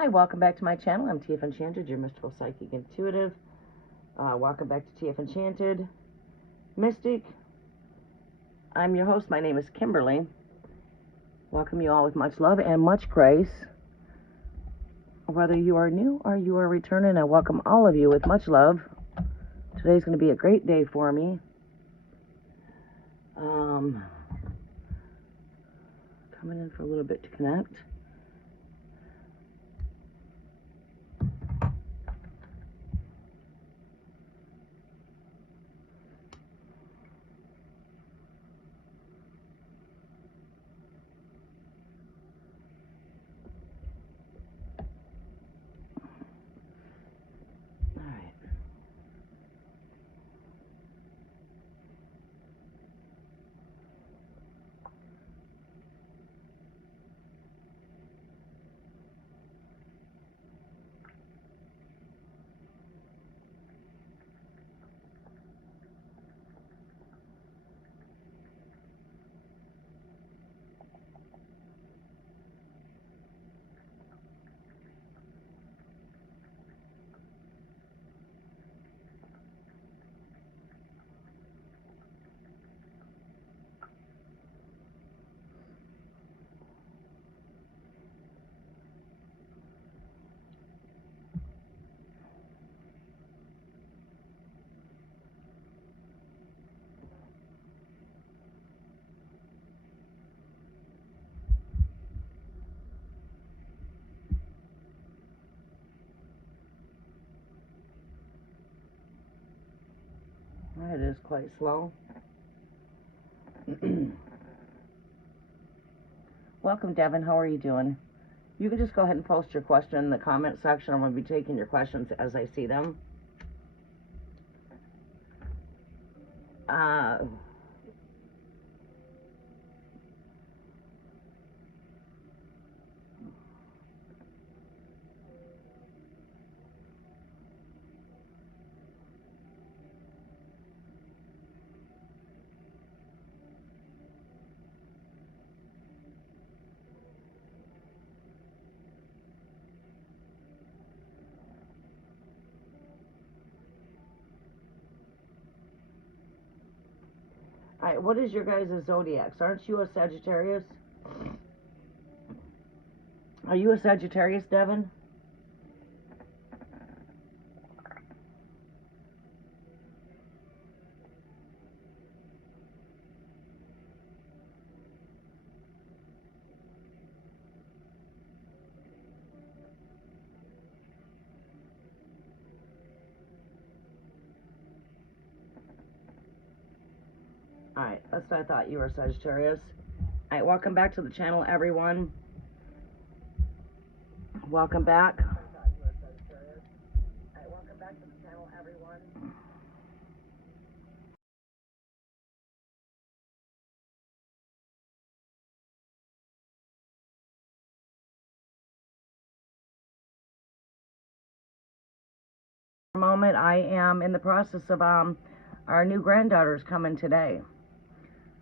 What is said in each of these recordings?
Hi, welcome back to my channel. I'm TF Enchanted, your mystical psychic intuitive. Welcome back to TF Enchanted Mystic. I'm your host. My name is Kimberly. Welcome you all with much love and much grace. Whether you are new or you are returning, I welcome all of you with much love. Today's going to be a great day for me. Coming in for a little bit to connect. It is quite slow. Welcome, Devin. How are you doing? You can just go ahead and post your question in the comment section. I'm going to be taking your questions as I see them. Alright, what is your guys' zodiacs? Aren't you a Sagittarius? Are you a Sagittarius, Devin? Alright, that's what I thought. You were Sagittarius. Alright, welcome back to the channel, everyone. Welcome back. Welcome back to the channel, everyone. Moment, I am in the process of our new granddaughter's coming today.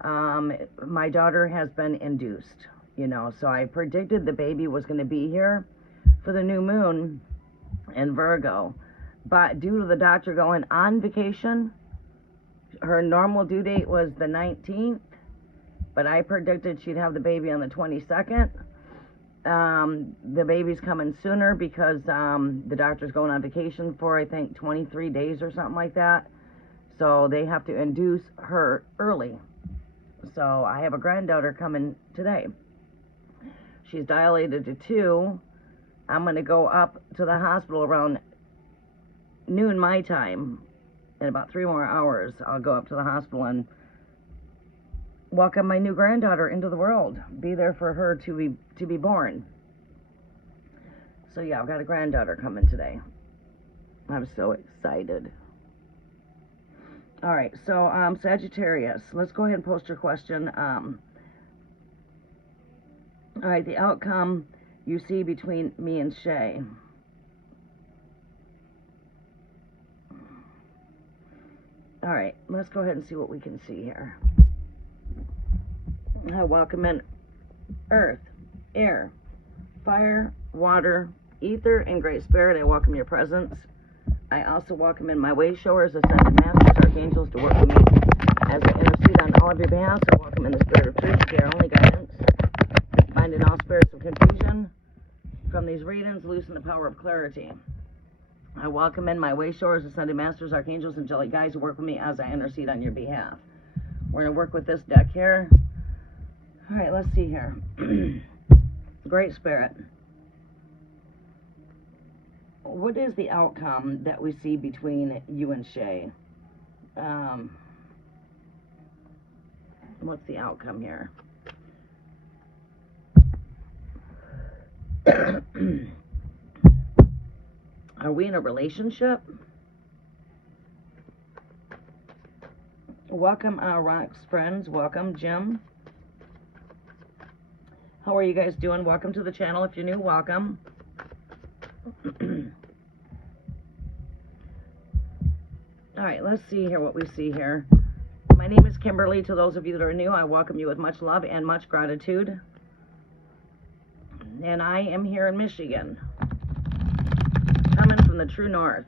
My daughter has been induced, so I predicted the baby was going to be here for the new moon in Virgo, but due to the doctor going on vacation, her normal due date was the 19th, but I predicted she'd have the baby on the 22nd. The baby's coming sooner because the doctor's going on vacation for, I think, 23 days or something like that, so they have to induce her early. So I have a granddaughter coming today. She's dilated to 2. I'm going to go up to the hospital around noon my time. In about 3 more hours, I'll go up to the hospital and welcome my new granddaughter into the world. Be there for her to be born. So yeah, I've got a granddaughter coming today. I'm so excited. All right, so Sagittarius, let's go ahead and post your question. All right, the outcome you see between me and Shay. All right, let's go ahead and see what we can see here. I welcome in earth, air, fire, water, Ether and Great Spirit, I welcome your presence. I also welcome in my way showers, ascended masters, archangels to work with me as I intercede on all of your behalf. I welcome in the spirit of truth, their only guidance. Binding all spirits of confusion. From these readings, loosen the power of clarity. I welcome in my way showers, ascended masters, archangels, angelic guides to work with me as I intercede on your behalf. We're going to work with this deck here. All right, let's see here. Great Spirit. What is the outcome that we see between you and Shay? What's the outcome here? Are we in a relationship? Welcome, Rock's friends. Welcome, Jim. How are you guys doing? Welcome to the channel. If you're new, welcome. All right, let's see here what we see here. My name is Kimberly. To those of you that are new, I welcome you with much love and much gratitude. And I am here in Michigan, coming from the true north.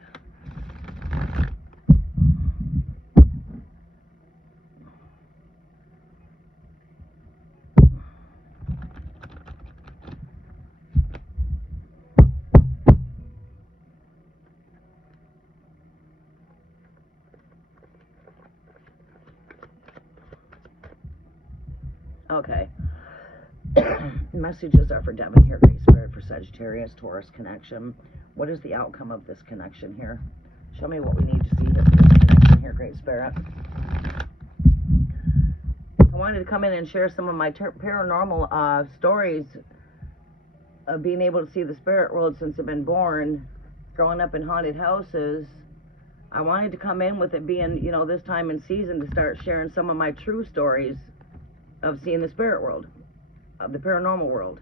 Okay. Messages are for Devin here, Great Spirit, for Sagittarius, Taurus connection. What is the outcome of this connection here? Show me what we need to see here for this connection here, Great Spirit. I wanted to come in and share some of my paranormal stories of being able to see the spirit world since I've been born, growing up in haunted houses. I wanted to come in with it being, you know, this time in season to start sharing some of my true stories of seeing the spirit world, of the paranormal world.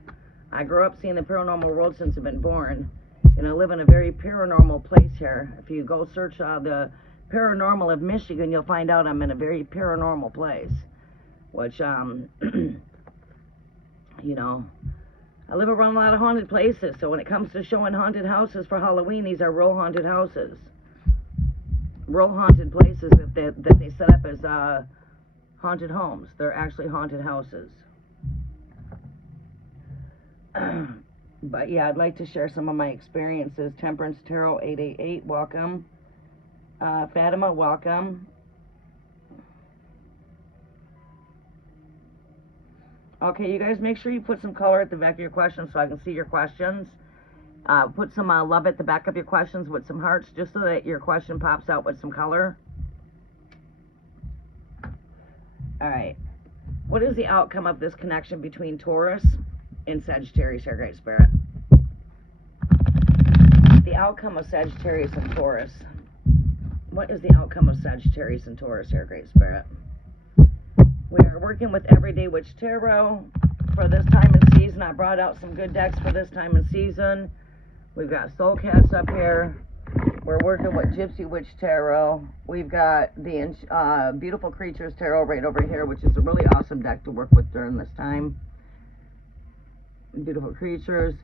I grew up seeing the paranormal world since I've been born, and I live in a very paranormal place here. If you go search the paranormal of Michigan, you'll find out I'm in a very paranormal place, which, you know, I live around a lot of haunted places, so when it comes to showing haunted houses for Halloween, these are real haunted houses. Real haunted places that they set up as haunted homes. They're actually haunted houses. But yeah, I'd like to share some of my experiences. Temperance Tarot 888, welcome. Fatima, welcome. Okay, you guys, make sure you put some color at the back of your questions so I can see your questions. Put some love at the back of your questions with some hearts, just so that your question pops out with some color. All right. What is the outcome of this connection between Taurus and Sagittarius here, Great Spirit? The outcome of Sagittarius and Taurus. What is the outcome of Sagittarius and Taurus here, Great Spirit? We are working with Everyday Witch Tarot for this time and season. I brought out some good decks for this time and season. We've got Soul Cats up here. We're working with Gypsy Witch Tarot. We've got the Beautiful Creatures Tarot right over here, which is a really awesome deck to work with during this time. Beautiful Creatures.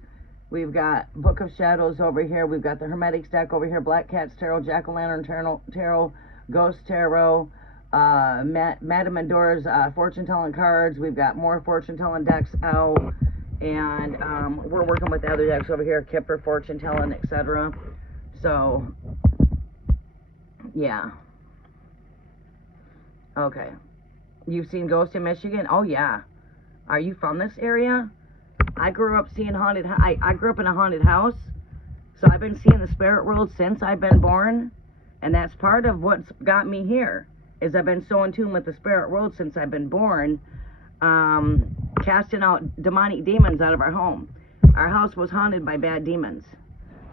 We've got Book of Shadows over here. We've got the Hermetics deck over here. Black Cats Tarot, Jack-o'-lantern Tarot, Ghost Tarot, Madame Adora's fortune-telling cards. We've got more fortune-telling decks out. And we're working with the other decks over here, Kipper, fortune-telling, etc. So, yeah. Okay. You've seen Ghost in Michigan? Oh, yeah. Are you from this area? I grew up seeing haunted... I grew up in a haunted house. So I've been seeing the spirit world since I've been born. And that's part of what's got me here. Is I've been so in tune with the spirit world since I've been born. Casting out demonic demons out of our home. Our house was haunted by bad demons.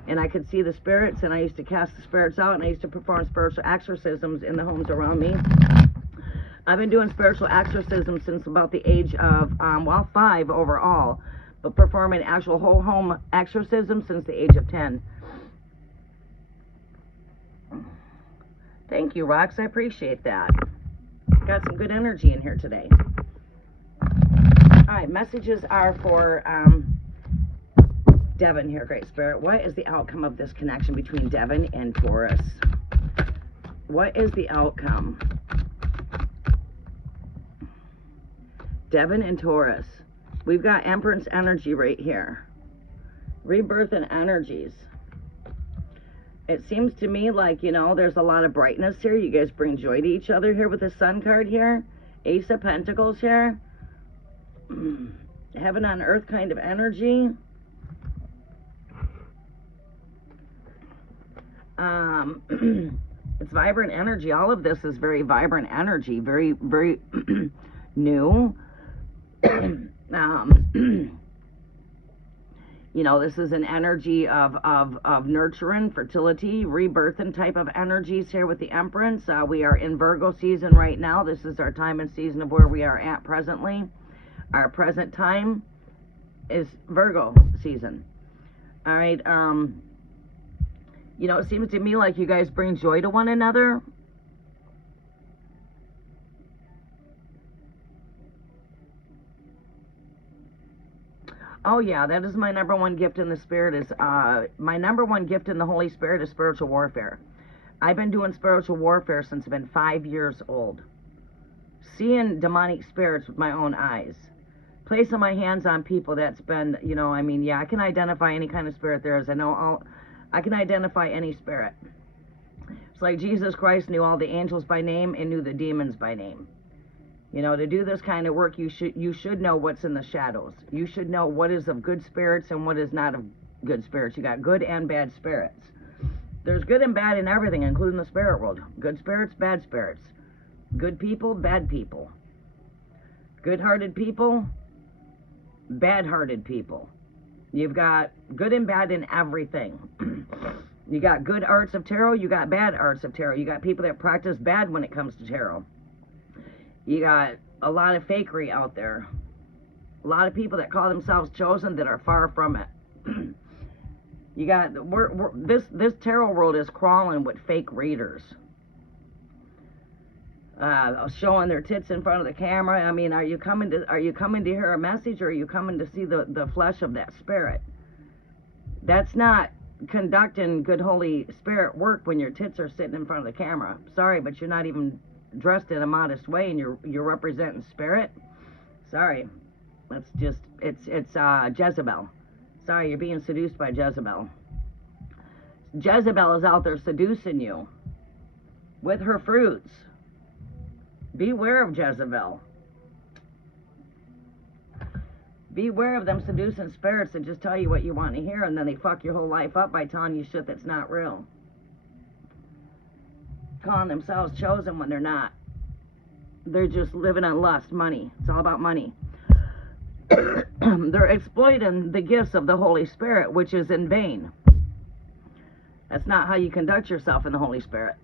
And I could see the spirits, and I used to cast the spirits out, and I used to perform spiritual exorcisms in the homes around me. I've been doing spiritual exorcisms since about the age of, 5 overall, but performing actual whole home exorcisms since the age of 10. Thank you, Rox. I appreciate that. Got some good energy in here today. All right, messages are for Devin here, Great Spirit. What is the outcome of this connection between Devin and Taurus? What is the outcome? Devin and Taurus. We've got Empress energy right here. Rebirth and energies. It seems to me like, you know, there's a lot of brightness here. You guys bring joy to each other here with the Sun card here. Ace of Pentacles here. Heaven on earth kind of energy. It's vibrant energy. All of this is very vibrant energy. Very, very new. You know, this is an energy of nurturing, fertility, rebirth and type of energies here with the Empress. We are in Virgo season right now. This is our time and season of where we are at presently. Our present time is Virgo season. All right. You know, it seems to me like you guys bring joy to one another. Oh yeah, that is my number one gift in the spirit. Is my number one gift in the Holy Spirit is spiritual warfare. I've been doing spiritual warfare since I've been 5 years old. Seeing demonic spirits with my own eyes. Placing my hands on people that's been, you know, I mean, yeah, I can identify any kind of spirit there is. I can identify any spirit. It's like Jesus Christ knew all the angels by name and knew the demons by name. You know, to do this kind of work, you should know what's in the shadows. You should know what is of good spirits and what is not of good spirits. You got good and bad spirits. There's good and bad in everything, including the spirit world. Good spirits, bad spirits. Good people, bad people. Good-hearted people, bad-hearted people. You've got good and bad in everything. You got good arts of tarot, you got bad arts of tarot. You got people that practice bad when it comes to tarot. You got a lot of fakery out there. A lot of people that call themselves chosen that are far from it. You got this tarot world is crawling with fake readers. Showing their tits in front of the camera. I mean, are you coming to hear a message, or are you coming to see the flesh of that spirit? That's not conducting good Holy Spirit work when your tits are sitting in front of the camera. Sorry, but you're not even dressed in a modest way, and you're representing spirit. Sorry, that's just it's Jezebel. Sorry, you're being seduced by Jezebel. Jezebel is out there seducing you with her fruits. Beware of Jezebel. Beware of them seducing spirits that just tell you what you want to hear, and then they fuck your whole life up by telling you shit that's not real. Calling themselves chosen when they're not. They're just living on lust, money. It's all about money. They're exploiting the gifts of the Holy Spirit, which is in vain. That's not how you conduct yourself in the Holy Spirit.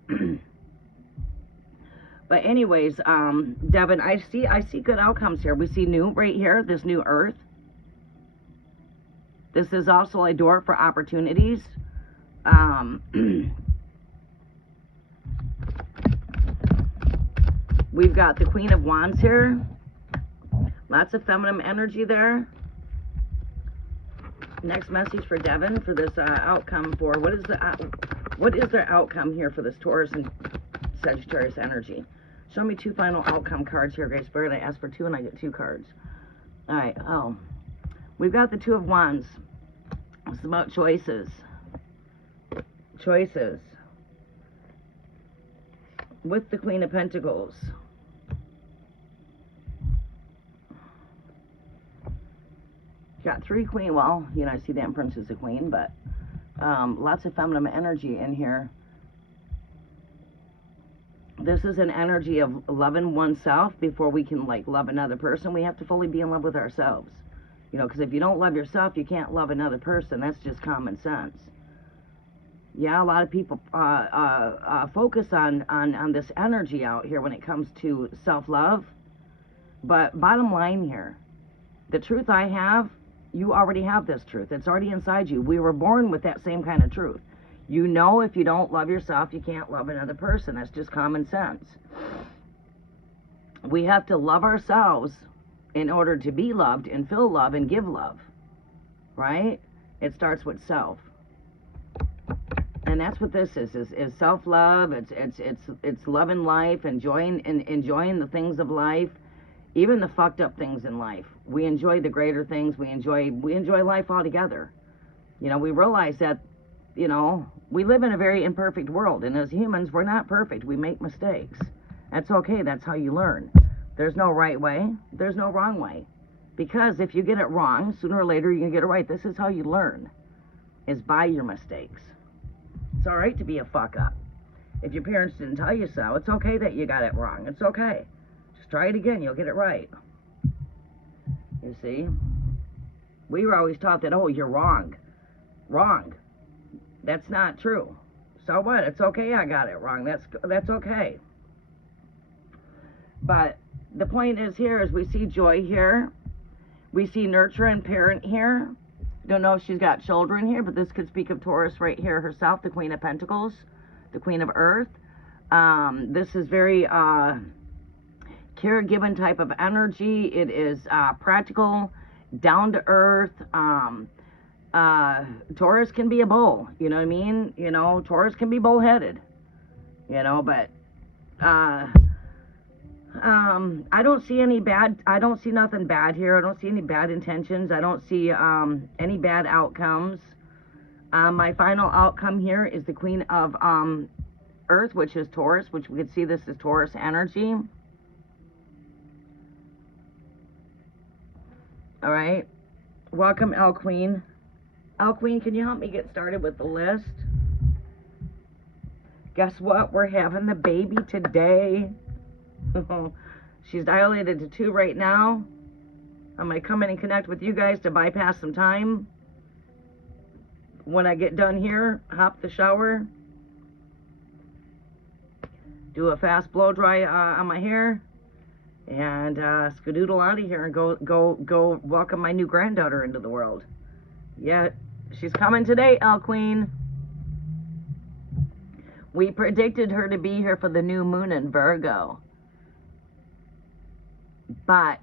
But anyways, Devin, I see good outcomes here. We see new right here, this new earth. This is also a door for opportunities. We've got the Queen of Wands here. Lots of feminine energy there. Next message for Devin for this outcome for what is their outcome here for this Taurus and Sagittarius energy? Show me 2 final outcome cards here, Great Spirit. I asked for 2 and I get 2 cards. All right. Oh, we've got the Two of Wands. It's about choices. Choices. With the Queen of Pentacles. Got 3 queen. Well, you know, I see the Empress as a queen, but lots of feminine energy in here. This is an energy of loving oneself before we can, like, love another person. We have to fully be in love with ourselves. You know, because if you don't love yourself, you can't love another person. That's just common sense. Yeah, a lot of people focus on this energy out here when it comes to self-love. But bottom line here, the truth I have, you already have this truth. It's already inside you. We were born with that same kind of truth. You know, if you don't love yourself, you can't love another person. That's just common sense. We have to love ourselves in order to be loved and feel love and give love, right? It starts with self. And that's what this is self-love. It's loving life, enjoying the things of life, even the fucked up things in life. We enjoy the greater things. We enjoy life altogether. You know, we realize that, you know, we live in a very imperfect world, and as humans, we're not perfect. We make mistakes. That's okay. That's how you learn. There's no right way. There's no wrong way. Because if you get it wrong, sooner or later you're going to get it right. This is how you learn, is by your mistakes. It's all right to be a fuck up. If your parents didn't tell you so, it's okay that you got it wrong. It's okay. Just try it again. You'll get it right. You see? We were always taught that, oh, you're wrong. Wrong. That's not true. So what? It's okay I got it wrong. That's okay. But the point is here is we see joy here. We see nurture and parent here. Don't know if she's got children here, but this could speak of Taurus right here herself, the Queen of Pentacles, the Queen of Earth. This is very caregiving type of energy. It is practical, down to earth. Taurus can be a bull, you know what I mean? You know, Taurus can be bullheaded, you know, but I don't see any bad, I don't see nothing bad here. I don't see any bad intentions. I don't see any bad outcomes. My final outcome here is the Queen of Earth, which is Taurus, which we could see this is Taurus energy. All right. Welcome, El Queen. El Queen, can you help me get started with the list? Guess what? We're having the baby today. She's dilated to 2 right now. I'm going to come in and connect with you guys to bypass some time. When I get done here, hop the shower. Do a fast blow dry on my hair. And skedoodle out of here and go welcome my new granddaughter into the world. Yeah, she's coming today, El Queen. We predicted her to be here for the new moon in Virgo. But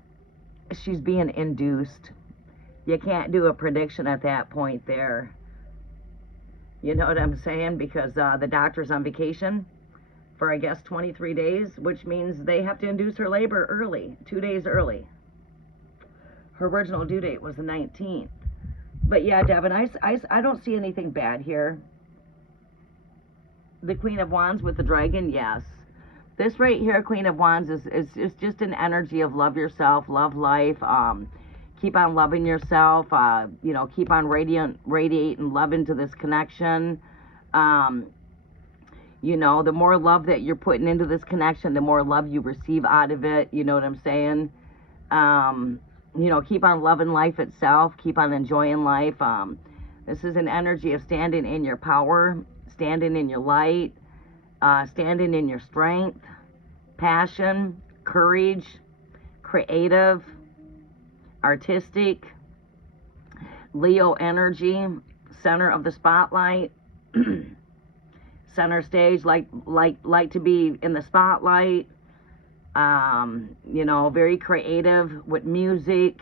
she's being induced. You can't do a prediction at that point there. You know what I'm saying? Because the doctor's on vacation for, I guess, 23 days, which means they have to induce her labor early, 2 days early. Her original due date was the 19th. But yeah, Devin, I don't see anything bad here. The Queen of Wands with the dragon, yes. This right here, Queen of Wands, is just an energy of love yourself, love life, keep on loving yourself, you know, keep on radiating love into this connection. You know, the more love that you're putting into this connection, the more love you receive out of it, you know what I'm saying? You know, keep on loving life itself, keep on enjoying life. This is an energy of standing in your power, standing in your light, standing in your strength, passion, courage, creative, artistic, Leo energy, center of the spotlight, center stage, like to be in the spotlight, you know, very creative with music,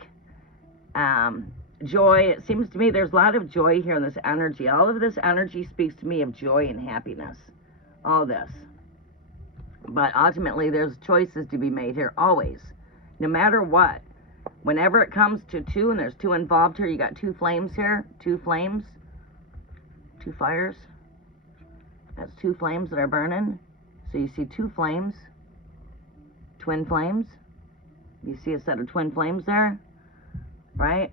joy. It seems to me there's a lot of joy here in this energy. All of this energy speaks to me of joy and happiness. All this. But ultimately, there's choices to be made here, always. No matter what. Whenever it comes to 2, and there's 2 involved here, you got 2 flames here. 2 flames. 2 fires. That's 2 flames that are burning. So you see 2 flames. Twin flames. You see a set of twin flames there. Right?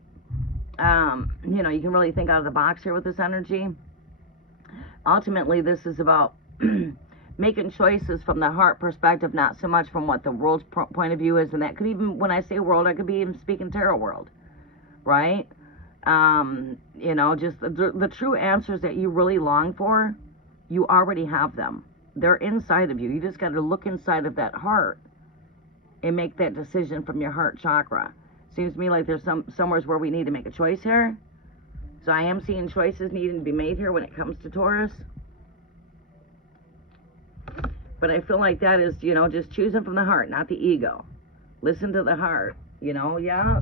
You know, you can really think out of the box here with this energy. Ultimately, this is about making choices from the heart perspective, not so much from what the world's point of view is. And that could even, when I say world, I could be even speaking tarot world, right? You know, just the true answers that you really long for, you already have them. They're inside of you. You just got to look inside of that heart and make that decision from your heart chakra. Seems to me like there's somewhere where we need to make a choice here. So I am seeing choices needing to be made here when it comes to Taurus. But I feel like that is, you know, just choosing from the heart, not the ego. Listen to the heart, you know, yeah.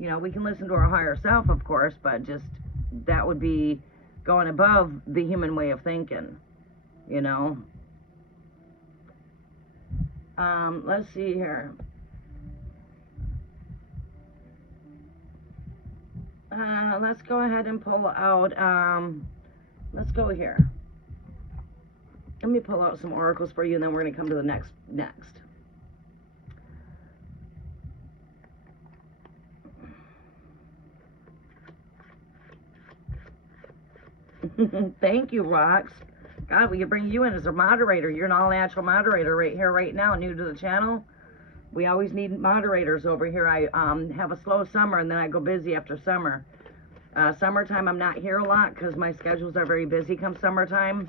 You know, we can listen to our higher self, of course, but just that would be going above the human way of thinking, you know. Let's see here. Let's go ahead and pull out, let's go here. Let me pull out some oracles for you, and then we're going to come to the next. Thank you, Rox. God, we could bring you in as a moderator. You're an all-natural moderator right here, right now, new to the channel. We always need moderators over here. I have a slow summer, and then I go busy after summer. Summertime, I'm not here a lot because my schedules are very busy come summertime.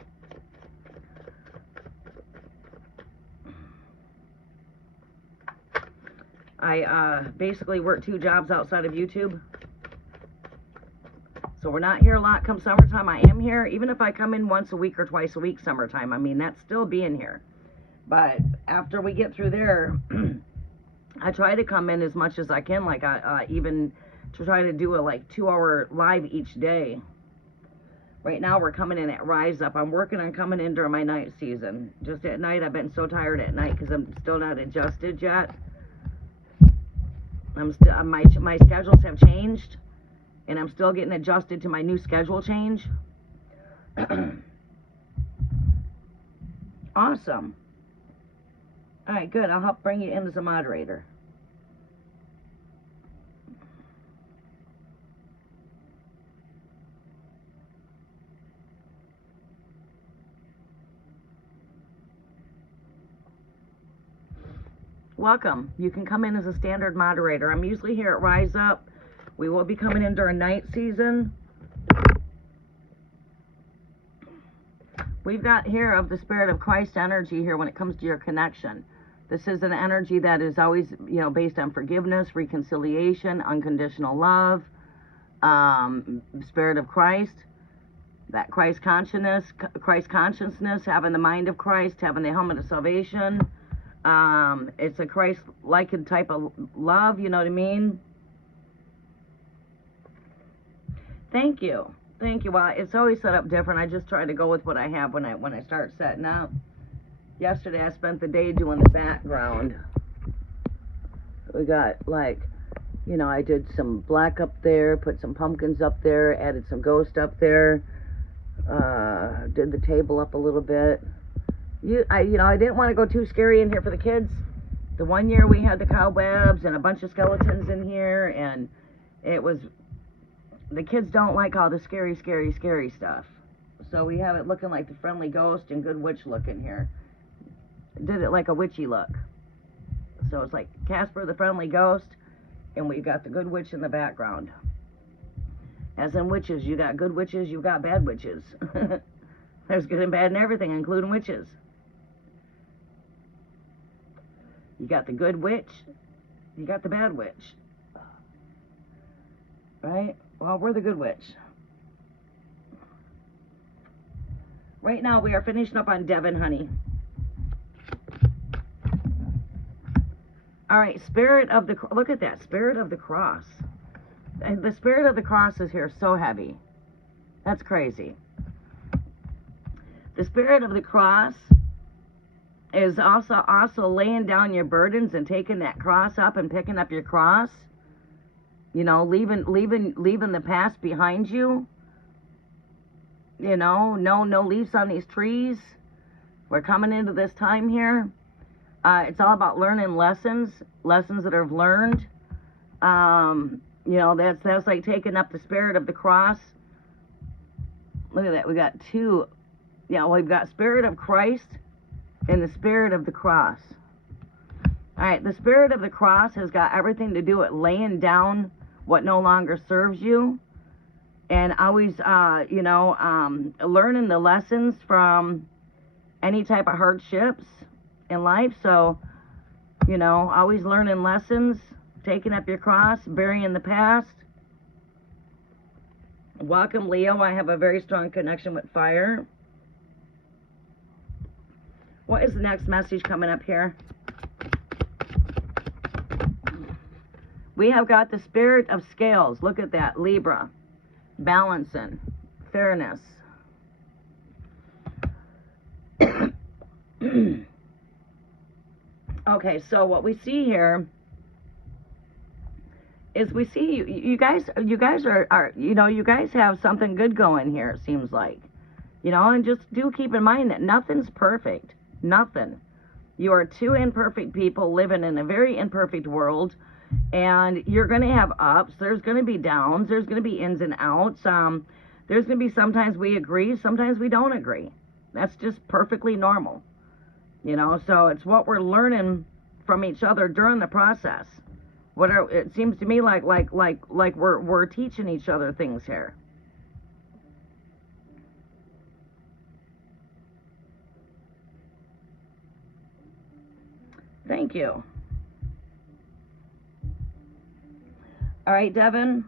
I basically work 2 jobs outside of YouTube. So we're not here a lot come summertime. I am here, even if I come in once a week or twice a week summertime. I mean, that's still being here. But after we get through there, I try to come in as much as I can, like even to try to do a 2-hour live each day. Right now we're coming in at Rise Up. I'm working on coming in during my night season. Just at night, I've been so tired at night because I'm still not adjusted yet. I'm still my schedules have changed, and I'm still getting adjusted to my new schedule change. Awesome. All right, good. I'll help bring you in as a moderator. Welcome. You can come in as a standard moderator. I'm usually here at Rise Up. We will be coming in during night season. We've got here of the Spirit of Christ energy here when it comes to your connection. This is an energy that is always, based on forgiveness, reconciliation, unconditional love, Spirit of Christ, that Christ consciousness, having the mind of Christ, having the helmet of salvation. It's a Christ-like type of love, you know what I mean? Thank you. Well, it's always set up different. I just try to go with what I have when I start setting up. Yesterday I spent the day doing the background. We got I did some black up there, put some pumpkins up there, added some ghost up there, did the table up a little bit. I didn't want to go too scary in here for the kids. The one year we had the cobwebs and a bunch of skeletons in here, and the kids don't like all the scary stuff. So we have it looking like the friendly ghost and good witch look in here. Did it like a witchy look. So it's like Casper the friendly ghost, and we got the good witch in the background. As in witches, you got good witches, you got bad witches. There's good and bad and everything, including witches. You got the good witch, you got the bad witch. Right? Well, we're the good witch. Right now, we are finishing up on Devon, honey. All right, look at that, Spirit of the Cross. And the Spirit of the Cross is here so heavy. That's crazy. The Spirit of the Cross is also laying down your burdens and taking that cross up and picking up your cross. Leaving the past behind you. No leaves on these trees. We're coming into this time here. It's all about learning lessons that I've learned. That's like taking up the Spirit of the Cross. Look at that. We got 2. We've got Spirit of Christ and the Spirit of the Cross. All right, the Spirit of the Cross has got everything to do with laying down what no longer serves you, and always, learning the lessons from any type of hardships in life. So, always learning lessons, taking up your cross, burying the past. Welcome, Leo. I have a very strong connection with fire. What is the next message coming up here? We have got the Spirit of Scales. Look at that, Libra. balancing, fairness. Okay, so what we see here is we see you guys are you guys have something good going here, it seems like. And just do keep in mind that nothing's perfect. Nothing. You are two imperfect people living in a very imperfect world, and you're going to have ups, there's going to be downs, there's going to be ins and outs. There's going to be sometimes we agree, sometimes we don't agree. That's just perfectly normal. So it's what we're learning from each other during the process. It seems to me like we're teaching each other things here. Thank you. All right, Devin.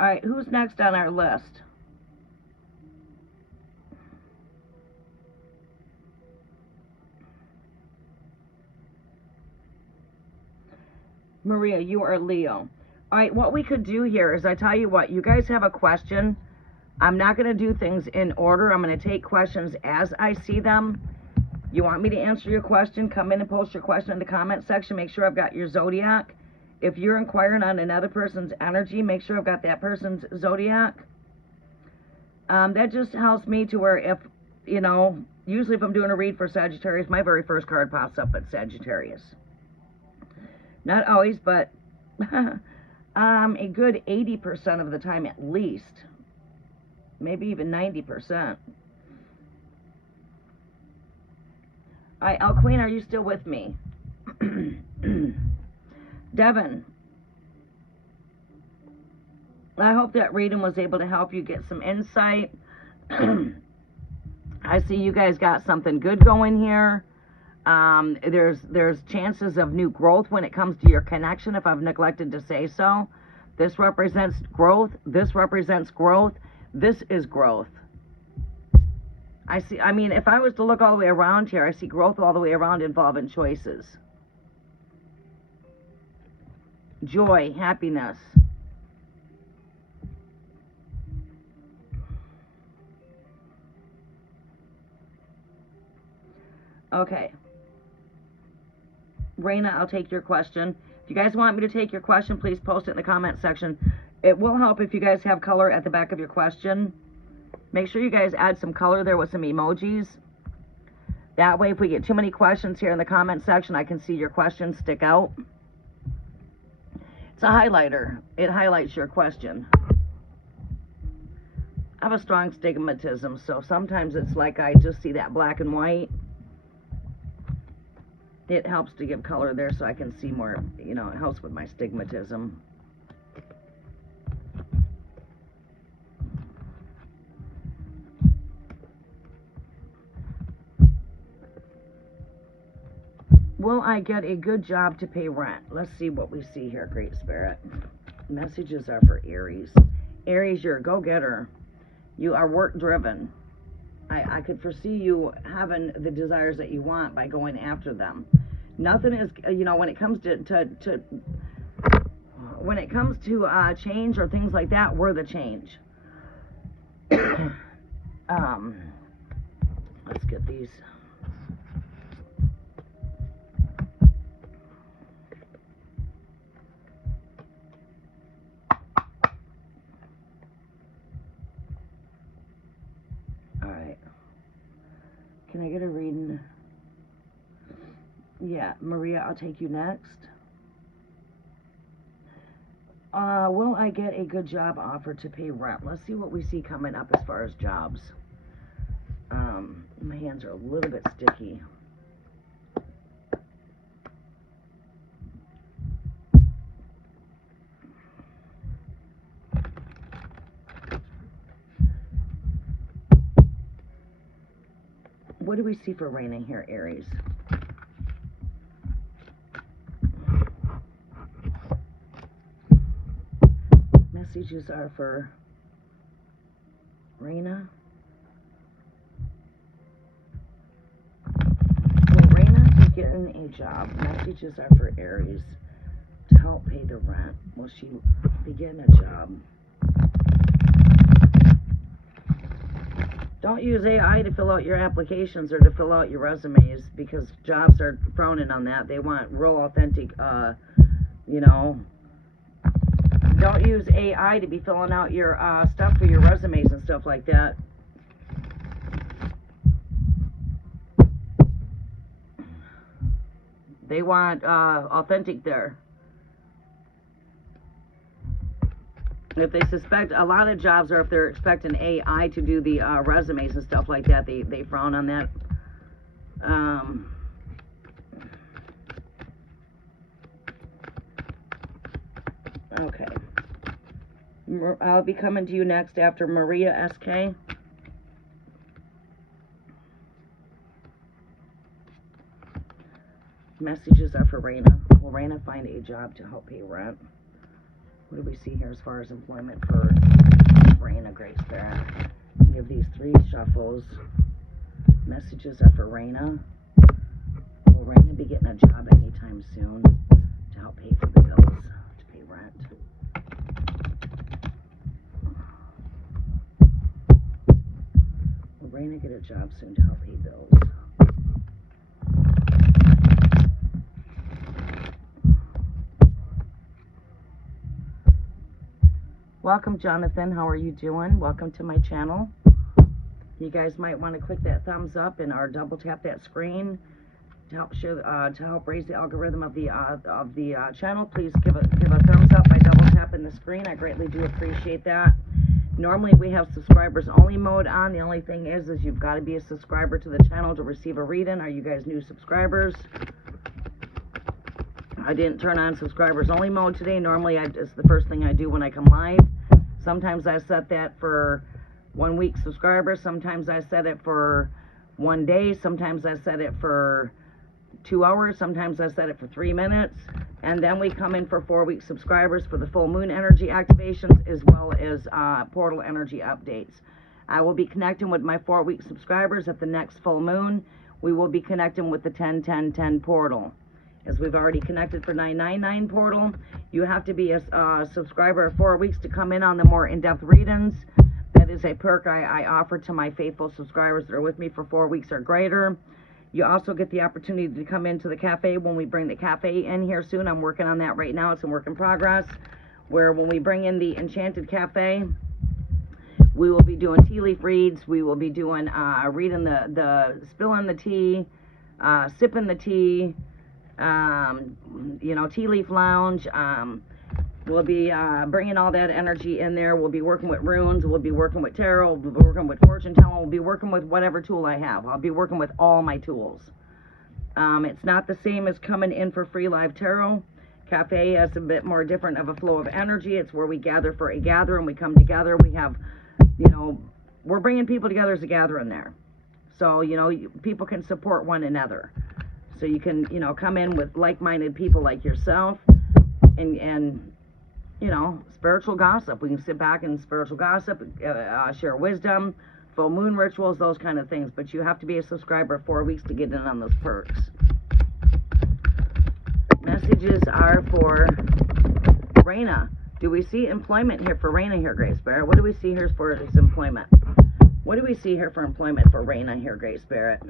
All right, who's next on our list? Maria, you are Leo. All right, what we could do here is, I tell you what, you guys have a question. I'm not going to do things in order. I'm going to take questions as I see them. You want me to answer your question? Come in and post your question in the comment section. Make sure I've got your zodiac. If you're inquiring on another person's energy, make sure I've got that person's zodiac. That just helps me to where if, usually if I'm doing a read for Sagittarius, my very first card pops up at Sagittarius. Not always, but a good 80% of the time at least. Maybe even 90%. All right, El Queen, are you still with me? Devin, I hope that reading was able to help you get some insight. I see you guys got something good going here. There's chances of new growth when it comes to your connection, if I've neglected to say so. This represents growth. This represents growth. This is growth. If I was to look all the way around here, I see growth all the way around involving choices. Joy, happiness. Okay. Raina, I'll take your question. If you guys want me to take your question, please post it in the comment section. It will help if you guys have color at the back of your question. Make sure you guys add some color there with some emojis. That way, if we get too many questions here in the comment section, I can see your questions stick out. It's a highlighter. It highlights your question. I have a strong stigmatism, so sometimes it's like I just see that black and white. It helps to give color there so I can see more, it helps with my stigmatism. Will I get a good job to pay rent? Let's see what we see here, Great Spirit. Messages are for Aries. Aries, you're a go-getter. You are work-driven. I could foresee you having the desires that you want by going after them. Nothing is, when it comes to change or things like that, we're the change. Let's get these. Can I get a reading? Yeah, Maria, I'll take you next. Will I get a good job offer to pay rent? Let's see what we see coming up as far as jobs. My hands are a little bit sticky. What do we see for rain in here, Aries? Messages are for Raina. Will Raina be getting a job? Messages are for Aries to help pay the rent. Will she be getting a job? Don't use AI to fill out your applications or to fill out your resumes, because jobs are frowning on that. They want real authentic, you know. Don't use AI to be filling out your stuff for your resumes and stuff like that. They want authentic there. If they suspect, a lot of jobs are if they're expecting AI to do the resumes and stuff like that, they frown on that. Okay. I'll be coming to you next after Maria SK. Messages are for Raina. Will Raina find a job to help pay rent? What do we see here as far as employment for Raina, Great Spirit? Give these 3 shuffles. Messages are for Raina. Will Raina be getting a job anytime soon to help pay for the bills, to pay rent? Will Raina get a job soon to help pay bills? Welcome, Jonathan. How are you doing? Welcome to my channel. You guys might want to click that thumbs up and or double tap that screen to help show, to help raise the algorithm of the channel. Please give a thumbs up by double tapping the screen. I greatly do appreciate that. Normally we have subscribers only mode on. The only thing is you've got to be a subscriber to the channel to receive a reading. Are you guys new subscribers? I didn't turn on subscribers only mode today. Normally it's the first thing I do when I come live. Sometimes I set that for 1 week subscribers. Sometimes I set it for 1 day. Sometimes I set it for 2 hours. Sometimes I set it for 3 minutes. And then we come in for 4 week subscribers for the full moon energy activations, as well as portal energy updates. I will be connecting with my 4 week subscribers at the next full moon. We will be connecting with the 10-10-10 portal. As we've already connected for 999 portal, you have to be a subscriber of 4 weeks to come in on the more in-depth readings. That is a perk I offer to my faithful subscribers that are with me for 4 weeks or greater. You also get the opportunity to come into the cafe when we bring the cafe in here soon. I'm working on that right now. It's a work in progress. Where when we bring in the Enchanted Cafe, we will be doing tea leaf reads. We will be doing reading the spilling the tea, sipping the tea. You know, tea leaf lounge. We'll be bringing all that energy in there. We'll be working with runes. We'll be working with tarot. We'll be working with fortune telling. We'll be working with whatever tool I have. I'll be working with all my tools. It's not the same as coming in for free live tarot. Cafe has a bit more different of a flow of energy. It's where we gather for a gather and we come together. We have, you know, we're bringing people together as a gathering there. So, you know, people can support one another. So you can, you know, come in with like-minded people like yourself and you know, spiritual gossip. We can sit back and spiritual gossip, share wisdom, full moon rituals, those kind of things. But you have to be a subscriber 4 weeks to get in on those perks. Messages are for Raina. Do we see employment here for Raina here, Great Spirit? What do we see here for this employment? What do we see here for employment for Raina here, Great Spirit?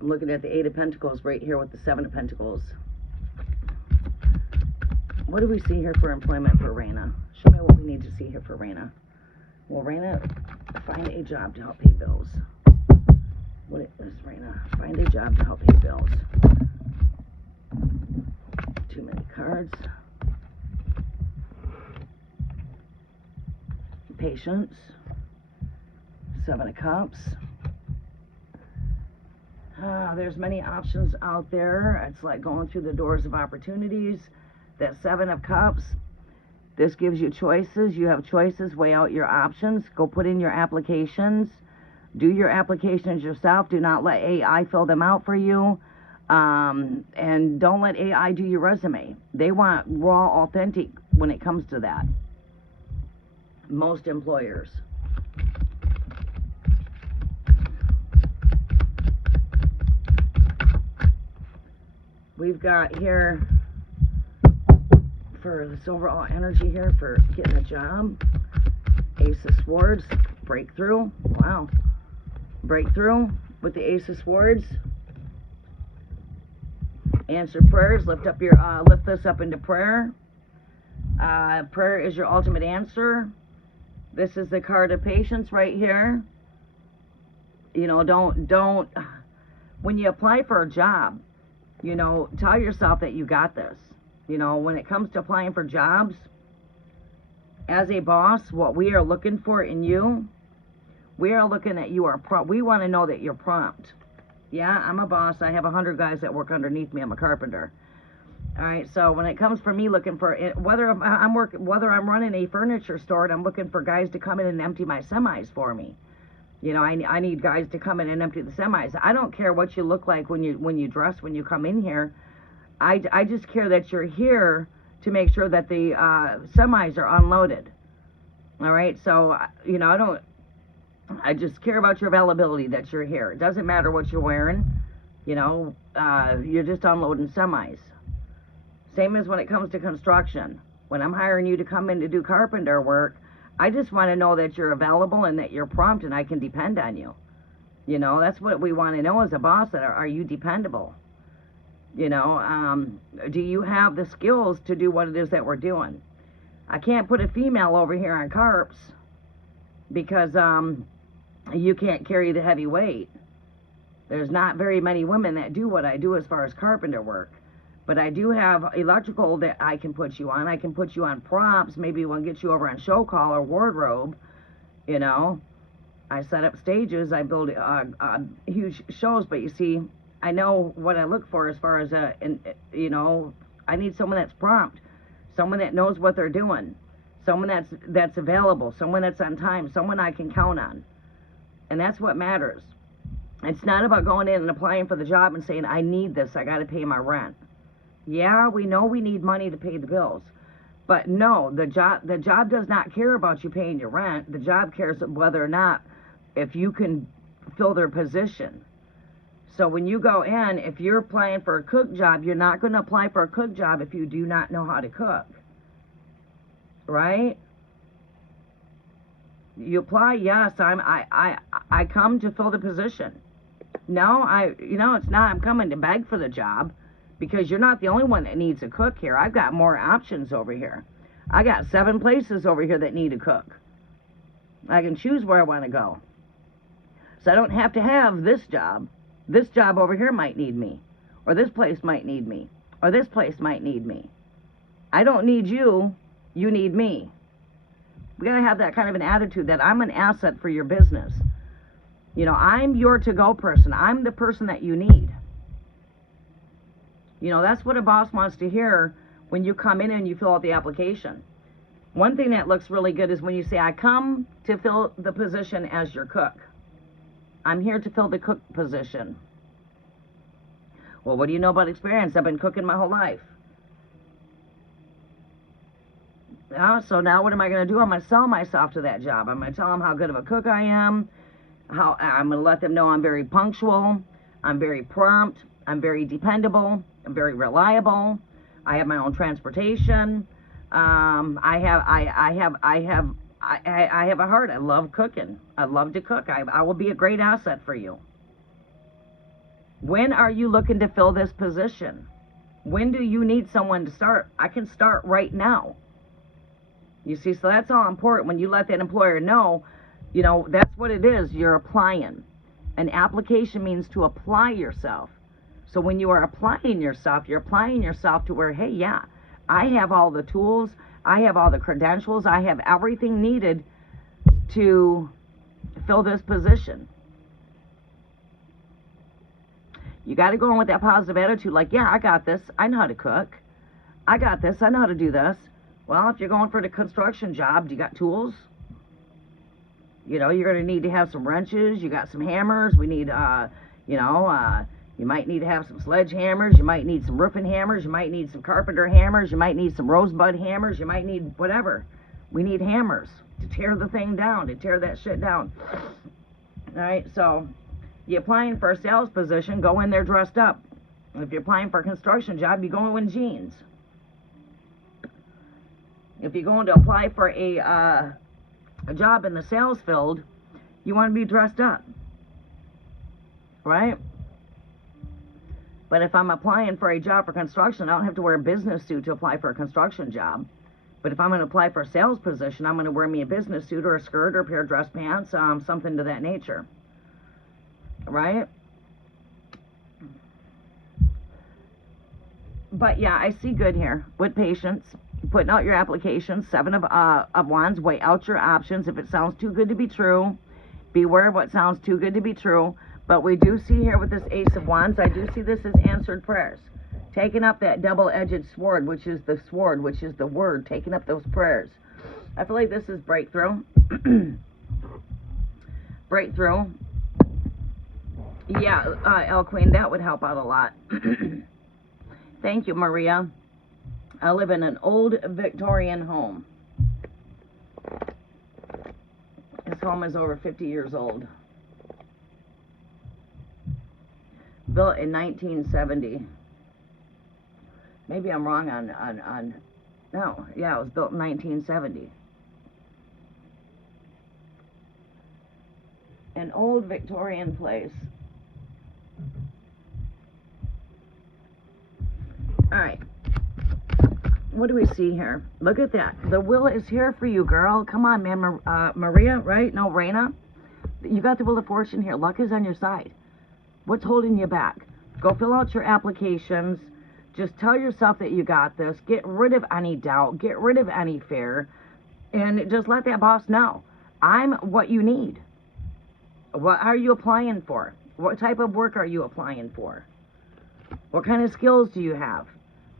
I'm looking at the 8 of Pentacles right here with the 7 of Pentacles. What do we see here for employment for Raina? Show me what we need to see here for Raina. Will Raina find a job to help pay bills? What is Raina? Find a job to help pay bills. Too many cards. Patience. 7 of Cups. There's many options out there. It's like going through the doors of opportunities. That 7 of Cups, this gives you choices. You have choices. Weigh out your options. Go put in your applications. Do your applications yourself. Do not let AI fill them out for you. And don't let AI do your resume. They want raw, authentic when it comes to that. Most employers. We've got here for this overall energy here for getting a job. Ace of Swords, breakthrough. Wow. Breakthrough with the Ace of Swords. Answer prayers. Lift this up into prayer. Prayer is your ultimate answer. This is the card of patience right here. You know, don't, when you apply for a job, you know, tell yourself that you got this. You know, when it comes to applying for jobs, as a boss, what we are looking for in you, we are looking at you are we want to know that you're prompt. Yeah, I'm a boss. I have 100 guys that work underneath me. I'm a carpenter. All right, so when it comes for me looking for it, whether I'm running a furniture store and I'm looking for guys to come in and empty my semis for me, you know, I need guys to come in and empty the semis. I don't care what you look like when you dress when you come in here. I just care that you're here to make sure that the semis are unloaded. All right, so you know, I just care about your availability, that you're here. It doesn't matter what you're wearing. You know, you're just unloading semis. Same as when it comes to construction. When I'm hiring you to come in to do carpenter work, I just want to know that you're available and that you're prompt and I can depend on you. You know, that's what we want to know as a boss. That are you dependable? You know, do you have the skills to do what it is that we're doing? I can't put a female over here on carps because you can't carry the heavy weight. There's not very many women that do what I do as far as carpenter work. But I do have electrical that I can put you on. I can put you on props. Maybe we'll get you over on show call or wardrobe. You know, I set up stages. I build huge shows. But you see, I know what I look for as far as, you know, I need someone that's prompt. Someone that knows what they're doing. Someone that's available. Someone that's on time. Someone I can count on. And that's what matters. It's not about going in and applying for the job and saying, I need this. I got to pay my rent. Yeah, we know we need money to pay the bills. But no, the job does not care about you paying your rent. The job cares whether or not if you can fill their position. So when you go in, if you're applying for a cook job, you're not going to apply for a cook job if you do not know how to cook. Right? You apply, yes, I come to fill the position. No, you know, it's not I'm coming to beg for the job. Because you're not the only one that needs a cook here. I've got more options over here. I got 7 places over here that need a cook. I can choose where I want to go. So I don't have to have this job. This job over here might need me. Or this place might need me. Or this place might need me. I don't need you. You need me. We got to have that kind of an attitude that I'm an asset for your business. You know, I'm your to-go person. I'm the person that you need. You know, that's what a boss wants to hear when you come in and you fill out the application. One thing that looks really good is when you say, I come to fill the position as your cook. I'm here to fill the cook position. Well, what do you know about experience? I've been cooking my whole life. Yeah, so now what am I going to do? I'm going to sell myself to that job. I'm going to tell them how good of a cook I am. I'm going to let them know I'm very punctual. I'm very prompt. I'm very dependable. I'm very reliable. I have my own transportation. I have a heart. I love cooking. I love to cook. I will be a great asset for you. When are you looking to fill this position? When do you need someone to start? I can start right now. You see, so that's all important. When you let that employer know, you know, that's what it is. You're applying. An application means to apply yourself. So when you are applying yourself, you're applying yourself to where, hey, yeah, I have all the tools, I have all the credentials, I have everything needed to fill this position. You got to go in with that positive attitude, like, yeah, I got this, I know how to cook, I got this, I know how to do this. Well, if you're going for the construction job, do you got tools? You know, you're going to need to have some wrenches, you got some hammers, we need, you might need to have some sledgehammers. You might need some roofing hammers. You might need some carpenter hammers. You might need some rosebud hammers. You might need whatever. We need hammers to tear the thing down, to tear that shit down. All right, so you're applying for a sales position, go in there dressed up. If you're applying for a construction job, you go in jeans. If you're going to apply for a a job in the sales field, you want to be dressed up, right? But if I'm applying for a job for construction, I don't have to wear a business suit to apply for a construction job. But if I'm going to apply for a sales position, I'm going to wear me a business suit or a skirt or a pair of dress pants, something to that nature, right? But yeah, I see good here. With patience, putting out your application, 7 of Wands, weigh out your options. If it sounds too good to be true, beware of what sounds too good to be true. But we do see here with this Ace of Wands, I do see this as answered prayers. Taking up that double-edged sword, which is the word, taking up those prayers. I feel like this is breakthrough. Breakthrough. Yeah, El Queen, that would help out a lot. Thank you, Maria. I live in an old Victorian home. This home is over 50 years old. Built in 1970. Maybe I'm wrong on no, yeah, it was built in 1970. An old Victorian place. All right. What do we see here? Look at that. The will is here for you, girl. Come on, man. Maria, right? No, Reina. You got the wheel of fortune here. Luck is on your side. What's holding you back? Go fill out your applications. Just tell yourself that you got this. Get rid of any doubt. Get rid of any fear. And just let that boss know. I'm what you need. What are you applying for? What type of work are you applying for? What kind of skills do you have?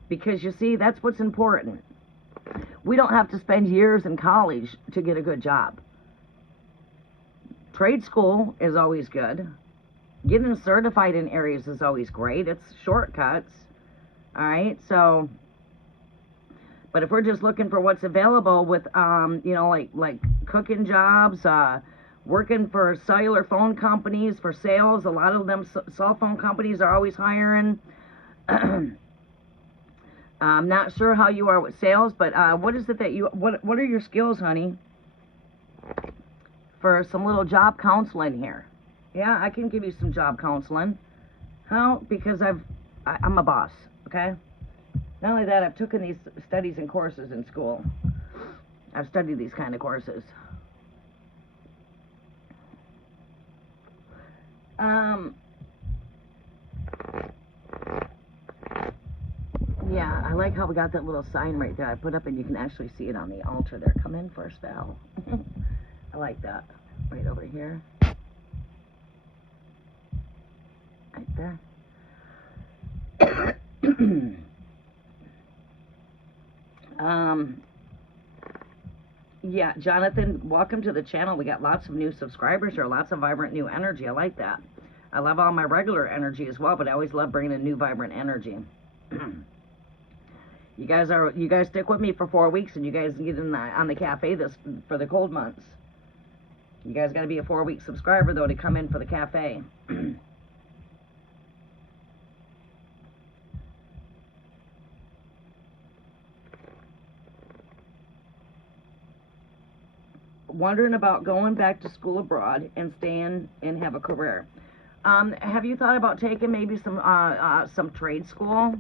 Because you see, that's what's important. We don't have to spend years in college to get a good job. Trade school is always good. Getting certified in areas is always great. It's shortcuts. All right, so, but if we're just looking for what's available with, you know, like cooking jobs, working for cellular phone companies for sales, a lot of them cell phone companies are always hiring. I'm not sure how you are with sales, but what is it that you, what are your skills, honey, for some little job counseling here? Yeah, I can give you some job counseling. How? Because I'm a boss. Okay? Not only that, I've taken these studies and courses in school. I've studied these kind of courses. Yeah, I like how we got that little sign right there I put up, and you can actually see it on the altar there. Come in for a spell. I like that. Right over here. Right there. Yeah, Jonathan, welcome to the channel. We got lots of new subscribers here, lots of vibrant new energy. I like that. I love all my regular energy as well, but I always love bringing in new vibrant energy. You guys stick with me for 4 weeks, and you guys get in on the cafe for the cold months. You guys got to be a 4-week subscriber though to come in for the cafe. Wondering about going back to school abroad and staying and have a career. Have you thought about taking maybe some trade school?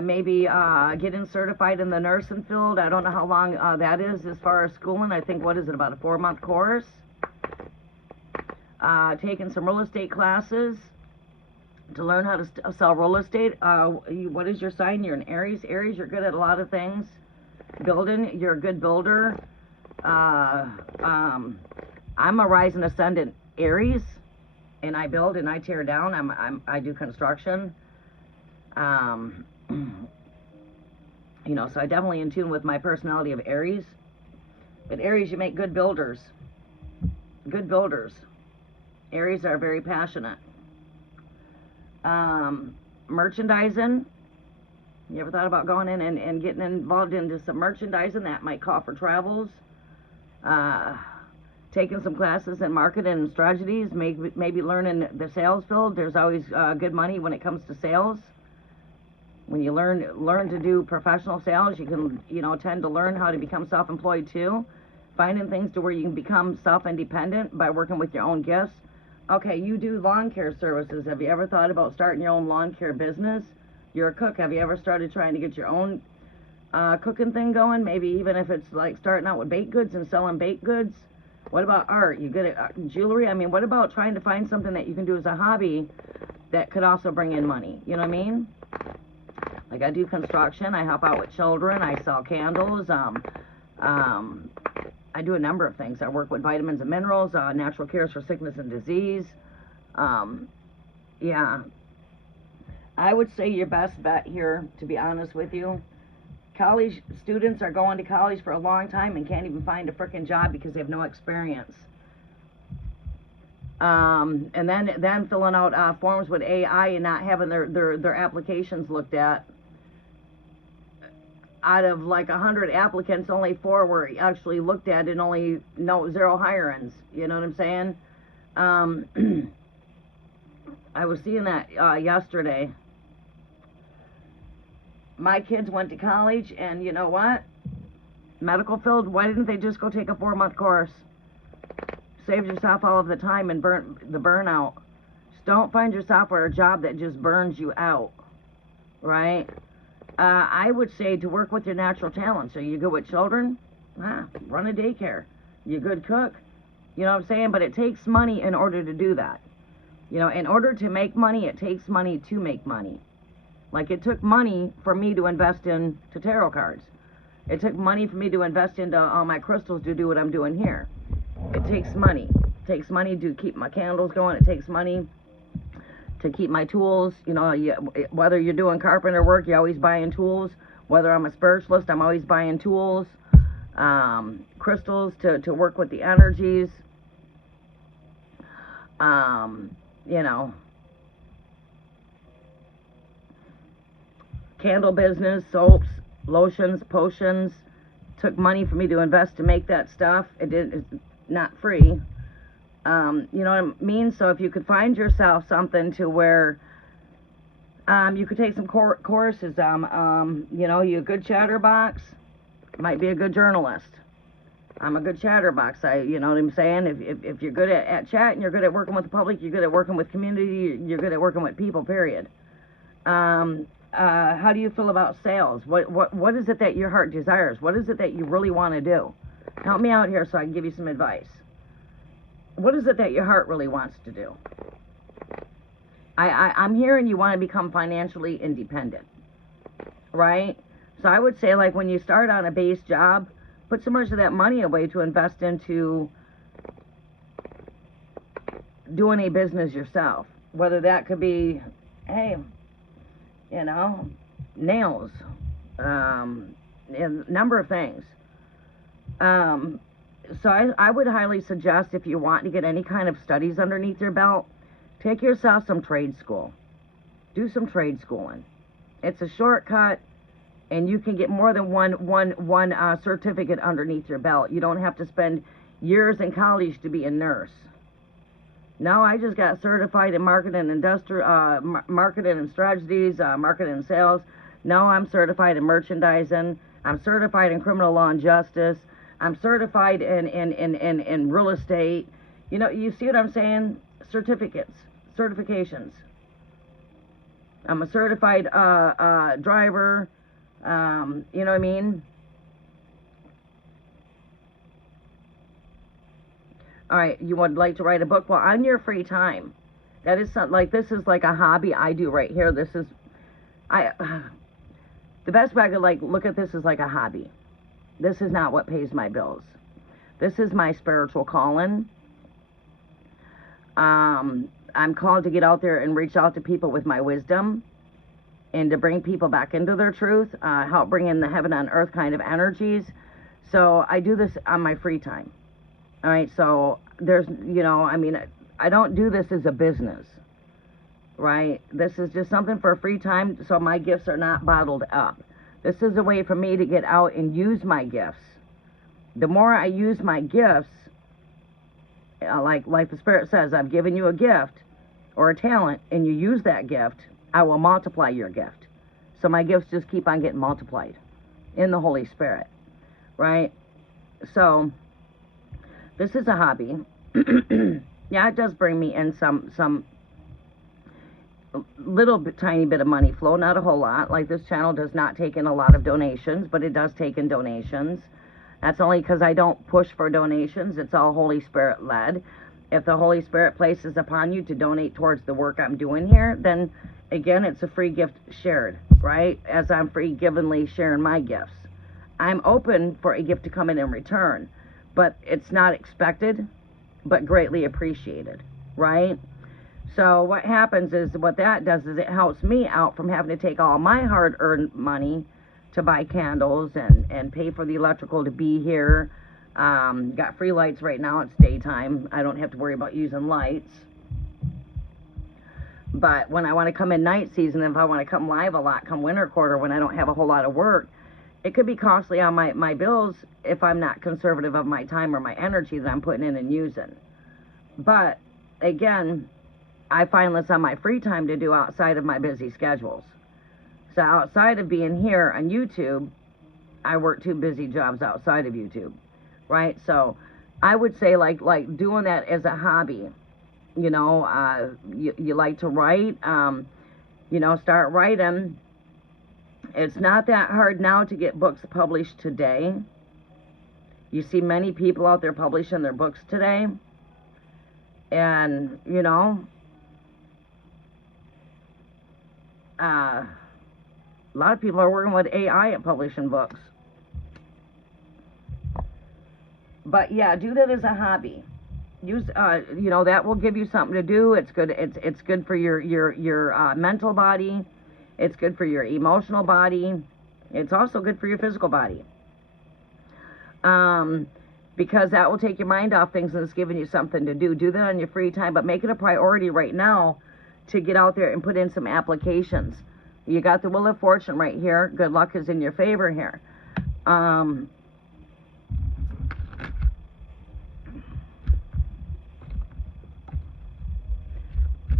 Maybe getting certified in the nursing field. I don't know how long that is as far as schooling. I think, what is it, about a 4-month course? Taking some real estate classes to learn how to sell real estate. What is your sign? You're an Aries. Aries, you're good at a lot of things. Building, you're a good builder. I'm a rising ascendant Aries, and I build and I tear down. I do construction. You know, so I definitely in tune with my personality of Aries. But Aries, you make good builders. Good builders. Aries are very passionate. Merchandising. You ever thought about going in and getting involved into some merchandising? That might call for travels. Taking some classes in marketing and strategies, maybe learning the sales field. There's always good money when it comes to sales. When you learn to do professional sales, you can, you know, tend to learn how to become self-employed too. finding things to where you can become self-independent by working with your own gifts. Okay, you do lawn care services. Have you ever thought about starting your own lawn care business? You're a cook. Have you ever started trying to get your own cooking thing going? Maybe even if it's like starting out with baked goods and selling baked goods. What about art? You good at jewelry? I mean, what about trying to find something that you can do as a hobby that could also bring in money? You know what I mean? Like I do construction. I help out with children. I sell candles. I do a number of things. I work with vitamins and minerals, natural cures for sickness and disease. Yeah. I would say your best bet here, to be honest with you, college students are going to college for a long time and can't even find a freaking job because they have no experience. And then filling out forms with AI and not having their applications looked at. Out of like 100 applicants, only 4 were actually looked at and only 0 hire-ins. You know what I'm saying? I was seeing that yesterday. My kids went to college, and you know what? Medical field, why didn't they just go take a 4-month course? Save yourself all of the time and the burnout. Just don't find yourself for a job that just burns you out, right? I would say to work with your natural talent. So you good with children? Run a daycare. You a good cook? You know what I'm saying? But it takes money in order to do that. You know, in order to make money, it takes money to make money. Like it took money for me to invest into tarot cards. It took money for me to invest into all my crystals to do what I'm doing here. It takes money. It takes money to keep my candles going. It takes money to keep my tools. You know, whether you're doing carpenter work, you're always buying tools. Whether I'm a spiritualist, I'm always buying tools, crystals to work with the energies. You know, candle business, soaps, lotions, potions. Took money for me to invest to make that stuff. It's not free. You know what I mean? So if you could find yourself something to where you could take some courses. You know, you a good chatterbox, might be a good journalist. I'm a good chatterbox. You know what I'm saying? If you're good at chat and you're good at working with the public, you're good at working with community, you're good at working with people, period. How do you feel about sales? What is it that your heart desires? What is it that you really want to do? Help me out here so I can give you some advice. What is it that your heart really wants to do? I'm hearing you want to become financially independent, right? So I would say, like, when you start on a base job, put so much of that money away to invest into doing a business yourself. Whether that could be, hey, you know, nails, a number of things. So I would highly suggest, if you want to get any kind of studies underneath your belt, take yourself some trade school. Do some trade schooling. It's a shortcut, and you can get more than one certificate underneath your belt. You don't have to spend years in college to be a nurse. No, I just got certified in marketing and marketing and strategies, marketing and sales. No, I'm certified in merchandising. I'm certified in criminal law and justice. I'm certified in real estate. You know, you see what I'm saying? Certifications. I'm a certified driver. You know what I mean? All right, you would like to write a book? Well, on your free time. That is something, like, this is like a hobby I do right here. This is, the best way I could, like, look at this is like a hobby. This is not what pays my bills. This is my spiritual calling. I'm called to get out there and reach out to people with my wisdom and to bring people back into their truth, help bring in the heaven on earth kind of energies. So I do this on my free time. All right, so there's, you know, I mean, I don't do this as a business, right? This is just something for free time, so my gifts are not bottled up. This is a way for me to get out and use my gifts. The more I use my gifts, like the Spirit says, I've given you a gift or a talent, and you use that gift, I will multiply your gift. So my gifts just keep on getting multiplied in the Holy Spirit, right? So This is a hobby. Yeah, it does bring me in some little bit, tiny bit of money flow, not a whole lot. Like, this channel does not take in a lot of donations, but it does take in donations. That's only because I don't push for donations. It's all Holy Spirit led. If the Holy Spirit places upon you to donate towards the work I'm doing here, then again, it's a free gift shared, right? As I'm free givenly sharing my gifts. I'm open for a gift to come in return, but it's not expected, but greatly appreciated, right? So what happens is, what that does is it helps me out from having to take all my hard-earned money to buy candles and pay for the electrical to be here. Got free lights right now. It's daytime. I don't have to worry about using lights. But when I want to come in night season, if I want to come live a lot, come winter quarter, when I don't have a whole lot of work, it could be costly on my bills if I'm not conservative of my time or my energy that I'm putting in and using. But again, I find this on my free time to do outside of my busy schedules. So outside of being here on YouTube, I work 2 busy jobs outside of YouTube, right? So I would say like doing that as a hobby. You know, you like to write, you know, start writing. It's not that hard now to get books published today. You see many people out there publishing their books today. And, you know, a lot of people are working with AI and publishing books. But yeah, do that as a hobby. Use, you know, that will give you something to do. It's good. It's good for your mental body. It's good for your emotional body. It's also good for your physical body. Because that will take your mind off things and it's giving you something to do. Do that on your free time, but make it a priority right now to get out there and put in some applications. You got the Wheel of Fortune right here. Good luck is in your favor here.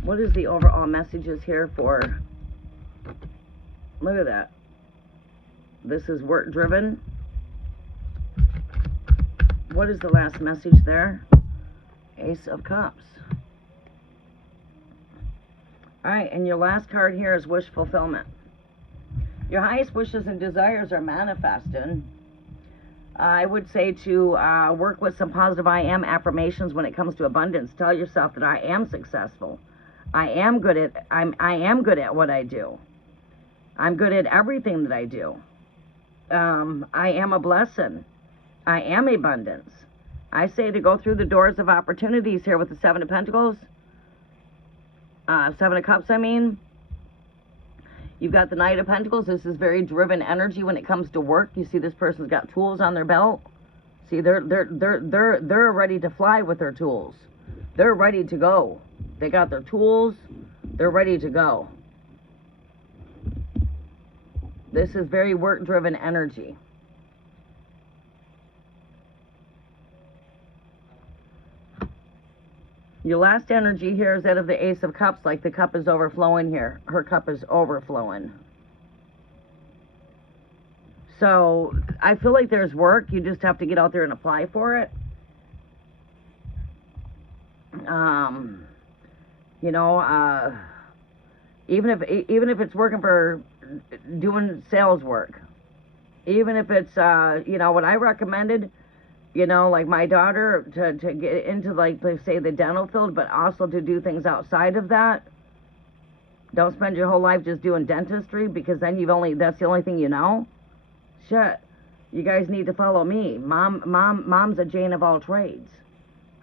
What is the overall messages here for? Look at that. This is work driven. What is the last message there? Ace of Cups. Alright, and your last card here is wish fulfillment. Your highest wishes and desires are manifesting. I would say to work with some positive I am affirmations when it comes to abundance. Tell yourself that I am successful. I am good at what I do. I'm good at everything that I do. I am a blessing. I am abundance. I say to go through the doors of opportunities here with the 7 of Pentacles. 7 of Cups, I mean. You've got the Knight of Pentacles. This is very driven energy when it comes to work. You see this person's got tools on their belt. See, they're ready to fly with their tools. They're ready to go. They got their tools. They're ready to go. This is very work-driven energy. Your last energy here is that of the Ace of Cups, like the cup is overflowing here. Her cup is overflowing. So, I feel like there's work. You just have to get out there and apply for it. You know, even if it's working for doing sales work, even if it's, you know, what I recommended, you know, like my daughter, to get into, like, let's say, the dental field, but also to do things outside of that. Don't spend your whole life just doing dentistry, because then that's the only thing you know. Shit. You guys need to follow me. Mom's a Jane of all trades.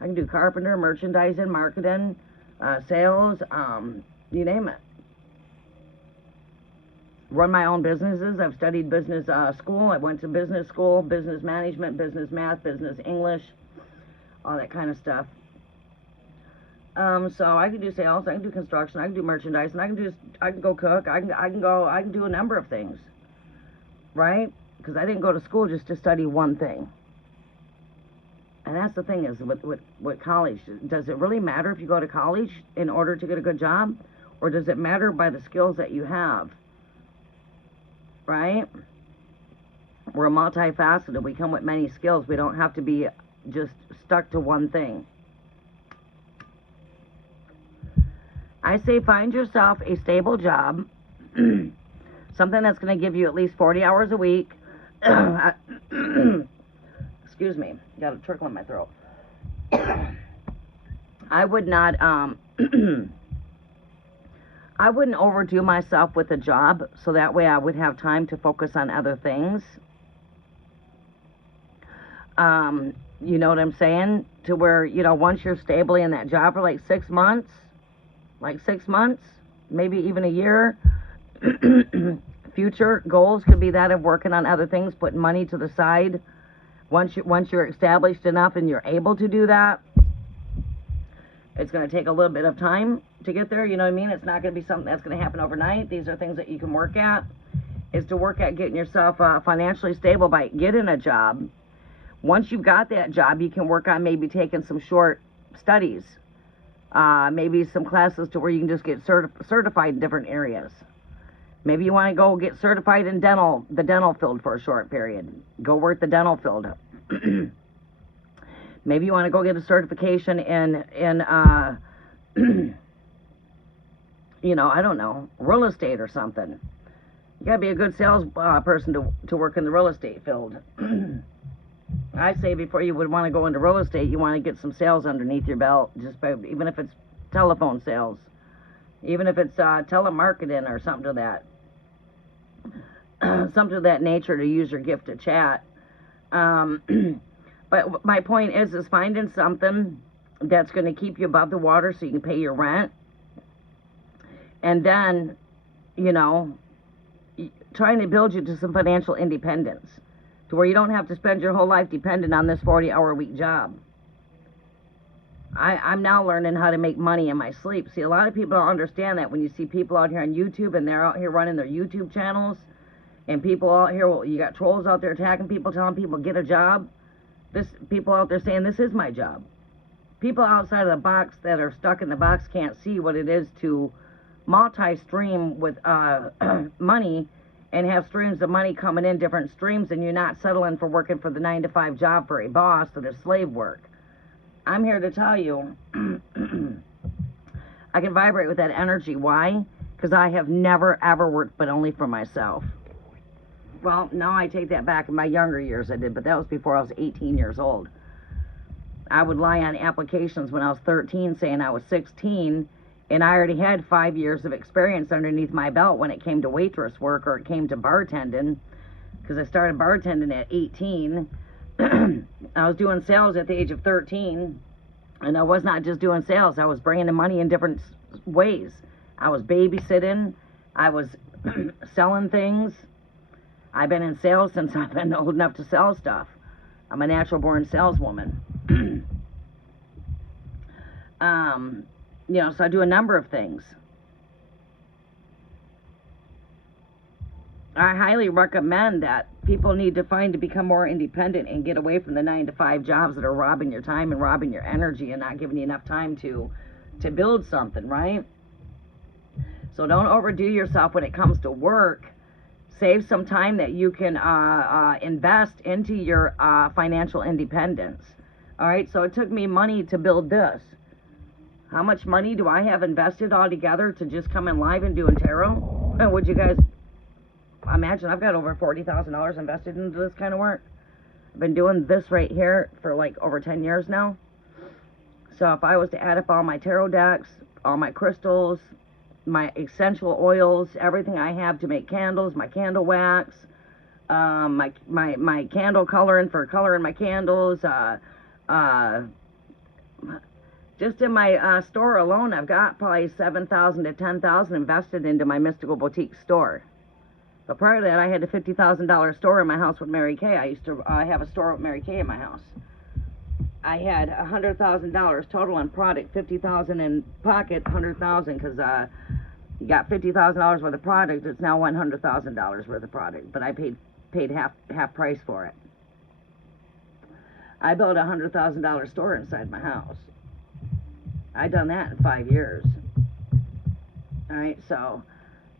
I can do carpenter, merchandising, marketing, sales, you name it. Run my own businesses. I've studied business school. I went to business school, business management, business math, business English, all that kind of stuff. So I can do sales, I can do construction, I can do merchandising, I can go cook, I can do a number of things, right? Because I didn't go to school just to study one thing. And that's the thing is with college. Does it really matter if you go to college in order to get a good job? Or does it matter by the skills that you have? Right? We're multifaceted. We come with many skills. We don't have to be just stuck to one thing. I say find yourself a stable job, something that's going to give you at least 40 hours a week. Excuse me, got a trickle in my throat. I would not, I wouldn't overdo myself with a job, so that way I would have time to focus on other things. You know what I'm saying? To where, you know, once you're stably in that job for like 6 months, maybe even a year, future goals could be that of working on other things, putting money to the side. Once you're established enough and you're able to do that, it's going to take a little bit of time to get there. You know what I mean? It's not going to be something that's going to happen overnight. These are things that you can work at, is to work at getting yourself financially stable by getting a job. Once you've got that job, you can work on maybe taking some short studies, maybe some classes to where you can just get certified in different areas. Maybe you want to go get certified in the dental field for a short period. Go work the dental field. Maybe you want to go get a certification in you know, I don't know, real estate or something. You gotta be a good sales person to work in the real estate field. I say before you would want to go into real estate, you want to get some sales underneath your belt, even if it's telephone sales, even if it's telemarketing or something to that nature, to use your gift to chat. But my point is finding something that's going to keep you above the water so you can pay your rent, and then, you know, trying to build you to some financial independence, to where you don't have to spend your whole life dependent on this 40-hour-a-week job. I'm now learning how to make money in my sleep. See, a lot of people don't understand that. When you see people out here on YouTube and they're out here running their YouTube channels, and people out here, well, you got trolls out there attacking people, telling people get a job. People out there saying this is my job. People outside of the box that are stuck in the box can't see what it is to multi-stream with money, and have streams of money coming in, different streams, and you're not settling for working for the 9-to-5 job for a boss or the slave work. I'm here to tell you, I can vibrate with that energy. Why? Because I have never, ever worked but only for myself. Well, now I take that back. In my younger years I did, but that was before I was 18 years old. I would lie on applications when I was 13 saying I was 16, and I already had 5 years of experience underneath my belt when it came to waitress work, or it came to bartending, because I started bartending at 18. I was doing sales at the age of 13, and I was not just doing sales. I was bringing in money in different ways. I was babysitting. I was selling things. I've been in sales since I've been old enough to sell stuff. I'm a natural-born saleswoman. You know, so I do a number of things. I highly recommend that people need to become more independent and get away from the 9-to-5 jobs that are robbing your time and robbing your energy and not giving you enough time to build something, right? So don't overdo yourself when it comes to work. Save some time that you can invest into your financial independence. All right, so it took me money to build this. How much money do I have invested altogether to just come in live and doing tarot? And would you guys imagine I've got over $40,000 invested into this kind of work? I've been doing this right here for like over 10 years now. So if I was to add up all my tarot decks, all my crystals, my essential oils, everything I have to make candles, my candle wax, my candle coloring for coloring my candles, just in my store alone, I've got probably $7,000 to $10,000 invested into my Mystical Boutique store. But prior to that, I had a $50,000 store in my house with Mary Kay. I used to have a store with Mary Kay in my house. I had $100,000 total in product, $50,000 in pocket, $100,000, because you got $50,000 worth of product. It's now $100,000 worth of product, but I paid half price for it. I built a $100,000 store inside my house. I've done that in 5 years. All right, so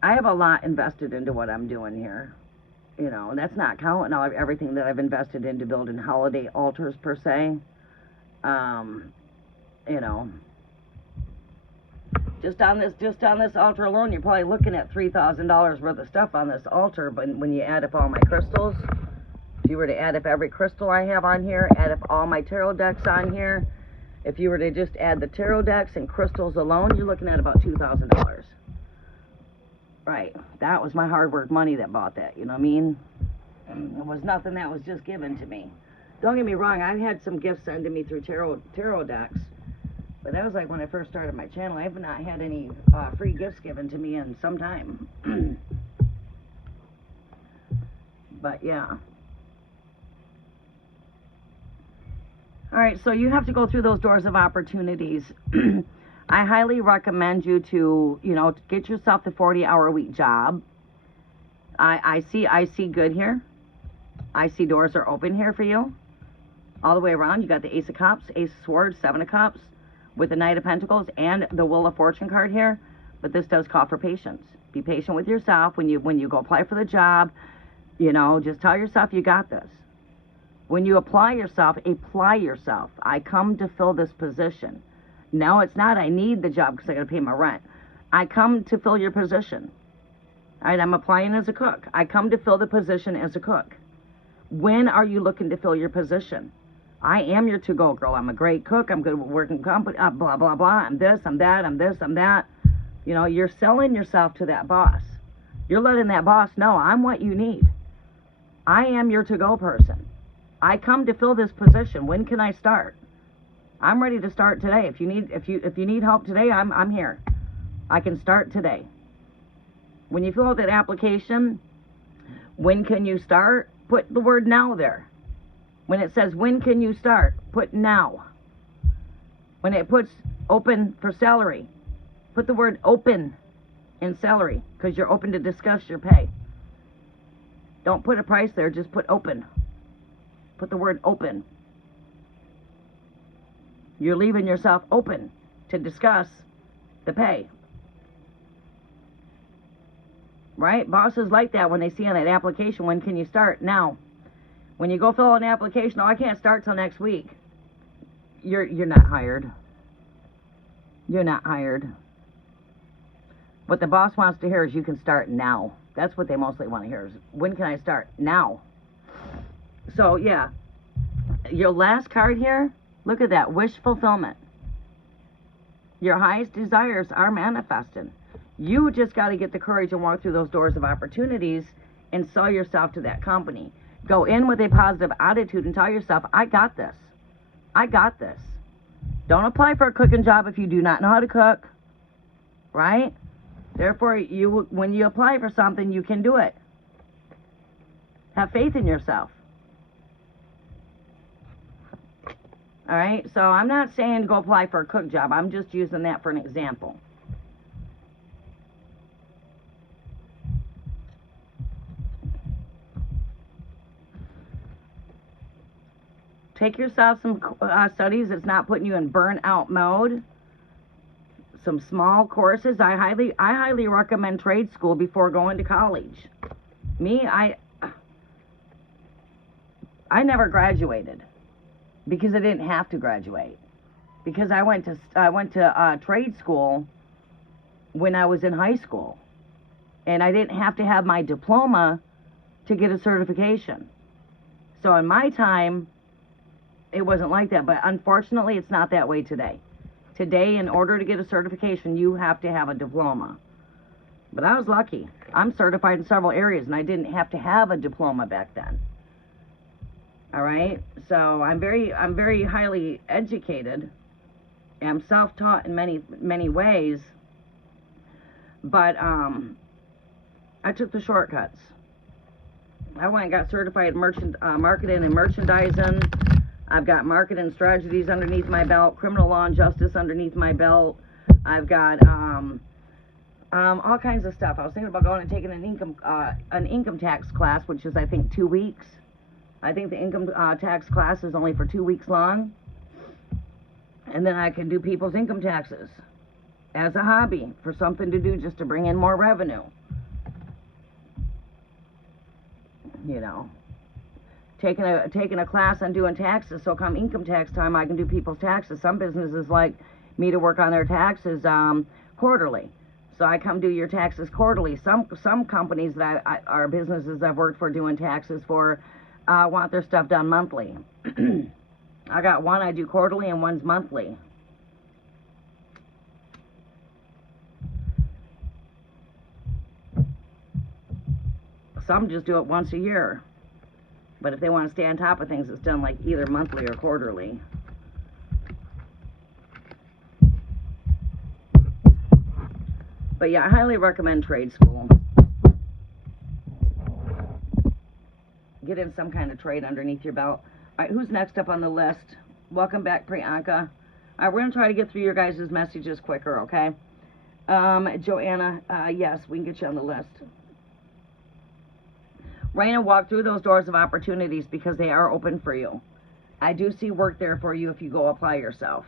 I have a lot invested into what I'm doing here, you know, and that's not counting everything that I've invested into building holiday altars per se. You know, just on this altar alone, you're probably looking at $3,000 worth of stuff on this altar. But when you add up all my crystals, if you were to add up every crystal I have on here, add up all my tarot decks on here, if you were to just add the tarot decks and crystals alone, you're looking at about $2,000. Right, that was my hard work money that bought that, you know what I mean? It was nothing that was just given to me. Don't get me wrong, I've had some gifts sent to me through tarot decks, but that was like when I first started my channel. I have not had any free gifts given to me in some time. But yeah. Alright, so you have to go through those doors of opportunities. I highly recommend you to, you know, get yourself the 40-hour-a-week job. I see good here. I see doors are open here for you. All the way around, you got the Ace of Cups, Ace of Swords, Seven of Cups, with the Knight of Pentacles, and the Wheel of Fortune card here. But this does call for patience. Be patient with yourself when you go apply for the job. You know, just tell yourself you got this. When you apply yourself. I come to fill this position. No, it's not I need the job because I got to pay my rent. I come to fill your position. All right, I'm applying as a cook. I come to fill the position as a cook. When are you looking to fill your position? I am your to-go girl. I'm a great cook. I'm good at working company, blah, blah, blah. I'm this, I'm that, I'm this, I'm that. You know, you're selling yourself to that boss. You're letting that boss know I'm what you need. I am your to-go person. I come to fill this position. When can I start? I'm ready to start today. If you need help today, I'm here. I can start today. When you fill out that application, when can you start? Put the word now there. When it says when can you start, put now. When it puts open for salary, put the word open in salary, because you're open to discuss your pay. Don't put a price there, just put open. Put the word open. You're leaving yourself open to discuss the pay. Right? Bosses like that when they see on that application, when can you start? Now. When you go fill out an application, oh, I can't start till next week. You're not hired. You're not hired. What the boss wants to hear is you can start now. That's what they mostly want to hear is, when can I start? Now. So, yeah. Your last card here, look at that, wish fulfillment. Your highest desires are manifesting. You just got to get the courage and walk through those doors of opportunities and sell yourself to that company. Go in with a positive attitude and tell yourself, I got this. I got this. Don't apply for a cooking job if you do not know how to cook. Right? Therefore, when you apply for something, you can do it. Have faith in yourself. All right? So I'm not saying go apply for a cook job. I'm just using that for an example. Take yourself some studies that's not putting you in burnout mode. Some small courses. I highly recommend trade school before going to college. Me, I never graduated because I didn't have to graduate. Because I went to trade school when I was in high school, and I didn't have to have my diploma to get a certification. So in my time, it wasn't like that, but unfortunately, it's not that way today. Today, in order to get a certification, you have to have a diploma. But I was lucky. I'm certified in several areas, and I didn't have to have a diploma back then. All right? So I'm very highly educated. I'm self-taught in many ways. But I took the shortcuts. I went and got certified in marketing and merchandising. I've got marketing strategies underneath my belt, criminal law and justice underneath my belt. I've got all kinds of stuff. I was thinking about going and taking an income tax class, which is, I think, 2 weeks. I think the income tax class is only for 2 weeks long. And then I can do people's income taxes as a hobby for something to do just to bring in more revenue. You know. taking a class on doing taxes, so come income tax time, I can do people's taxes. Some businesses like me to work on their taxes quarterly. So I come do your taxes quarterly. Some companies that are businesses I've worked for doing taxes for want their stuff done monthly. I got one I do quarterly and one's monthly. Some just do it once a year. But if they want to stay on top of things, it's done like either monthly or quarterly. But yeah, I highly recommend trade school. Get in some kind of trade underneath your belt. All right, who's next up on the list? Welcome back, Priyanka. All right, we're going to try to get through your guys' messages quicker, okay? Joanna, yes, we can get you on the list. Raina, walk through those doors of opportunities because they are open for you. I do see work there for you if you go apply yourself.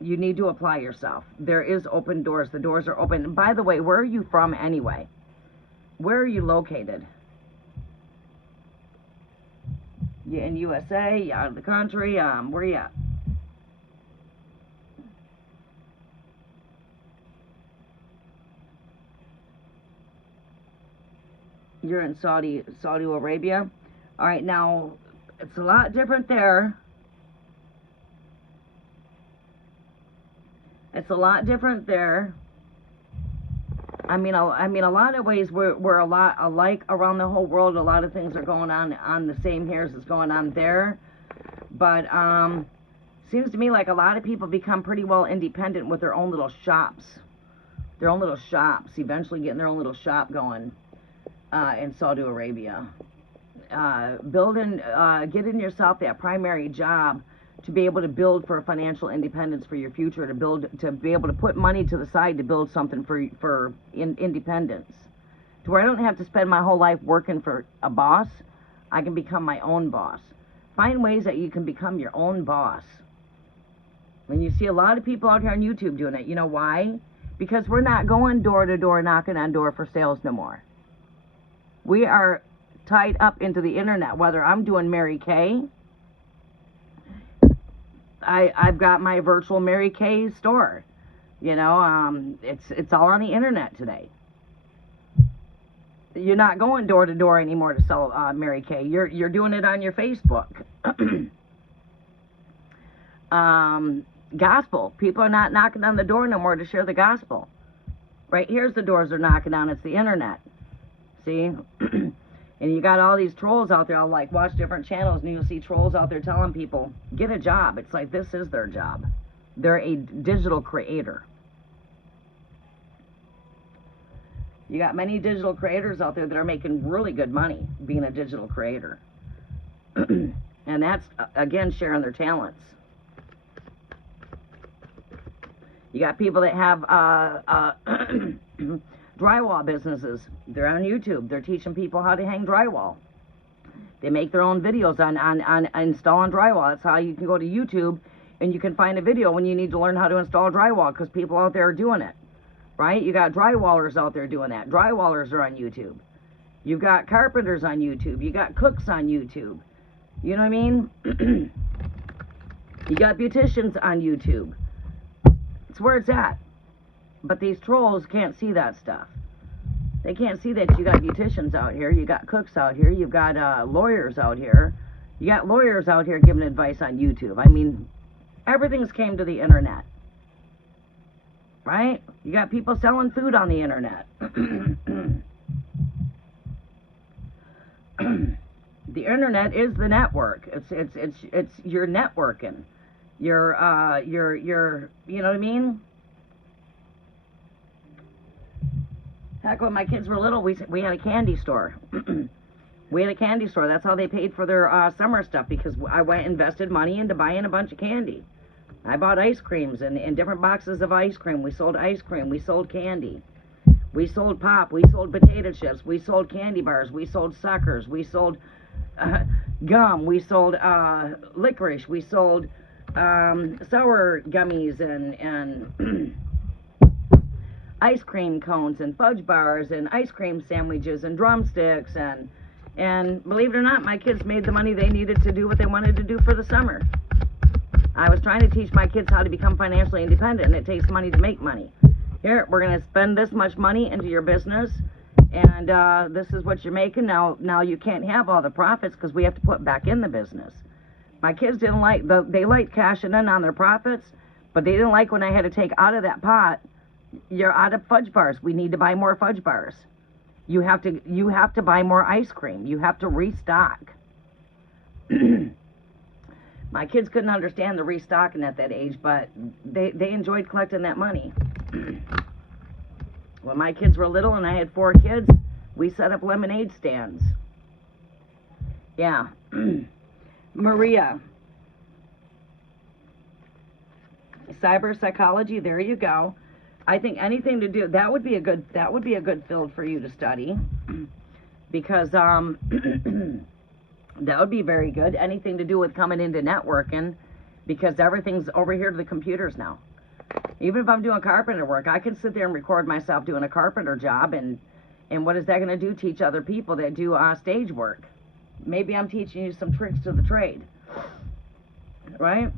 You need to apply yourself. There is open doors. The doors are open. And by the way, where are you from anyway? Where are you located? You in USA? You out of the country? Where you at? You're in Saudi Arabia. All right, now it's a lot different there. It's a lot different there. I mean, a lot of ways we're a lot alike around the whole world. A lot of things are going on the same here as is going on there. But seems to me like a lot of people become pretty well independent with their own little shops. Their own little shops, eventually getting their own little shop going in Saudi Arabia. Getting yourself that primary job to be able to build for financial independence for your future, to be able to put money to the side to build something for independence, to where I don't have to spend my whole life working for a boss. I can become my own boss. Find ways that you can become your own boss. And you see a lot of people out here on YouTube doing it. You know why? Because we're not going door to door, knocking on door for sales no more. We are tied up into the internet. Whether I'm doing Mary Kay, I've got my virtual Mary Kay store. You know, it's all on the internet today. You're not going door to door anymore to sell Mary Kay. You're doing it on your Facebook. Gospel. People are not knocking on the door no more to share the gospel. Right here's the doors they're knocking on. It's the internet. See? And you got all these trolls out there. I'll like watch different channels and you'll see trolls out there telling people, get a job. It's like this is their job. They're a digital creator. You got many digital creators out there that are making really good money being a digital creator. And that's, again, sharing their talents. You got people that have drywall businesses. They're on YouTube. They're teaching people how to hang drywall. They make their own videos on installing drywall. That's how you can go to YouTube and you can find a video when you need to learn how to install drywall, because people out there are doing it. Right? You got drywallers out there doing that. Drywallers are on YouTube. You've got carpenters on YouTube. You got cooks on YouTube. You know what I mean? You got beauticians on YouTube. It's where it's at. But these trolls can't see that stuff. They can't see that you got beauticians out here. You got cooks out here. You've got lawyers out here. You got lawyers out here giving advice on YouTube. I mean, everything's came to the internet. Right? You got people selling food on the internet. The internet is the network. It's your networking. Your you know what I mean? Heck, when my kids were little, we had a candy store. We had a candy store. That's how they paid for their summer stuff, because I went and invested money into buying a bunch of candy. I bought ice creams and different boxes of ice cream. We sold ice cream. We sold candy. We sold pop. We sold potato chips. We sold candy bars. We sold suckers. We sold gum. We sold licorice. We sold sour gummies and ice cream cones and fudge bars and ice cream sandwiches and drumsticks And believe it or not, my kids made the money they needed to do what they wanted to do for the summer. I was trying to teach my kids how to become financially independent, and it takes money to make money. Here, we're going to spend this much money into your business, and this is what you're making. Now you can't have all the profits because we have to put back in the business. My kids didn't like, they liked cashing in on their profits, but they didn't like when I had to take out of that pot. You're out of fudge bars. We need to buy more fudge bars. You have to buy more ice cream. You have to restock. My kids couldn't understand the restocking at that age, but they enjoyed collecting that money. When my kids were little and I had 4 kids, we set up lemonade stands. Yeah. Maria. Cyber psychology, there you go. I think anything to do, that would be a good field for you to study, because that would be very good. Anything to do with coming into networking, because everything's over here to the computers now. Even if I'm doing carpenter work, I can sit there and record myself doing a carpenter job, and what is that going to do? Teach other people that do stage work. Maybe I'm teaching you some tricks to the trade, right?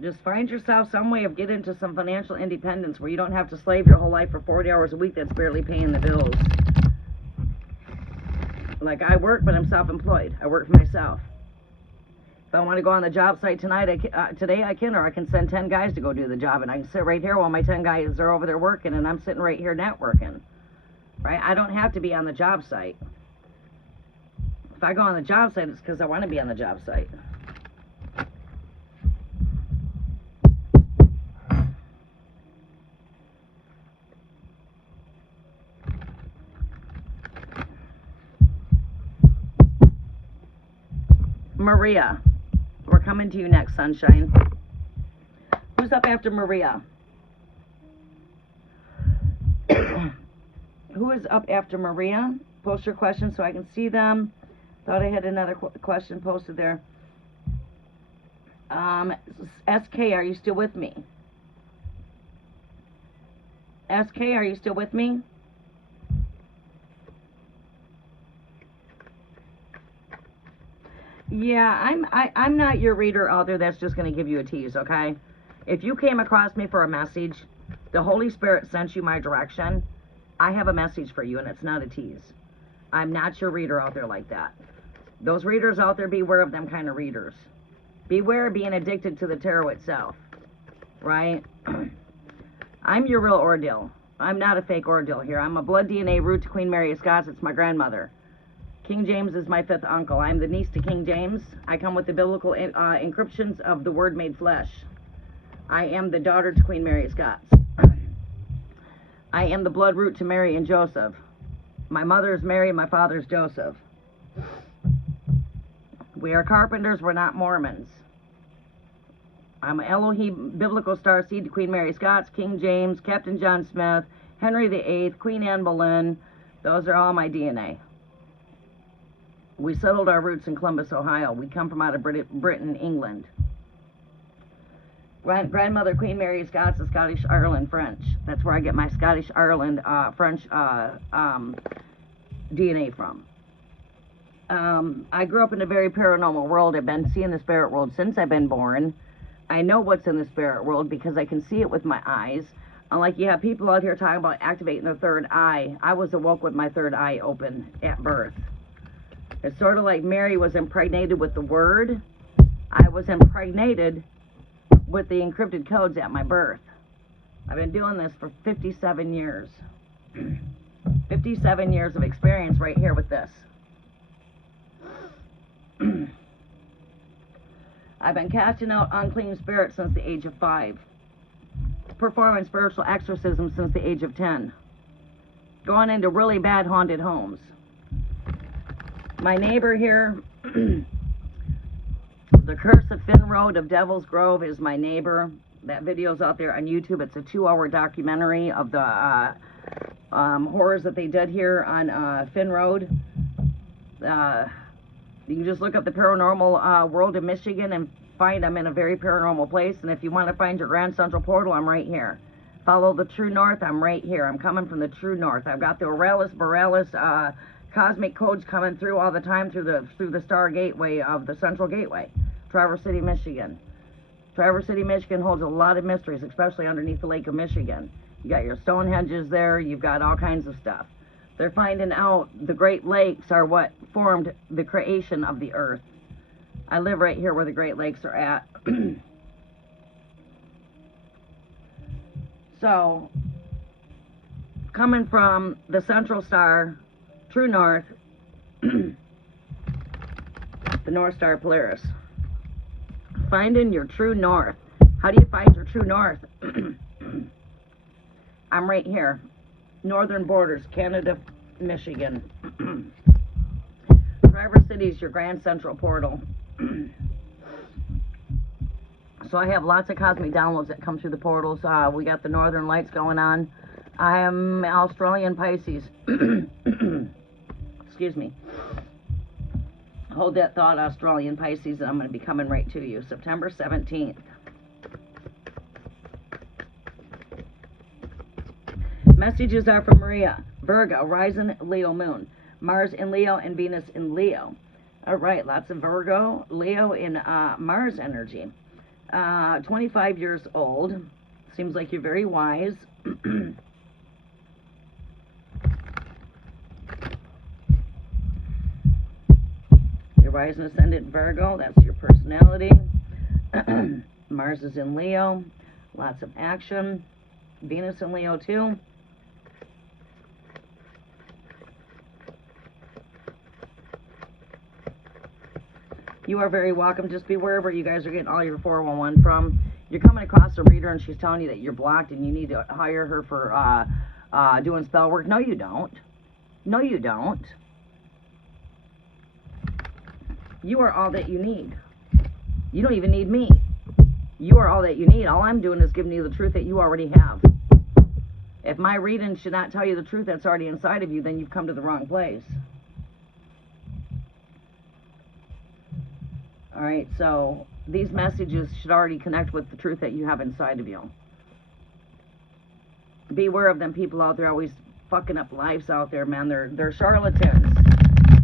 Just find yourself some way of getting to some financial independence where you don't have to slave your whole life for 40 hours a week that's barely paying the bills. Like, I work, but I'm self-employed. I work for myself. If I want to go on the job site today I can, or I can send 10 guys to go do the job, and I can sit right here while my 10 guys are over there working, and I'm sitting right here networking. Right? I don't have to be on the job site. If I go on the job site, it's because I want to be on the job site. Maria, we're coming to you next, sunshine. Who's up after Maria? Who is up after Maria? Post your questions so I can see them. Thought I had another question posted there. SK, are you still with me? SK, are you still with me? Yeah, I'm not your reader out there that's just going to give you a tease, okay? If you came across me for a message, the Holy Spirit sent you my direction, I have a message for you, and it's not a tease. I'm not your reader out there like that. Those readers out there, beware of them kind of readers. Beware of being addicted to the tarot itself, right? I'm your real ordeal. I'm not a fake ordeal here. I'm a blood DNA root to Queen Mary of Scots. It's my grandmother. King James is my 5th uncle. I'm the niece to King James. I come with the biblical encryptions of the Word made flesh. I am the daughter to Queen Mary of Scots. I am the blood root to Mary and Joseph. My mother is Mary, my father is Joseph. We are carpenters, we're not Mormons. I'm an Elohim biblical star seed to Queen Mary of Scots, King James, Captain John Smith, Henry VIII, Queen Anne Boleyn. Those are all my DNA. We settled our roots in Columbus, Ohio. We come from out of Britain, England. Grandmother Queen Mary of Scots is Scottish Ireland French. That's where I get my Scottish Ireland French DNA from. I grew up in a very paranormal world. I've been seeing the spirit world since I've been born. I know what's in the spirit world because I can see it with my eyes. Unlike you have people out here talking about activating their third eye, I was awoke with my third eye open at birth. It's sort of like Mary was impregnated with the Word. I was impregnated with the encrypted codes at my birth. I've been doing this for 57 years. 57 years of experience right here with this. I've been casting out unclean spirits since the age of 5. Performing spiritual exorcisms since the age of 10. Going into really bad haunted homes. My neighbor here, the Curse of Finn Road of Devil's Grove is my neighbor. That video's out there on YouTube. It's a 2-hour documentary of the horrors that they did here on Finn Road. You can just look up the paranormal world of Michigan and find I'm in a very paranormal place, and if you want to find your Grand Central Portal, I'm right here. Follow the true north, I'm right here. I'm coming from the true north. I've got the Aurelius Borealis cosmic codes coming through all the time through the Star Gateway of the Central Gateway, Traverse City, Michigan. Traverse City, Michigan holds a lot of mysteries, especially underneath the Lake of Michigan. You got your Stonehenges there, you've got all kinds of stuff. They're finding out the Great Lakes are what formed the creation of the earth. I live right here where the Great Lakes are at. So, coming from the Central Star, true north, the North Star Polaris. Finding your true north. How do you find your true north? I'm right here. Northern borders, Canada, Michigan. Traverse City is your Grand Central Portal. So I have lots of cosmic downloads that come through the portals. We got the Northern Lights going on. I am Australian Pisces. Excuse me. Hold that thought, Australian Pisces, and I'm going to be coming right to you. September 17th. Messages are from Maria. Virgo, rising Leo moon. Mars in Leo and Venus in Leo. All right, lots of Virgo, Leo, and Mars energy. 25 years old. Seems like you're very wise. Your rising ascendant Virgo, that's your personality. Mars is in Leo. Lots of action. Venus in Leo too. You are very welcome. Just be wherever you guys are getting all your 411 from. You're coming across a reader and she's telling you that you're blocked and you need to hire her for doing spell work. No, you don't. No, you don't. You are all that you need. You don't even need me. You are all that you need. All I'm doing is giving you the truth that you already have. If my reading should not tell you the truth that's already inside of you, then you've come to the wrong place. All right, so these messages should already connect with the truth that you have inside of you. Beware of them people out there always fucking up lives out there, man. They're charlatans.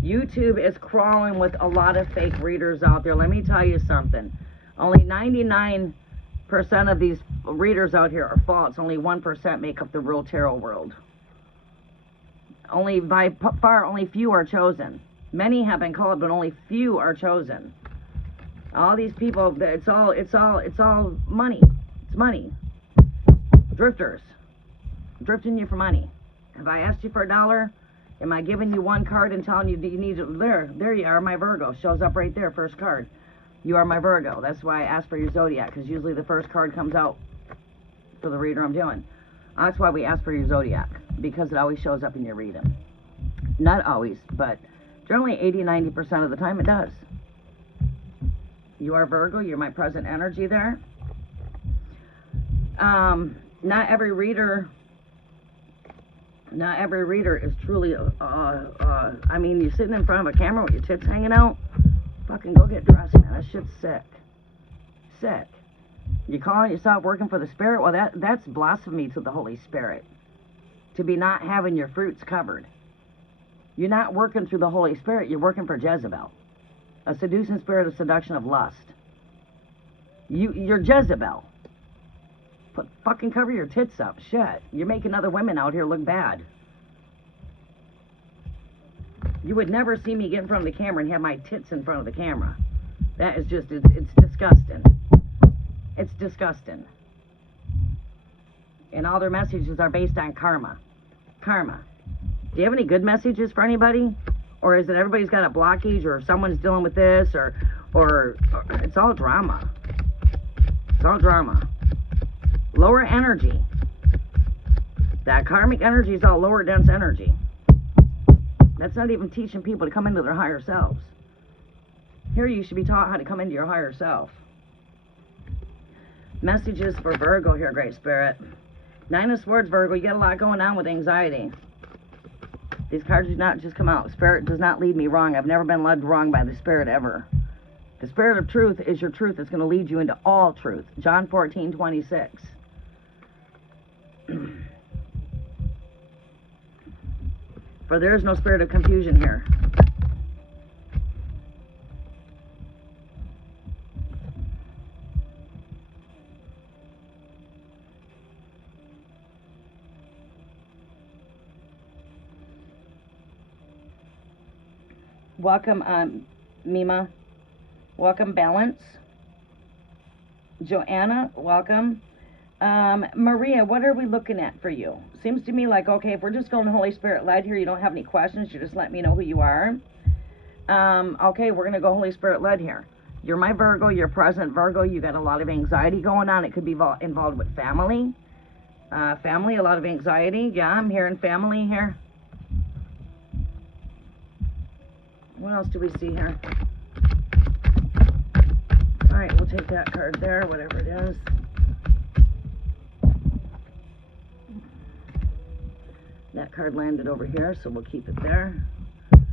YouTube is crawling with a lot of fake readers out there. Let me tell you something. Only 99% of these readers out here are false. Only 1% make up the real tarot world. Only by far, only few are chosen. Many have been called, but only few are chosen. All these people, it's all money. It's money. Drifters. Drifting you for money. Have I asked you for $1? Am I giving you one card and telling you you need it? There you are, my Virgo. Shows up right there, first card. You are my Virgo. That's why I asked for your zodiac, because usually the first card comes out for the reader I'm doing. That's why we ask for your zodiac, because it always shows up in your reading. Not always, but generally 80-90% of the time it does. You are Virgo. You're my present energy there. Not every reader is truly, I mean, you're sitting in front of a camera with your tits hanging out. Fucking go get dressed, man. That shit's sick. Sick. You calling yourself working for the Spirit? Well, that's blasphemy to the Holy Spirit. To be not having your fruits covered. You're not working through the Holy Spirit. You're working for Jezebel. A seducing spirit of seduction of lust. You're Jezebel. Fucking cover your tits up. Shit. You're making other women out here look bad. You would never see me get in front of the camera and have my tits in front of the camera. That is just, it's disgusting. It's disgusting. And all their messages are based on karma. Karma. Do you have any good messages for anybody? Or is it everybody's got a blockage, or someone's dealing with this, or it's all drama. It's all drama. Lower energy. That karmic energy is all lower dense energy. That's not even teaching people to come into their higher selves. Here you should be taught how to come into your higher self. Messages for Virgo here, Great Spirit. 9 of Swords, Virgo. You got a lot going on with anxiety. These cards do not just come out. Spirit does not lead me wrong. I've never been led wrong by the Spirit ever. The spirit of truth is your truth. It's going to lead you into all truth. John 14:26. For there is no spirit of confusion here. Welcome, Mima. Welcome, Balance. Joanna, welcome. Maria, what are we looking at for you? Seems to me like, okay, if we're just going Holy Spirit led here, you don't have any questions, you just let me know who you are. Okay, we're going to go Holy Spirit led here. You're my Virgo, you're present Virgo, you got a lot of anxiety going on. It could be involved with family. Family, a lot of anxiety. Yeah, I'm hearing family here. What else do we see here? All right, we'll take that card there, whatever it is. That card landed over here, so we'll keep it there.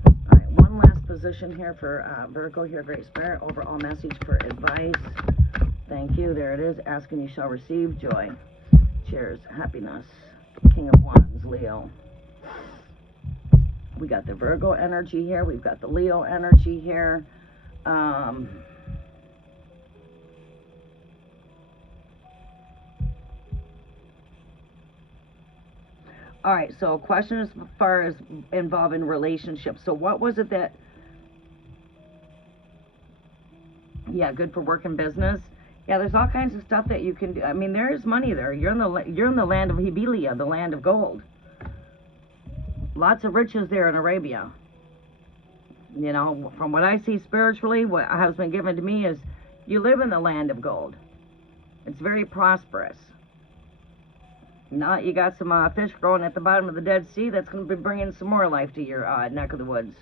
All right, one last position here for Virgo here, Great Spirit. Overall message for advice. Thank you. There it is. Asking you shall receive. Joy. Cheers. Happiness. King of Wands, Leo. We got the Virgo energy here. We've got the Leo energy here. All right, so question as far as involving relationships. So what was it that, yeah, good for work and business. Yeah, there's all kinds of stuff that you can do. I mean, there is money there. You're in the land of Hebelia, the land of gold. Lots of riches there in Arabia. You know, from what I see spiritually, what has been given to me is you live in the land of gold. It's very prosperous. Now you got some fish growing at the bottom of the Dead Sea. That's going to be bringing some more life to your neck of the woods.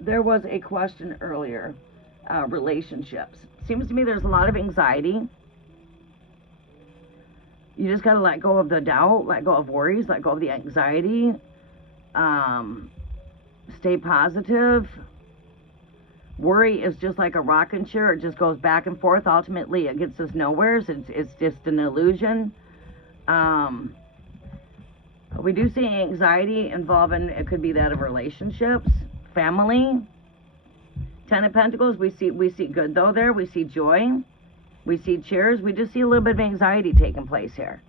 There was a question earlier, relationships. Seems to me there's a lot of anxiety. You just got to let go of the doubt, let go of worries, let go of the anxiety. Stay positive. Worry is just like a rocking chair. It just goes back and forth. Ultimately, it gets us nowhere. It's just an illusion. We do see anxiety involving, it could be that of relationships, family. Ten of Pentacles, we see good though there. We see joy. We see cheers. We just see a little bit of anxiety taking place here.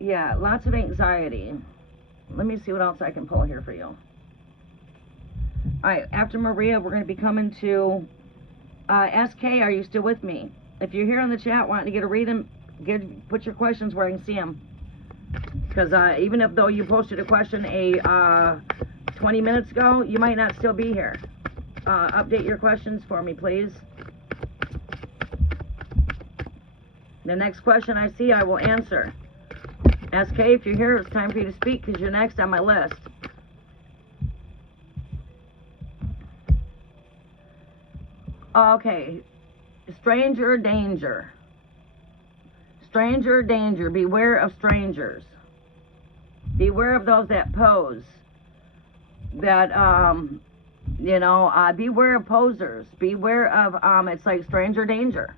Yeah, lots of anxiety. Let me see what else I can pull here for you. All right, after Maria, we're going to be coming to SK. Are you still with me? If you're here in the chat wanting to get a reading, put your questions where I can see them. Because even if though you posted a question 20 minutes ago, you might not still be here. Update your questions for me, please. The next question I see, I will answer. SK, if you're here, it's time for you to speak because you're next on my list. Okay. Stranger danger. Stranger danger. Beware of strangers. Beware of those that pose. That, beware of posers. Beware of, it's like stranger danger.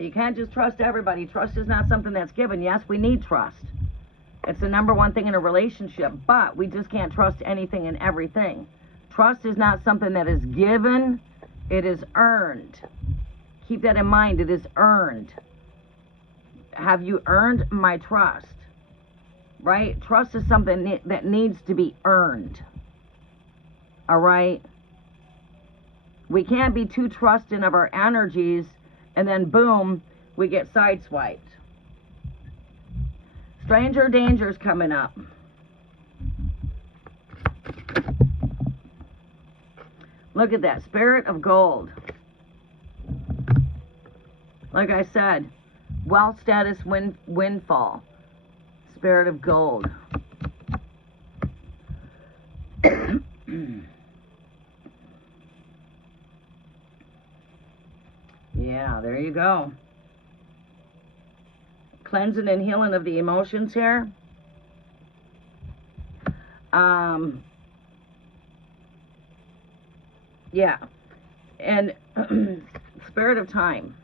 You can't just trust everybody. Trust is not something that's given. Yes, we need trust. It's the number one thing in a relationship, but we just can't trust anything and everything. Trust is not something that is given. It is earned. Keep that in mind. It is earned. Have you earned my trust? Right? Trust is something that needs to be earned. All right? We can't be too trusting of our energies and then boom, we get sideswiped. Stranger danger's coming up. Look at that, Spirit of Gold. Like I said, wealth status windfall. Spirit of Gold. there you go. Cleansing and healing of the emotions here. Yeah. And spirit of time.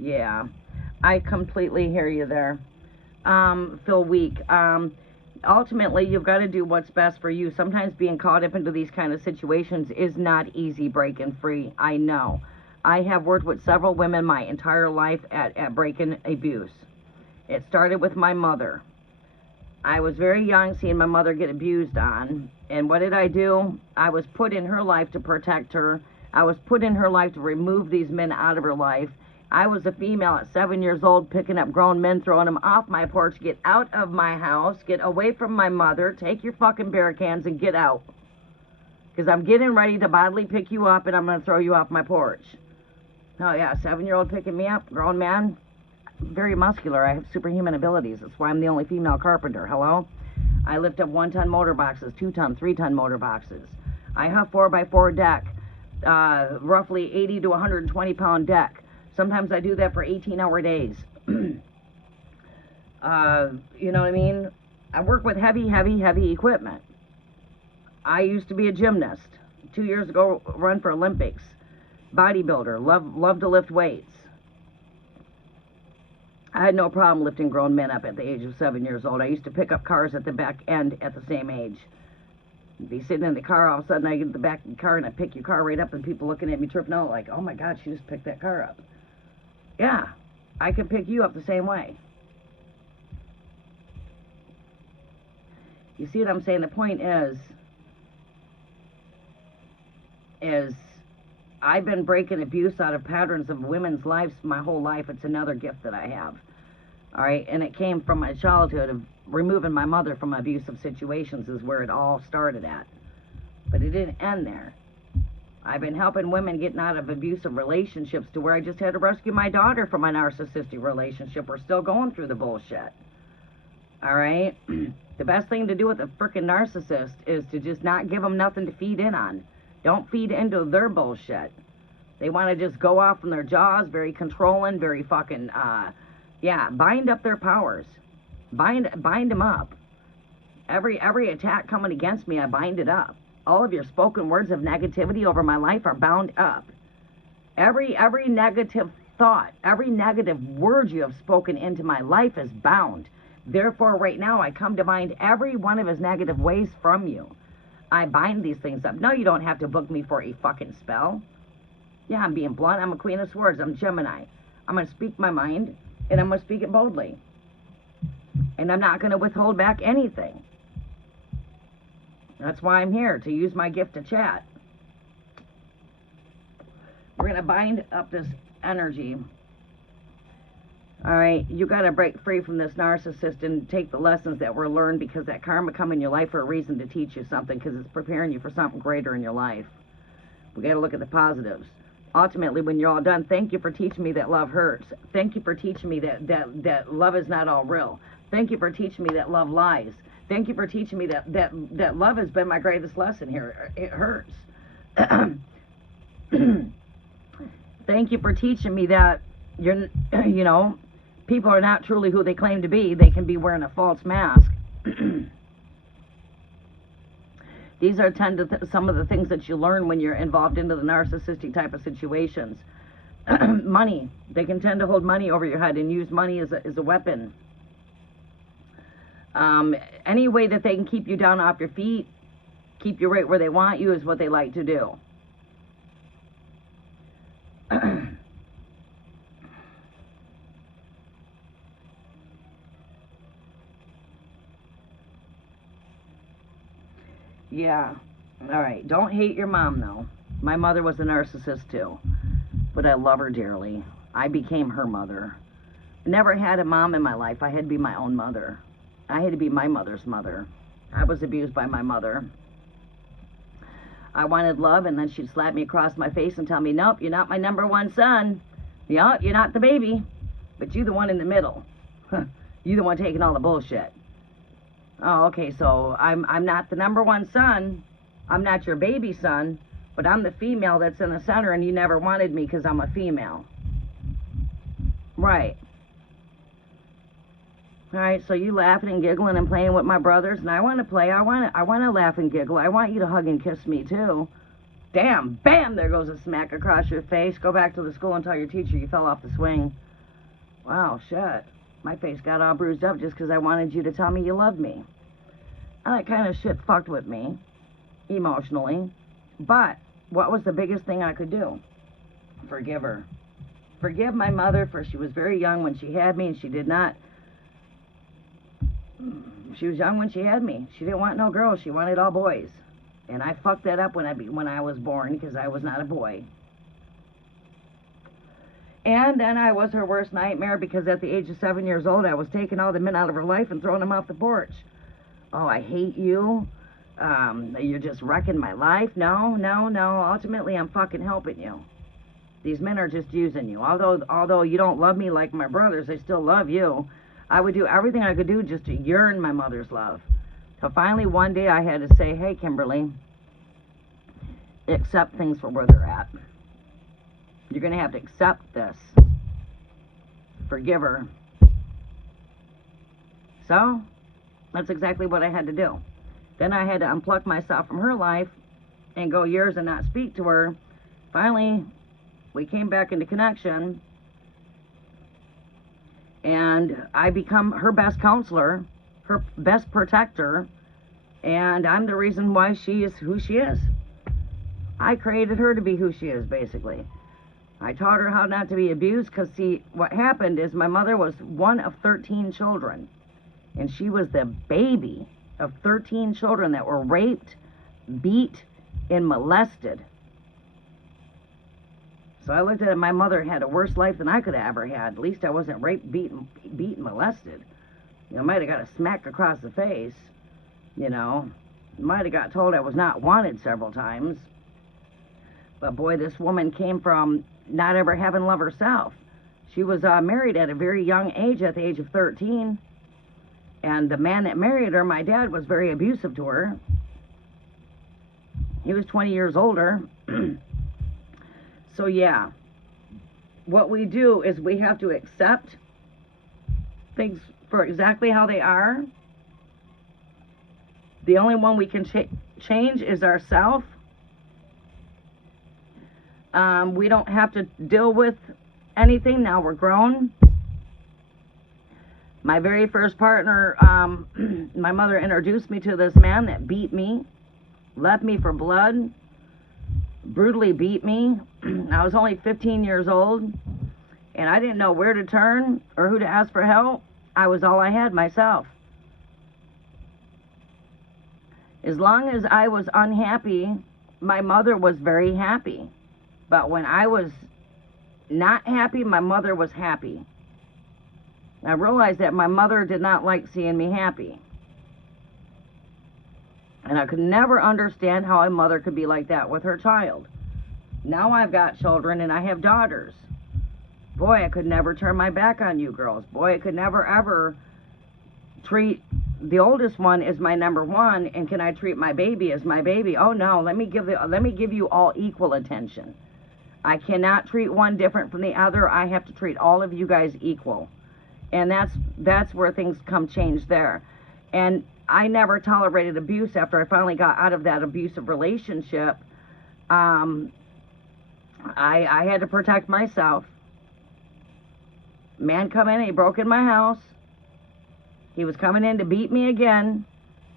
Yeah. I completely hear you there. Feel weak. Ultimately, you've got to do what's best for you. Sometimes being caught up into these kind of situations is not easy breaking free. I know. I have worked with several women my entire life at breaking abuse. It started with my mother. I was very young seeing my mother get abused on. And what did I do? I was put in her life to protect her. I was put in her life to remove these men out of her life. I was a female at 7 years old picking up grown men, throwing them off my porch. Get out of my house. Get away from my mother. Take your fucking beer cans and get out. Because I'm getting ready to bodily pick you up and I'm going to throw you off my porch. Oh yeah, 7-year-old picking me up, grown man. Very muscular. I have superhuman abilities. That's why I'm the only female carpenter. Hello? I lift up 1-ton motor boxes, 2-ton, 3-ton motor boxes. I have 4x4 deck, roughly 80 to 120 pound deck. Sometimes I do that for 18-hour days. You know what I mean? I work with heavy equipment. I used to be a gymnast. 2 years ago, run for Olympics. Bodybuilder. Love to lift weights. I had no problem lifting grown men up at the age of 7 years old. I used to pick up cars at the back end at the same age. I'd be sitting in the car, all of a sudden I get to the back of the car and I pick your car right up and people looking at me tripping out like, oh my God, she just picked that car up. Yeah, I can pick you up the same way. You see what I'm saying? The point is I've been breaking abuse out of patterns of women's lives my whole life. It's another gift that I have. All right, and it came from my childhood of removing my mother from abusive situations is where it all started at. But it didn't end there. I've been helping women getting out of abusive relationships to where I just had to rescue my daughter from a narcissistic relationship. We're still going through the bullshit. All right? The best thing to do with a freaking narcissist is to just not give them nothing to feed in on. Don't feed into their bullshit. They want to just go off on their jaws, very controlling, very fucking, yeah, bind up their powers. Bind them up. Every attack coming against me, I bind it up. All of your spoken words of negativity over my life are bound up. Every negative thought, every negative word you have spoken into my life is bound. Therefore, right now, I come to bind every one of his negative ways from you. I bind these things up. No, you don't have to book me for a fucking spell. Yeah, I'm being blunt. I'm a queen of swords. I'm Gemini. I'm going to speak my mind, and I'm going to speak it boldly. And I'm not going to withhold back anything. That's why I'm here, to use my gift to chat. We're going to bind up this energy. All right, you got to break free from this narcissist and take the lessons that were learned, because that karma come in your life for a reason to teach you something, because it's preparing you for something greater in your life. We got to look at the positives. Ultimately, when you're all done, thank you for teaching me that love hurts. Thank you for teaching me that love is not all real. Thank you for teaching me that love lies. Thank you for teaching me that love has been my greatest lesson here. It hurts. Thank you for teaching me that you know, people are not truly who they claim to be. They can be wearing a false mask. These are some of the things that you learn when you're involved into the narcissistic type of situations. Money. They can tend to hold money over your head and use money as a weapon. Any way that they can keep you down off your feet, keep you right where they want you, is what they like to do. Yeah. All right. Don't hate your mom, though. My mother was a narcissist, too. But I love her dearly. I became her mother. I never had a mom in my life. I had to be my own mother. I had to be my mother's mother. I was abused by my mother. I wanted love, and then she'd slap me across my face and tell me, nope, you're not my number one son. Yeah, you're not the baby. But you're the one in the middle. You're the one taking all the bullshit. Oh, okay, so I'm not the number one son. I'm not your baby son, but I'm the female that's in the center, and you never wanted me because I'm a female. Right. All right, so you laughing and giggling and playing with my brothers, and I want to play. I want to laugh and giggle. I want you to hug and kiss me too. Damn, bam, there goes a smack across your face. Go back to the school and tell your teacher you fell off the swing. Wow, shit. My face got all bruised up just because I wanted you to tell me you loved me. And that kind of shit fucked with me, emotionally. But what was the biggest thing I could do? Forgive her. Forgive my mother, for she was very young when she had me, and she did not. She was young when she had me. She didn't want no girls. She wanted all boys. And I fucked that up when I was born, because I was not a boy. And then I was her worst nightmare, because at the age of 7 years old, I was taking all the men out of her life and throwing them off the porch. Oh, I hate you. You're just wrecking my life. No. Ultimately, I'm fucking helping you. These men are just using you. Although you don't love me like my brothers, I still love you. I would do everything I could do just to yearn my mother's love. So finally, one day, I had to say, hey, Kimberly, accept things for where they're at. You're going to have to accept this. Forgive her. So, that's exactly what I had to do. Then I had to unplug myself from her life and go years and not speak to her. Finally, we came back into connection, and I become her best counselor, her best protector, and I'm the reason why she is who she is. I created her to be who she is, basically. I taught her how not to be abused, because, see, what happened is my mother was one of 13 children, and she was the baby of 13 children that were raped, beat, and molested. So I looked at it, my mother had a worse life than I could have ever had. At least I wasn't raped, beat, and molested. You know, might have got a smack across the face, you know. Might have got told I was not wanted several times. But boy, this woman came from not ever having love herself. She was married at a very young age, at the age of 13. And the man that married her, my dad, was very abusive to her. He was 20 years older. So yeah, what we do is we have to accept things for exactly how they are. The only one we can change is ourselves. We don't have to deal with anything. Now we're grown. My very first partner, my mother introduced me to this man that beat me, left me for blood, brutally beat me. I was only 15 years old, and I didn't know where to turn or who to ask for help. I was all I had, myself. As long as I was unhappy, my mother was very happy. But when I was not happy, my mother was happy. I realized that my mother did not like seeing me happy. And I could never understand how a mother could be like that with her child. Now I've got children and I have daughters. Boy, I could never turn my back on you girls. Boy, I could never ever treat the oldest one as my number one, and can I treat my baby as my baby? Oh no, let me give you all equal attention. I cannot treat one different from the other. I have to treat all of you guys equal. And that's where things come change there. And I never tolerated abuse after I finally got out of that abusive relationship. I had to protect myself. Man come in, he broke in my house. He was coming in to beat me again.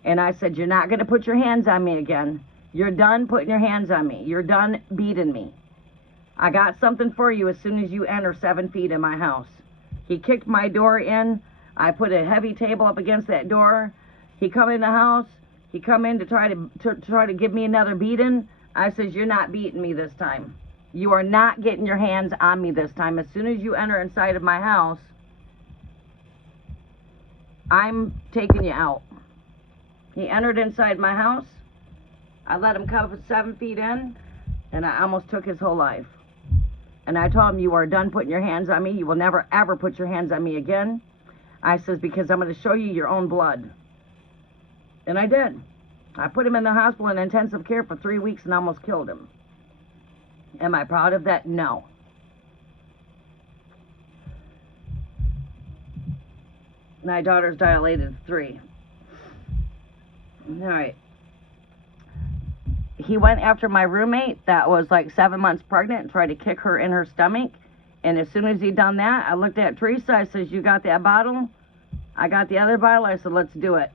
And I said, you're not going to put your hands on me again. You're done putting your hands on me. You're done beating me. I got something for you as soon as you enter 7 feet in my house. He kicked my door in. I put a heavy table up against that door. He come in the house. He come in to try to give me another beating. I says, you're not beating me this time. You are not getting your hands on me this time. As soon as you enter inside of my house, I'm taking you out. He entered inside my house. I let him come 7 feet in, and I almost took his whole life. And I told him, you are done putting your hands on me. You will never, ever put your hands on me again. I says, because I'm going to show you your own blood. And I did. I put him in the hospital in intensive care for 3 weeks and almost killed him. Am I proud of that? No. My daughter's dilated 3. All right. He went after my roommate that was like 7 months pregnant and tried to kick her in her stomach. And as soon as he done that, I looked at Teresa. I says, you got that bottle? I got the other bottle. I said, let's do it.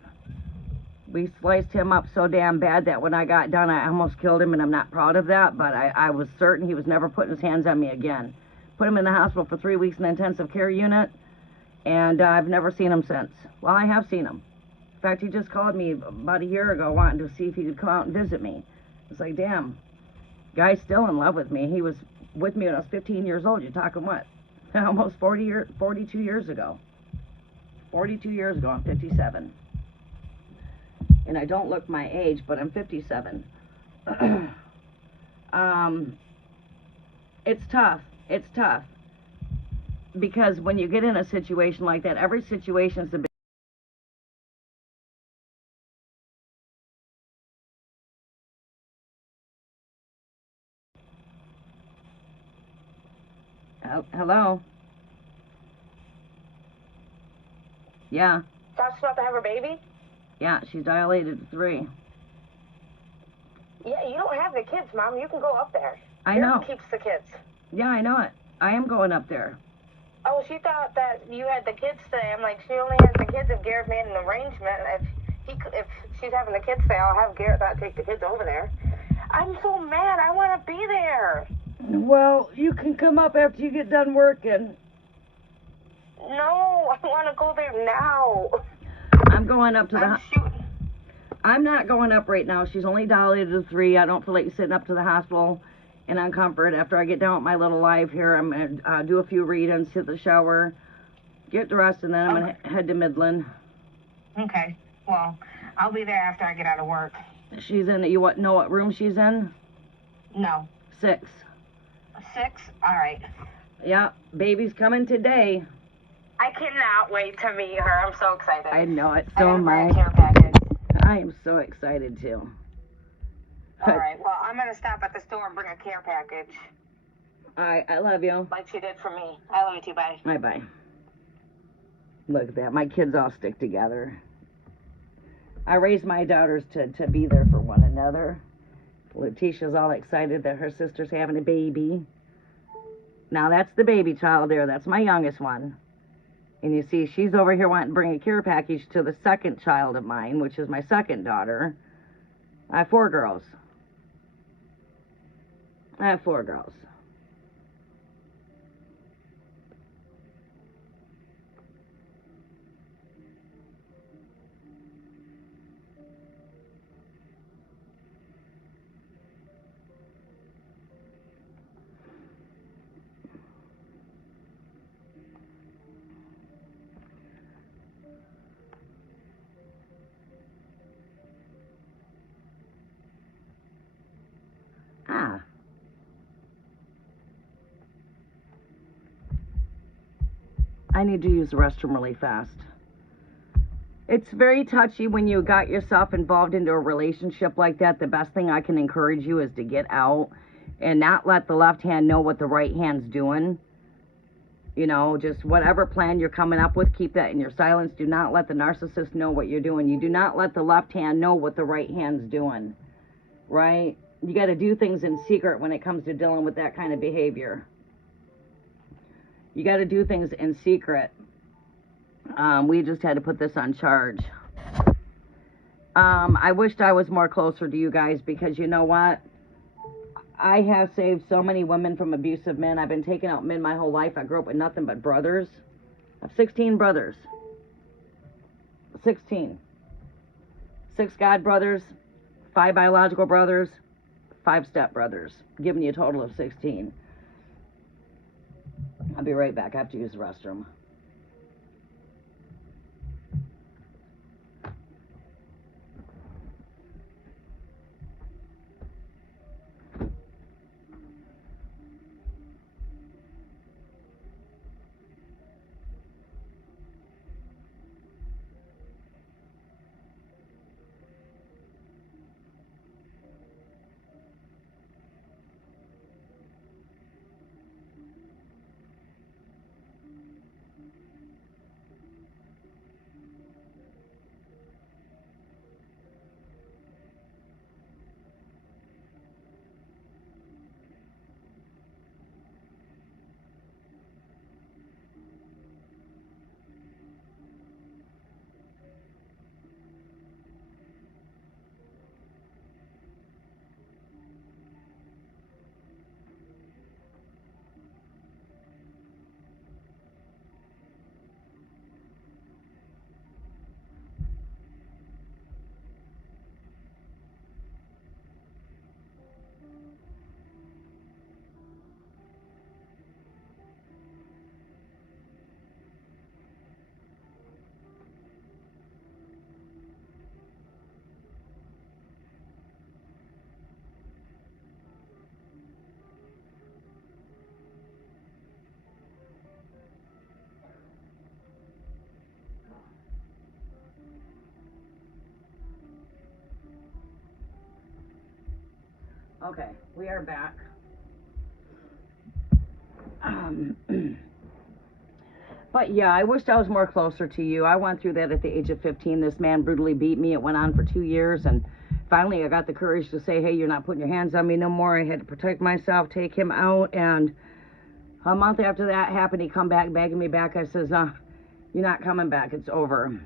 We sliced him up so damn bad that when I got done, I almost killed him, and I'm not proud of that, but I was certain he was never putting his hands on me again. Put him in the hospital for 3 weeks in an intensive care unit, and I've never seen him since. Well, I have seen him. In fact, he just called me about a year ago wanting to see if he could come out and visit me. It's like, damn, guy's still in love with me. He was with me when I was 15 years old. You're talking what? Almost 42 years ago. 42 years ago, I'm 57. And I don't look my age, but I'm 57. It's tough. It's tough. Because when you get in a situation like that, every situation is a bit. Hello? Yeah. That's about to have her baby? Yeah, she's dilated to 3. Yeah, you don't have the kids, Mom. You can go up there. I know. Keeps the kids. Yeah, I know it. I am going up there. Oh, she thought that you had the kids stay. I'm like, she only has the kids if Garrett made an arrangement. If she's having the kids stay, I'll have Garrett not take the kids over there. I'm so mad. I want to be there. Well, you can come up after you get done working. No, I want to go there now. I'm going up to the... I'm not going up right now. She's only dilated to 3. I don't feel like sitting up to the hospital in uncomfort. After I get done with my little life here, I'm going to do a few readings, hit the shower, get dressed, and then I'm going to head to Midland. Okay. Well, I'll be there after I get out of work. She's in... You know what room she's in? No. 6. 6? All right. Yeah, baby's coming today. I cannot wait to meet her. I'm so excited. I know it. So am I. I am so excited too. All right. Well, I'm going to stop at the store and bring a care package. All right. I love you. Like she did for me. I love you too. Bye. Bye-bye. Look at that. My kids all stick together. I raised my daughters to be there for one another. Letitia's all excited that her sister's having a baby. Now, that's the baby child there. That's my youngest one. And you see, she's over here wanting to bring a care package to the second child of mine, which is my second daughter. I have 4 girls. I need to use the restroom really fast. It's very touchy when you got yourself involved into a relationship like that. The best thing I can encourage you is to get out and not let the left hand know what the right hand's doing. You know, just whatever plan you're coming up with, keep that in your silence. Do not let the narcissist know what you're doing. You do not let the left hand know what the right hand's doing, right? You got to do things in secret when it comes to dealing with that kind of behavior. You got to do things in secret. We just had to put this on charge. I wished I was more closer to you guys because you know what? I have saved so many women from abusive men. I've been taking out men my whole life. I grew up with nothing but brothers. I have 16 brothers. 16. 6 god brothers, 5 biological brothers, 5 step brothers, giving you a total of 16. I'll be right back. I have to use the restroom. Okay, we are back. But yeah, I wished I was more closer to you. I went through that at the age of 15. This man brutally beat me. It went on for 2 years, and finally I got the courage to say, hey, you're not putting your hands on me no more. I had to protect myself, take him out, and a month after that happened, he come back begging me back. I says, you're not coming back. It's over.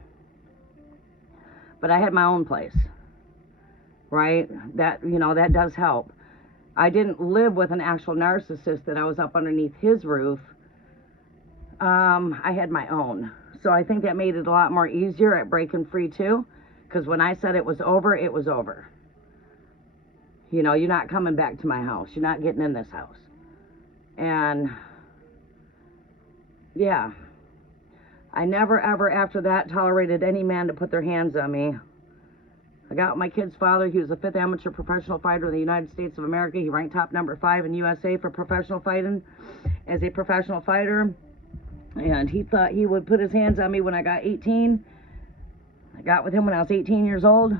But I had my own place, right? That, that does help. I didn't live with an actual narcissist that I was up underneath his roof. I had my own. So I think that made it a lot more easier at breaking free too. Because when I said it was over, it was over. You're not coming back to my house. You're not getting in this house. And yeah, I never ever after that tolerated any man to put their hands on me. I got my kid's father. He was a 5th amateur professional fighter in the United States of America. He ranked top number 5 in USA for professional fighting as a professional fighter. And he thought he would put his hands on me when I got 18. I got with him when I was 18 years old.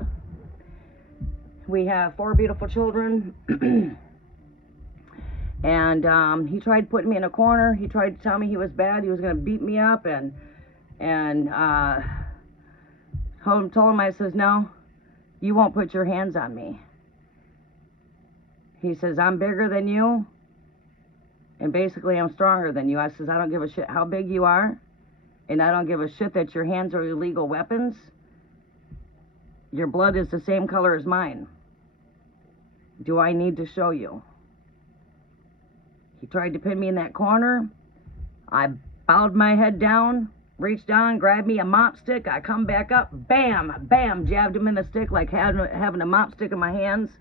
We have 4 beautiful children. And he tried putting me in a corner. He tried to tell me he was bad. He was going to beat me up. And told him, I says, no, you won't put your hands on me. He says, I'm bigger than you. And basically, I'm stronger than you. I says, I don't give a shit how big you are. And I don't give a shit that your hands are illegal weapons. Your blood is the same color as mine. Do I need to show you? He tried to pin me in that corner. I bowed my head down, reached down, grabbed me a mop stick. I come back up, bam, bam, jabbed him in the stick like having a mop stick in my hands.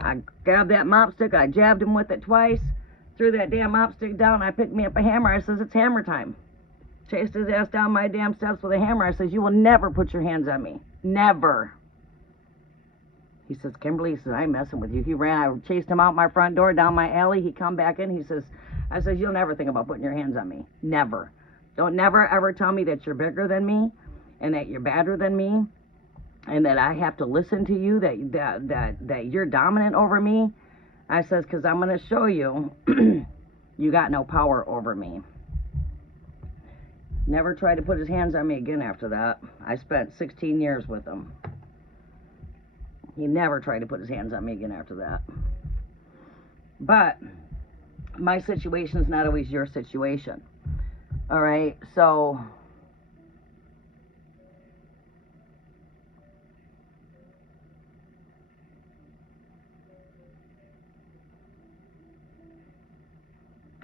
I grabbed that mop stick, I jabbed him with it twice. Threw that damn mop stick down. I picked me up a hammer. I says, it's hammer time. Chased his ass down my damn steps with a hammer. I says, you will never put your hands on me. Never. He says, Kimberly, he says, I'm messing with you. He ran. I chased him out my front door, down my alley. He come back in. He says, I says, you'll never think about putting your hands on me. Never. Don't never ever tell me that you're bigger than me and that you're badder than me and that I have to listen to you, that you're dominant over me. I says, because I'm going to show you, you got no power over me. Never tried to put his hands on me again after that. I spent 16 years with him. He never tried to put his hands on me again after that. But my situation is not always your situation. All right, so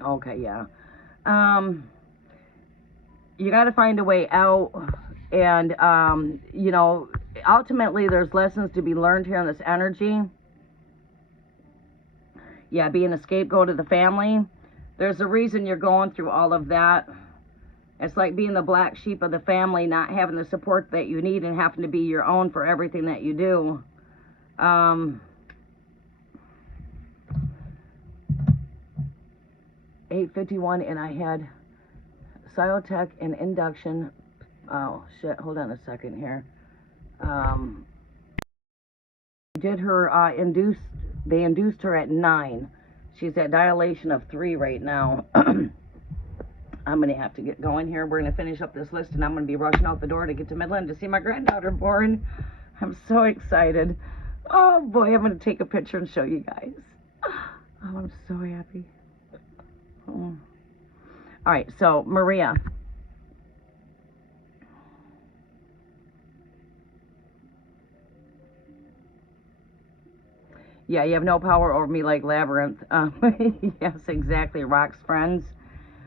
okay, yeah. You got to find a way out, and ultimately there's lessons to be learned here in this energy. Yeah, being a scapegoat of the family. There's a reason you're going through all of that. It's like being the black sheep of the family, not having the support that you need and having to be your own for everything that you do. 8:51, and I had Silotech and induction. Oh shit! Hold on a second here. Did her They induced her at 9. She's at dilation of 3 right now. I'm going to have to get going here. We're going to finish up this list, and I'm going to be rushing out the door to get to Midland to see my granddaughter born. I'm so excited. Oh, boy, I'm going to take a picture and show you guys. Oh, I'm so happy. Oh. All right, so, Maria. Yeah, you have no power over me like Labyrinth. Yes, exactly, Rock's friends.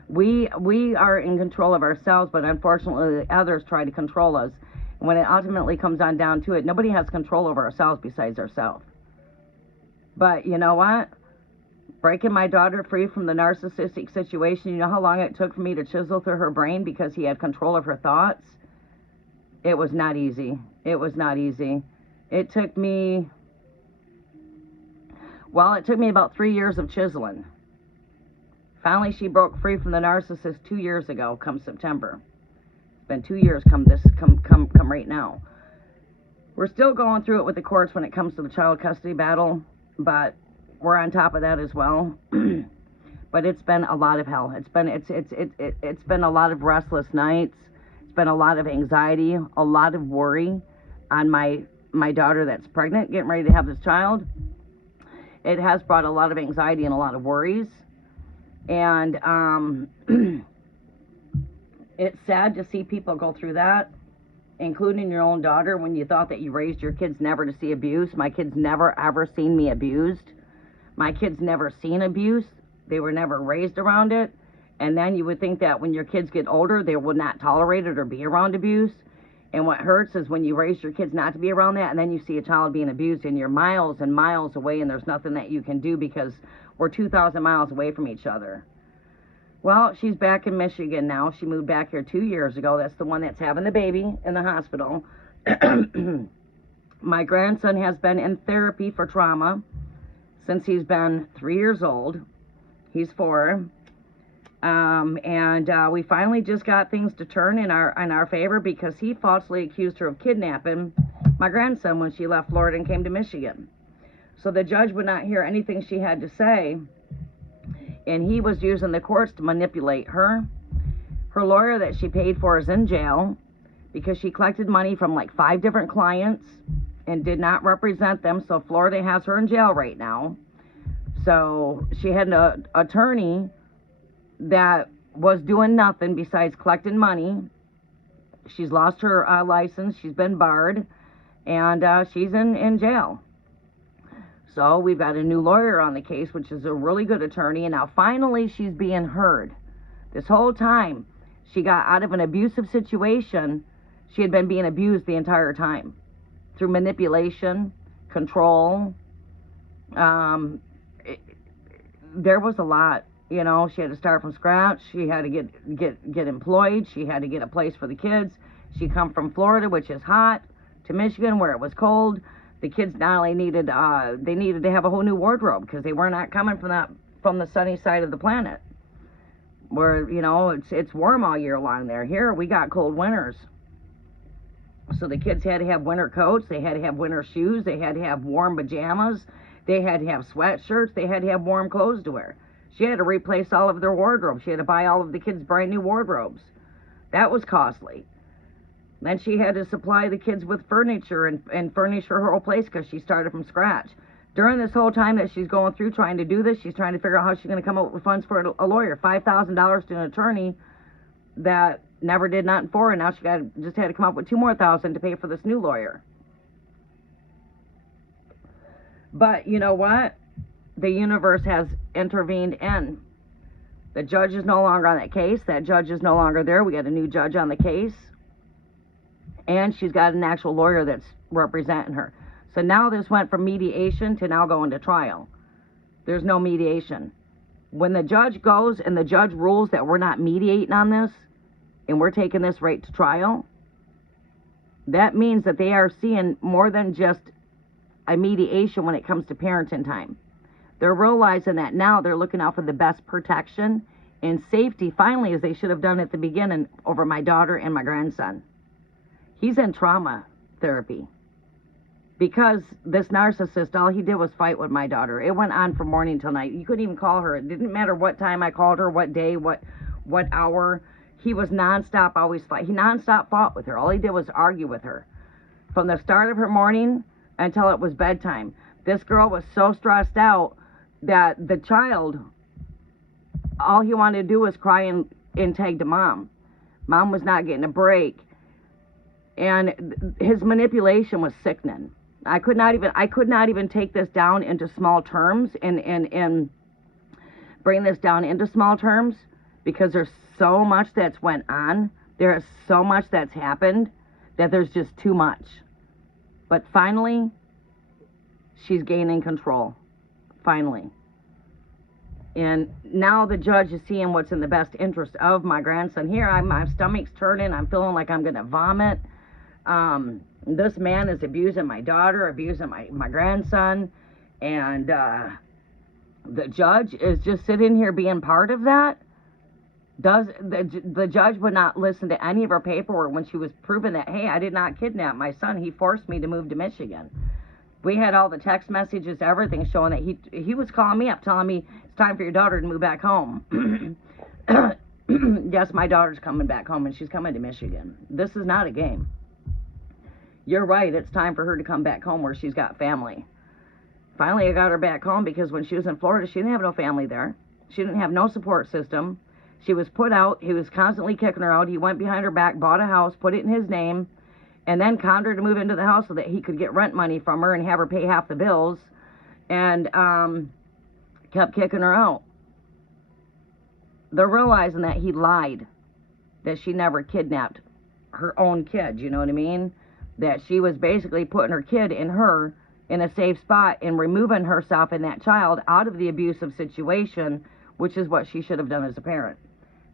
We are in control of ourselves, but unfortunately the others try to control us. And when it ultimately comes on down to it, nobody has control over ourselves besides ourselves. But you know what? Breaking my daughter free from the narcissistic situation, you know how long it took for me to chisel through her brain because he had control of her thoughts? It was not easy. It was not easy. It took me... Well, it took me about 3 years of chiseling. Finally, she broke free from the narcissist 2 years ago, come September. It's been 2 years come right now. We're still going through it with the courts when it comes to the child custody battle, but we're on top of that as well. But it's been a lot of hell. It's been a lot of restless nights. It's been a lot of anxiety, a lot of worry on my daughter that's pregnant, getting ready to have this child. It has brought a lot of anxiety and a lot of worries. And it's sad to see people go through that, including your own daughter, when you thought that you raised your kids never to see abuse. My kids never ever seen me abused. My kids never seen abuse. They were never raised around it. And then you would think that when your kids get older, they would not tolerate it or be around abuse. And what hurts is when you raise your kids not to be around that, and then you see a child being abused, and you're miles and miles away, and there's nothing that you can do because we're 2,000 miles away from each other. Well, she's back in Michigan now. She moved back here 2 years ago. That's the one that's having the baby in the hospital. My grandson has been in therapy for trauma since he's been 3 years old. He's 4. And we finally just got things to turn in our favor because he falsely accused her of kidnapping my grandson when she left Florida and came to Michigan. So the judge would not hear anything she had to say, and he was using the courts to manipulate her. Her lawyer that she paid for is in jail because she collected money from like 5 different clients and did not represent them, so Florida has her in jail right now. So she had an attorney that was doing nothing besides collecting money. She's lost her license. She's been barred, and she's in jail. So we've got a new lawyer on the case, which is a really good attorney, and now finally she's being heard. This whole time she got out of an abusive situation. She had been being abused the entire time through manipulation, control. There was a lot. You know, she had to start from scratch. She had to get employed. She had to get a place for the kids. She come from Florida, which is hot, to Michigan, where it was cold. The kids not only needed, they needed to have a whole new wardrobe because they were not coming from the sunny side of the planet, where, you know, it's warm all year long there. Here we got cold winters. So the kids had to have winter coats. They had to have winter shoes. They had to have warm pajamas. They had to have sweatshirts. They had to have warm clothes to wear. She had to replace all of their wardrobes. She had to buy all of the kids brand new wardrobes. That was costly. Then she had to supply the kids with furniture and furnish her whole place because she started from scratch. During this whole time that she's going through trying to do this, she's trying to figure out how she's going to come up with funds for a lawyer. $5,000 to an attorney that never did nothing for her, and now she just had to come up with $2,000 more to pay for this new lawyer. But you know what? The universe has intervened in. The judge is no longer on that case. That judge is no longer there. We got a new judge on the case. And she's got an actual lawyer that's representing her. So now this went from mediation to now going to trial. There's no mediation. When the judge goes and the judge rules that we're not mediating on this and we're taking this right to trial, that means that they are seeing more than just a mediation when it comes to parenting time. They're realizing that now they're looking out for the best protection and safety, finally, as they should have done at the beginning, over my daughter and my grandson. He's in trauma therapy because this narcissist, all he did was fight with my daughter. It went on from morning till night. You couldn't even call her. It didn't matter what time I called her, what day, what hour. He was nonstop, always fight. He nonstop fought with her. All he did was argue with her from the start of her morning until it was bedtime. This girl was so stressed out that the child, all he wanted to do was cry and tag to mom. Mom was not getting a break. And his manipulation was sickening. I could not even take this down into small terms and bring this down into small terms because there's so much that's went on. There is so much that's happened that there's just too much. But finally, she's gaining control. Finally. And now the judge is seeing what's in the best interest of my grandson. Here, my stomach's turning. I'm feeling like I'm going to vomit. This man is abusing my daughter, abusing my grandson. And the judge is just sitting here being part of that. The judge would not listen to any of her paperwork when she was proving that, hey, I did not kidnap my son. He forced me to move to Michigan. We had all the text messages, everything showing that he was calling me up, telling me it's time for your daughter to move back home. Yes, my daughter's coming back home, and she's coming to Michigan. This is not a game. You're right. It's time for her to come back home where she's got family. Finally, I got her back home because when she was in Florida, she didn't have no family there. She didn't have no support system. She was put out. He was constantly kicking her out. He went behind her back, bought a house, put it in his name, and then conned her to move into the house so that he could get rent money from her and have her pay half the bills, and kept kicking her out. They're realizing that he lied, that she never kidnapped her own kid, you know what I mean? That she was basically putting her kid in a safe spot and removing herself and that child out of the abusive situation, which is what she should have done as a parent.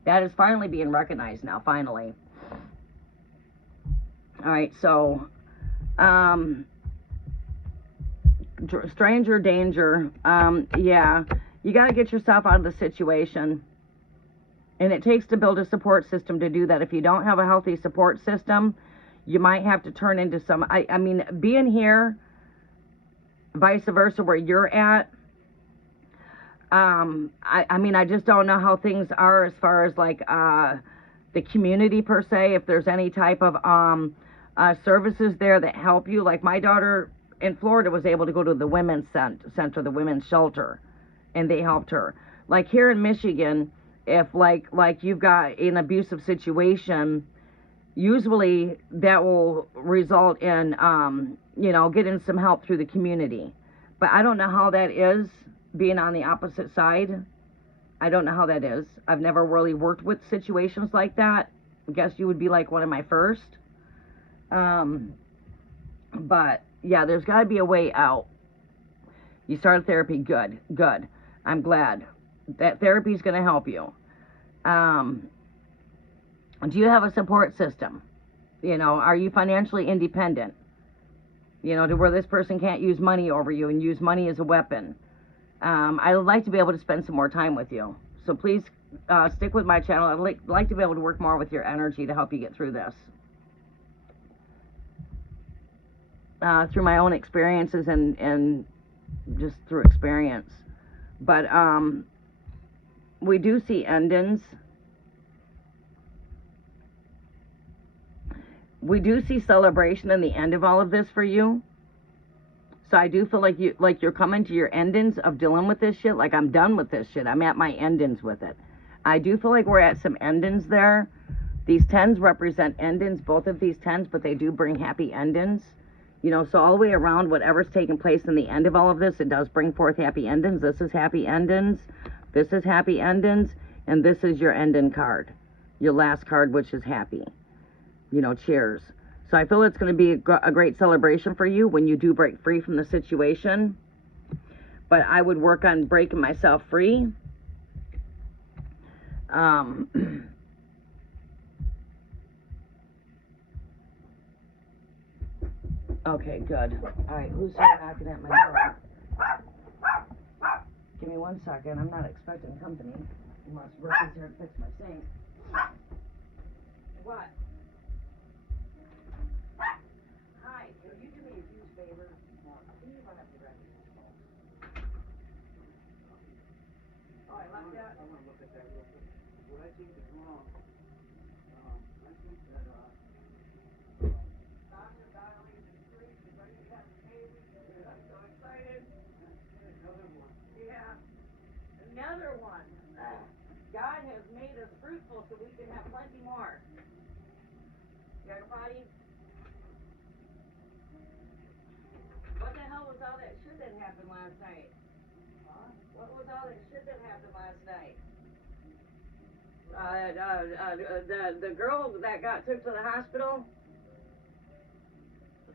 That is finally being recognized now, finally. All right, so, stranger danger. Yeah, you got to get yourself out of the situation. And it takes to build a support system to do that. If you don't have a healthy support system, you might have to turn into some, I mean, being here, vice versa, where you're at, I mean, I just don't know how things are as far as, like, the community per se, if there's any type of, services there that help you. Like, my daughter in Florida was able to go to the women's center, the women's shelter, and they helped her. Like, here in Michigan, if like you've got an abusive situation, usually that will result in getting some help through the community. But I don't know how that is being on the opposite side. I don't know how that is. I've never really worked with situations like that. I guess you would be like one of my first. But yeah, there's got to be a way out. You started therapy, good. I'm glad. That therapy is going to help you. Do you have a support system? Are you financially independent? To where this person can't use money over you and use money as a weapon. I would like to be able to spend some more time with you. So please stick with my channel. I'd like to be able to work more with your energy to help you get through this. Through my own experiences and just through experience. But we do see endings. We do see celebration in the end of all of this for you. So I do feel like you're coming to your endings of dealing with this shit. Like, I'm done with this shit. I'm at my endings with it. I do feel like we're at some endings there. These 10s represent endings, both of these 10s, but they do bring happy endings. So all the way around, whatever's taking place in the end of all of this, it does bring forth happy endings. This is happy endings. This is happy endings. And this is your ending card. Your last card, which is happy. Cheers. So I feel it's going to be a great celebration for you when you do break free from the situation. But I would work on breaking myself free. Okay, good. All right, who's here knocking at my door? Give me 1 second. I'm not expecting company. Unless Brooke is here to fix my sink. What? Hi, can you do me a huge favor? Can you run up the record? Oh, I left that? I want to look at that real quick. What I think is wrong, I think that, Dr. Dialing is free. She's ready to have a baby. I'm so excited. Another one. Yeah. Another one. God has made us fruitful so we can have plenty more. You got a potty? What the hell was all that shit that happened last night? Huh? What was all that shit that happened last night? The girl that got took to the hospital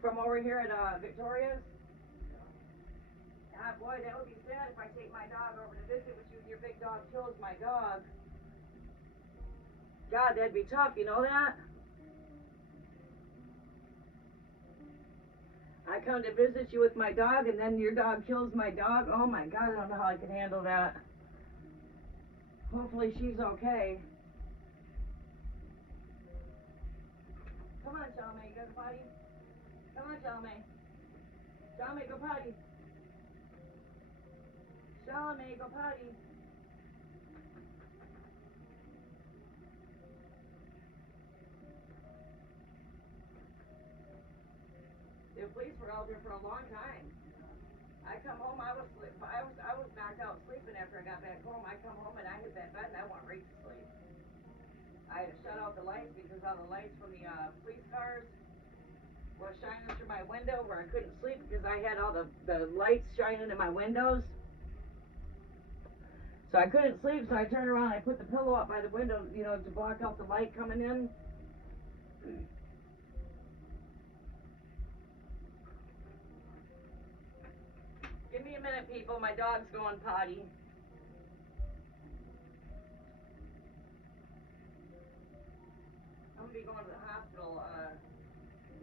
from over here at Victoria's. Ah, boy, that would be sad if I take my dog over to visit with you and your big dog kills my dog. God, that'd be tough, you know that? I come to visit you with my dog and then your dog kills my dog. Oh my God, I don't know how I can handle that. Hopefully she's okay. Come on, Chalmay, you got a potty? Come on, Chalmay. Charlamagne, go potty. Charlamagne, go potty. The police were out there for a long time. I come home, I was knocked out sleeping after I got back home. I come home and I hit that bed and I went right to sleep. I had to shut out the lights because all the lights from the police cars were shining through my window where I couldn't sleep because I had all the lights shining in my windows. So I couldn't sleep, so I turned around and I put the pillow up by the window, you know, to block out the light coming in. Give me a minute, people. My dog's going potty. I'm going to be going to the hospital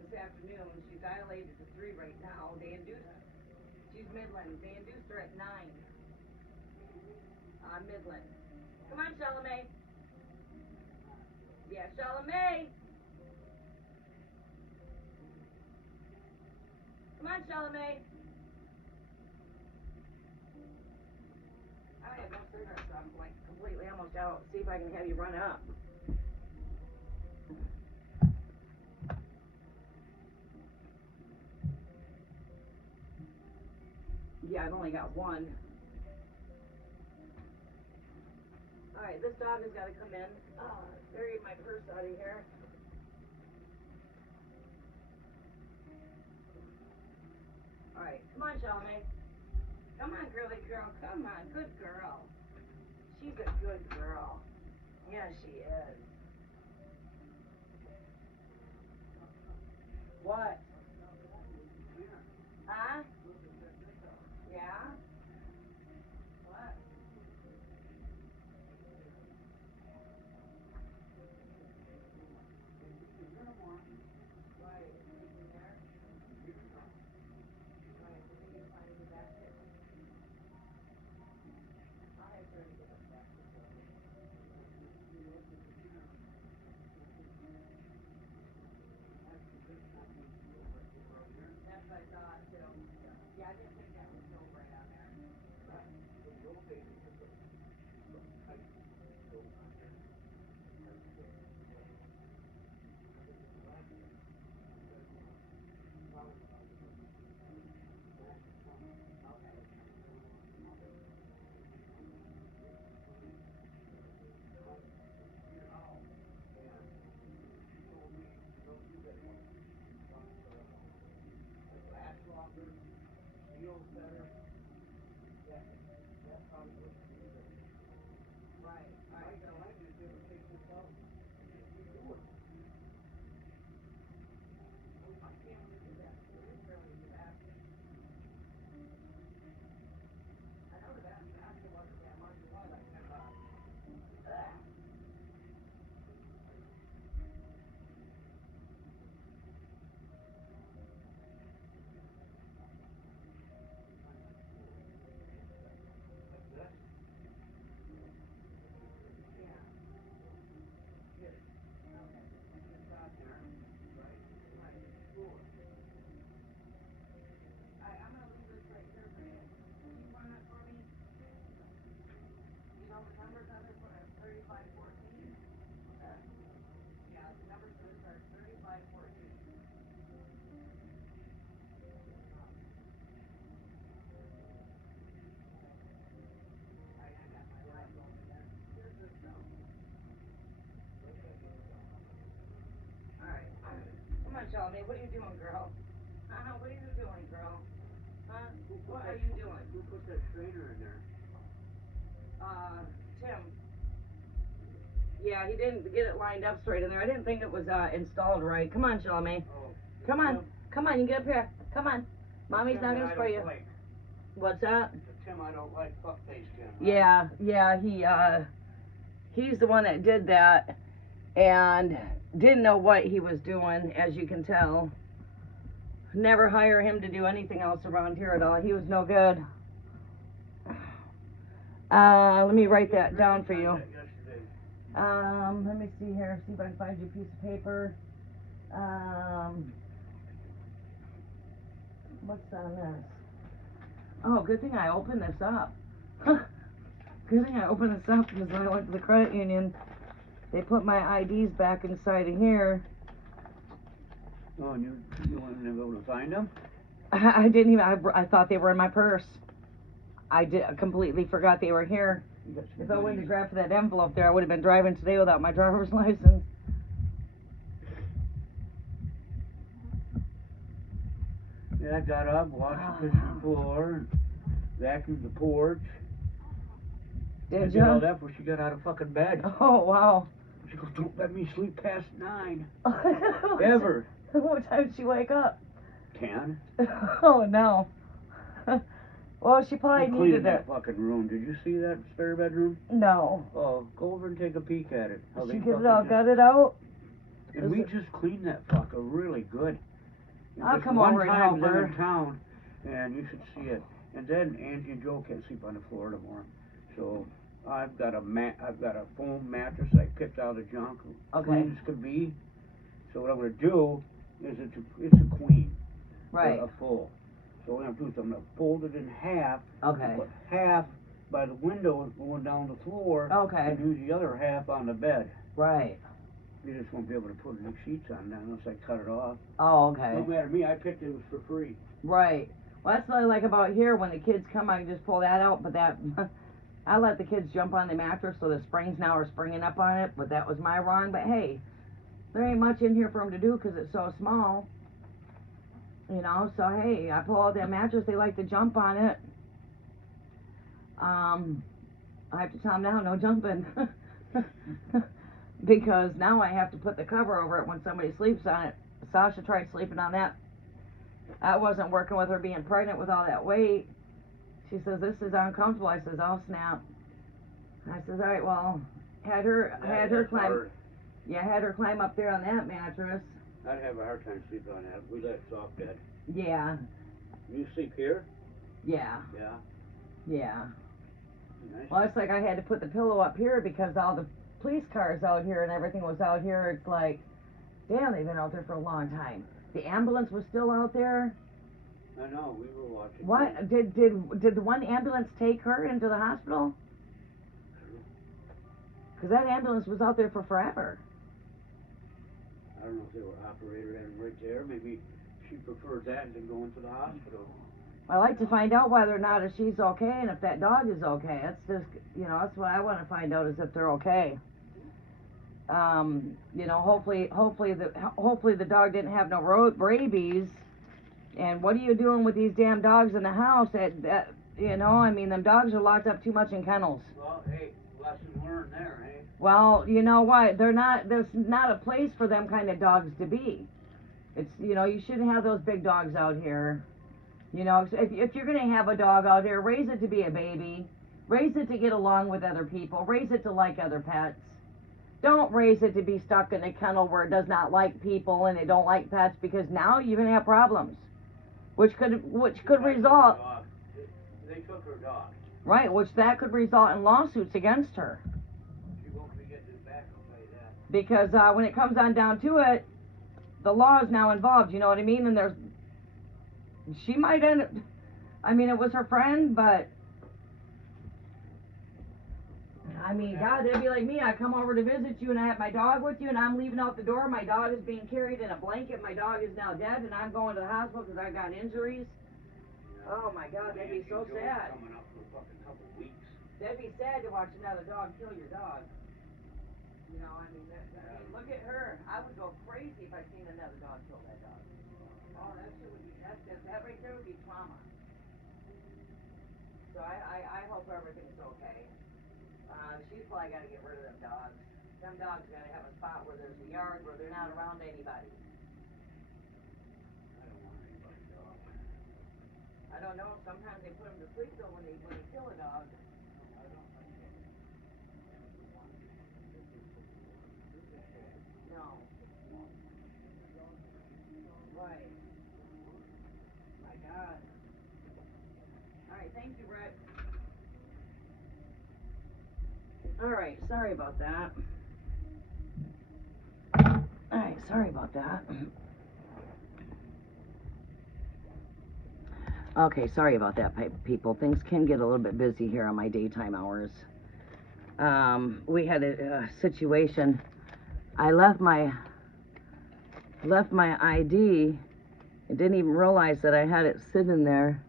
this afternoon. She's dilated to 3 right now. They induced, she's Midland. They induced her at 9. Midland. Come on, Charlamagne. Yeah, Charlamagne. Come on, Charlamagne. I have no cigarettes, so I'm like completely almost out. See if I can have you run up. Yeah, I've only got one. Alright, this dog has got to come in. Bury my purse out of here. Alright, come on, Charlamagne. Come on, girly girl. Come on, good girl. She's a good girl. Yeah, she is. What? Huh? Yeah? What? Right. In there? Right. Did you find the basket? I'll have her to get us basket. That's what I thought, too. Yeah, I didn't think that was so right on there. Right. All right. So I just never take this out. I can't really do that. It is really do that. I know that basket wasn't that much. It was like $10. Ugh. Yeah. Good. Okay. It's on there. Right. Right. Cool. I'm gonna leave this right here for you. Can you run that for me? You know the numbers on this one are 3514. Yeah, the numbers for this are 3514. Alright, I got my laptop in there. Here's this stuff. Alright. Come on, Charlamagne. What are you doing, girl? What are you doing, girl? Huh? What are you doing? Who put that strainer in there? Tim. Yeah, he didn't get it lined up straight in there. I didn't think it was installed right. Come on, Charlamagne. Oh. Come on. Come on, you get up here. Come on. Mommy's not gonna spray you. Like. What's that? The Tim I don't like, fuckface Tim. Right? Yeah, he's the one that did that and didn't know what he was doing, as you can tell. Never hire him to do anything else around here at all. He was no good. Let me write that down for you. Let me see here. See if I can find you a piece of paper. What's on this? Oh, good thing I opened this up. Good thing I opened this up because when I went to the credit union, they put my IDs back inside of here. Oh, and you weren't able to find them? I didn't even, I thought they were in my purse. I completely forgot they were here. If I wouldn't have grabbed for that envelope there, I would have been driving today without my driver's license. Yeah, I got up, washed the kitchen floor, vacuumed the porch. Did you? you? I did all that before she got out of fucking bed. Oh, wow. She goes, don't let me sleep past 9. Ever. What time did she wake up? 10. Oh, no. Well, she probably needed that it. fucking room. Did you see that spare bedroom? No. Oh, go over and take a peek at it. Did she get it all gutted out? And we just cleaned that fucker really good. I'll come over and help her. One time in town, and you should see it. And then Angie and Joe can't sleep on the floor anymore. So I've got a foam mattress I picked out of the junk, clean as could be. So what I'm gonna do is it's a queen, right? A full. So what I'm gonna do is I'm gonna fold it in half. Okay. Put half by the window going down the floor. Okay. And use the other half on the bed. Right. You just won't be able to put new sheets on that unless I cut it off. Oh, okay. No matter me, I picked it was for free. Right. Well, that's what I like about here. When the kids come, I can just pull that out. But that, I let the kids jump on the mattress, so the springs now are springing up on it. But that was my wrong. But hey, there ain't much in here for them to do because it's so small. You know. So hey, I pull out that mattress. They like to jump on it. I have to tell them now, no jumping. Because now I have to put the cover over it when somebody sleeps on it. Sasha tried sleeping on that. That wasn't working with her being pregnant with all that weight. She says, this is uncomfortable. I says, I'll snap. I says, all right, well, had her climb up there on that mattress. I'd have a hard time sleeping on that. We let soft bed. Yeah. You sleep here? Yeah. Yeah. Yeah. Nice. Well, it's like I had to put the pillow up here because all the police cars out here and everything was out here. It's like, damn, they've been out there for a long time. The ambulance was still out there. I know, we were watching. What did the one ambulance take her into the hospital? Because that ambulance was out there for forever. I don't know if they were operator and right there. Maybe she preferred that than going to the hospital. I like to find out whether or not if she's okay and if that dog is okay. That's just, you know, that's what I want to find out is if they're okay. You know, hopefully the dog didn't have no rabies. And what are you doing with these damn dogs in the house? That you know, I mean, them dogs are locked up too much in kennels. Well, hey, lesson learned there, eh? Well, you know what? There's not a place for them kind of dogs to be. It's, you know, you shouldn't have those big dogs out here. You know, if you're gonna have a dog out here, raise it to be a baby. Raise it to get along with other people. Raise it to like other pets. Don't raise it to be stuck in a kennel where it does not like people and it don't like pets, because now you're gonna have problems, which could result. They took her dog. Right, which that could result in lawsuits against her. She won't be getting it back, I'll tell you that. Because when it comes on down to it, the law is now involved. You know what I mean? And she might end up. I mean, it was her friend, but. I mean, God, they'd be like me. I come over to visit you, and I have my dog with you, and I'm leaving out the door. My dog is being carried in a blanket. My dog is now dead, and I'm going to the hospital because I got injuries. Oh my God, that'd be so sad. Coming up for a fucking couple weeks. That'd be sad to watch another dog kill your dog. You know, I mean, look at her. I would go crazy if I seen another dog kill that dog. Oh, that shit would be, that right there would be trauma. So I hope everything's okay. She's probably got to get rid of them dogs. Them dogs got to have a spot where there's a yard where they're not around anybody. I don't want anybody's dog. I don't know. Sometimes they put them to sleep though when they kill a dog. No. Right. My God. All right. Thank you, Brett. All right. Sorry about that. All right. Sorry about that. Okay, sorry about that, people. Things can get a little bit busy here on my daytime hours. We had a situation. I left my ID and didn't even realize that I had it sitting there.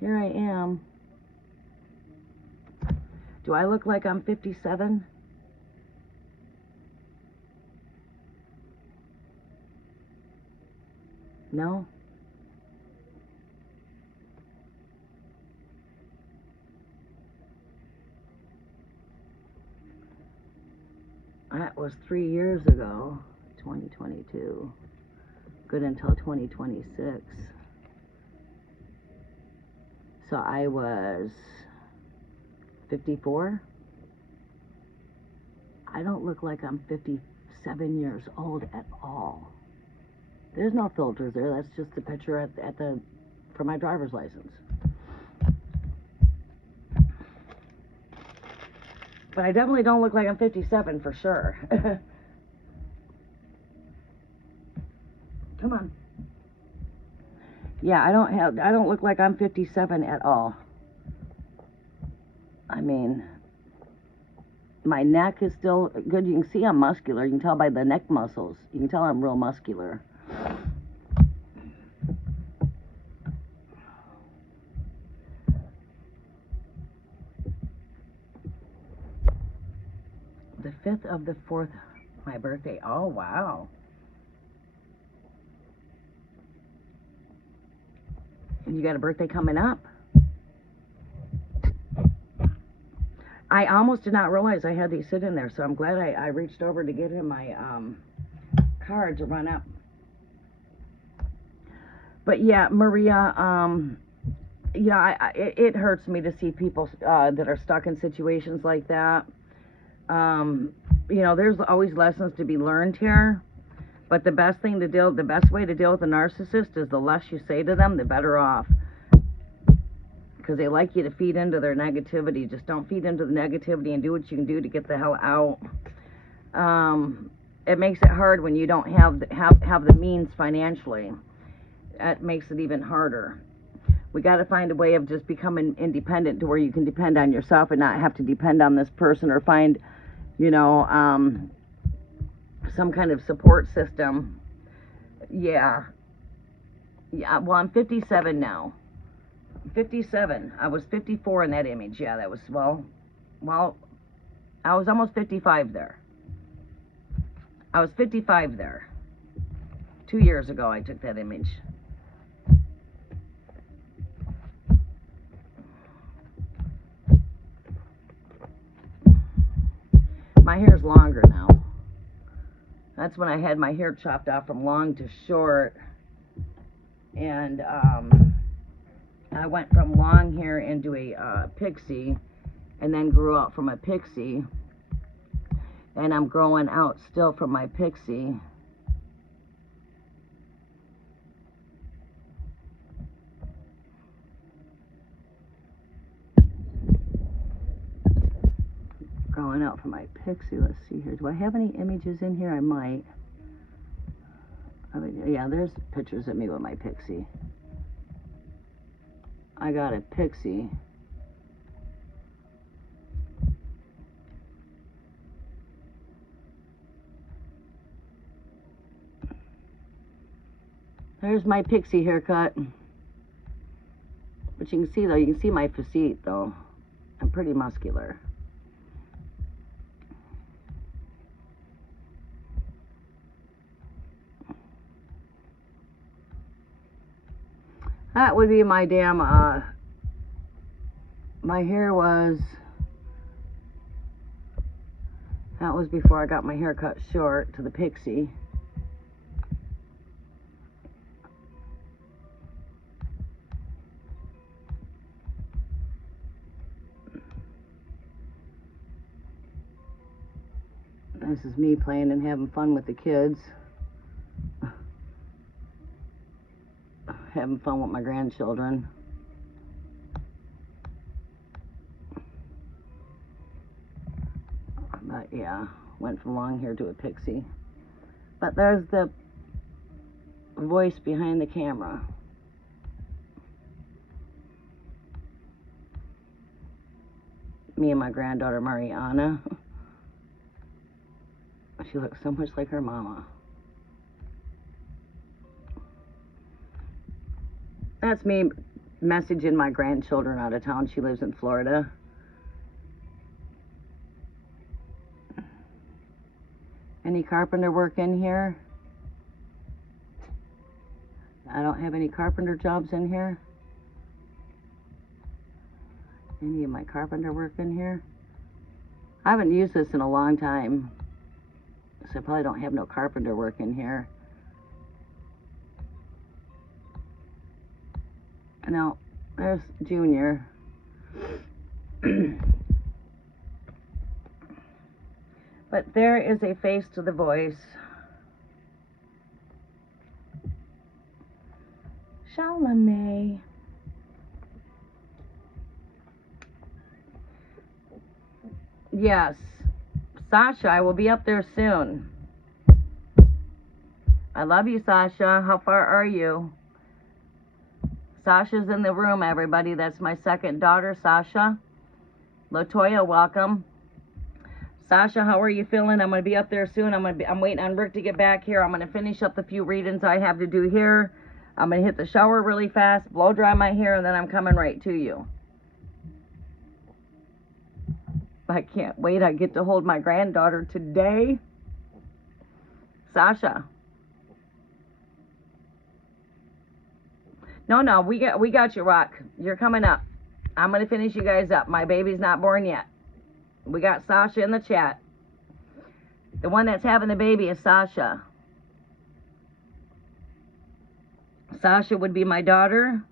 Here I am. Do I look like I'm 57? No? That was 3 years ago, 2022. Good until 2026. So I was 54. I don't look like I'm 57 years old at all. There's no filters there. That's just the picture for my driver's license. But I definitely don't look like I'm 57 for sure. Come on. Yeah, I don't look like I'm 57 at all. I mean, my neck is still good. You can see I'm muscular. You can tell by the neck muscles. You can tell I'm real muscular. The 5th of the 4th, my birthday. Oh, wow. You got a birthday coming up. I almost did not realize I had these sitting there, so I'm glad I reached over to get him my card to run up. But yeah, Maria, yeah, it hurts me to see people that are stuck in situations like that. You know, there's always lessons to be learned here, but the best way to deal with a narcissist is the less you say to them, the better off. Because they like you to feed into their negativity. Just don't feed into the negativity and do what you can do to get the hell out. It makes it hard when you don't have the means financially. That makes it even harder. We got to find a way of just becoming independent to where you can depend on yourself and not have to depend on this person, or find, you know, some kind of support system. Yeah. Well, I'm 57 now. 57. I was 54 in that image. Yeah, that was, well, I was almost 55 there. I was 55 there. 2 years ago I took that image. My hair's longer now. That's when I had my hair chopped off from long to short. And I went from long hair into a pixie, and then grew out from a pixie. And I'm growing out still from my pixie. Growing out from my pixie. Let's see here. Do I have any images in here? I might. Yeah, there's pictures of me with my pixie. I got a pixie. There's my pixie haircut. But you can see, though, you can see my physique, though. I'm pretty muscular. That would be my damn, my hair was, that was before I got my hair cut short to the pixie. This is me playing and having fun with the kids. Having fun with my grandchildren. But yeah, went from long hair to a pixie. But there's the voice behind the camera. Me and my granddaughter Mariana. She looks so much like her mama. That's me messaging my grandchildren out of town. She lives in Florida. Any carpenter work in here? I don't have any carpenter jobs in here. Any of my carpenter work in here? I haven't used this in a long time, so I probably don't have no carpenter work in here. No, there's Junior. But there is a face to the voice. Charlemagne. Yes. Sasha, I will be up there soon. I love you, Sasha. How far are you? Sasha's in the room, everybody. That's my second daughter, Sasha. Latoya, welcome. Sasha, how are you feeling? I'm going to be up there soon. I'm waiting on Rick to get back here. I'm going to finish up the few readings I have to do here. I'm going to hit the shower really fast, blow dry my hair, and then I'm coming right to you. I can't wait. I get to hold my granddaughter today. Sasha. No, we got you, Rock. You're coming up. I'm going to finish you guys up. My baby's not born yet. We got Sasha in the chat. The one that's having the baby is Sasha. Sasha would be my daughter.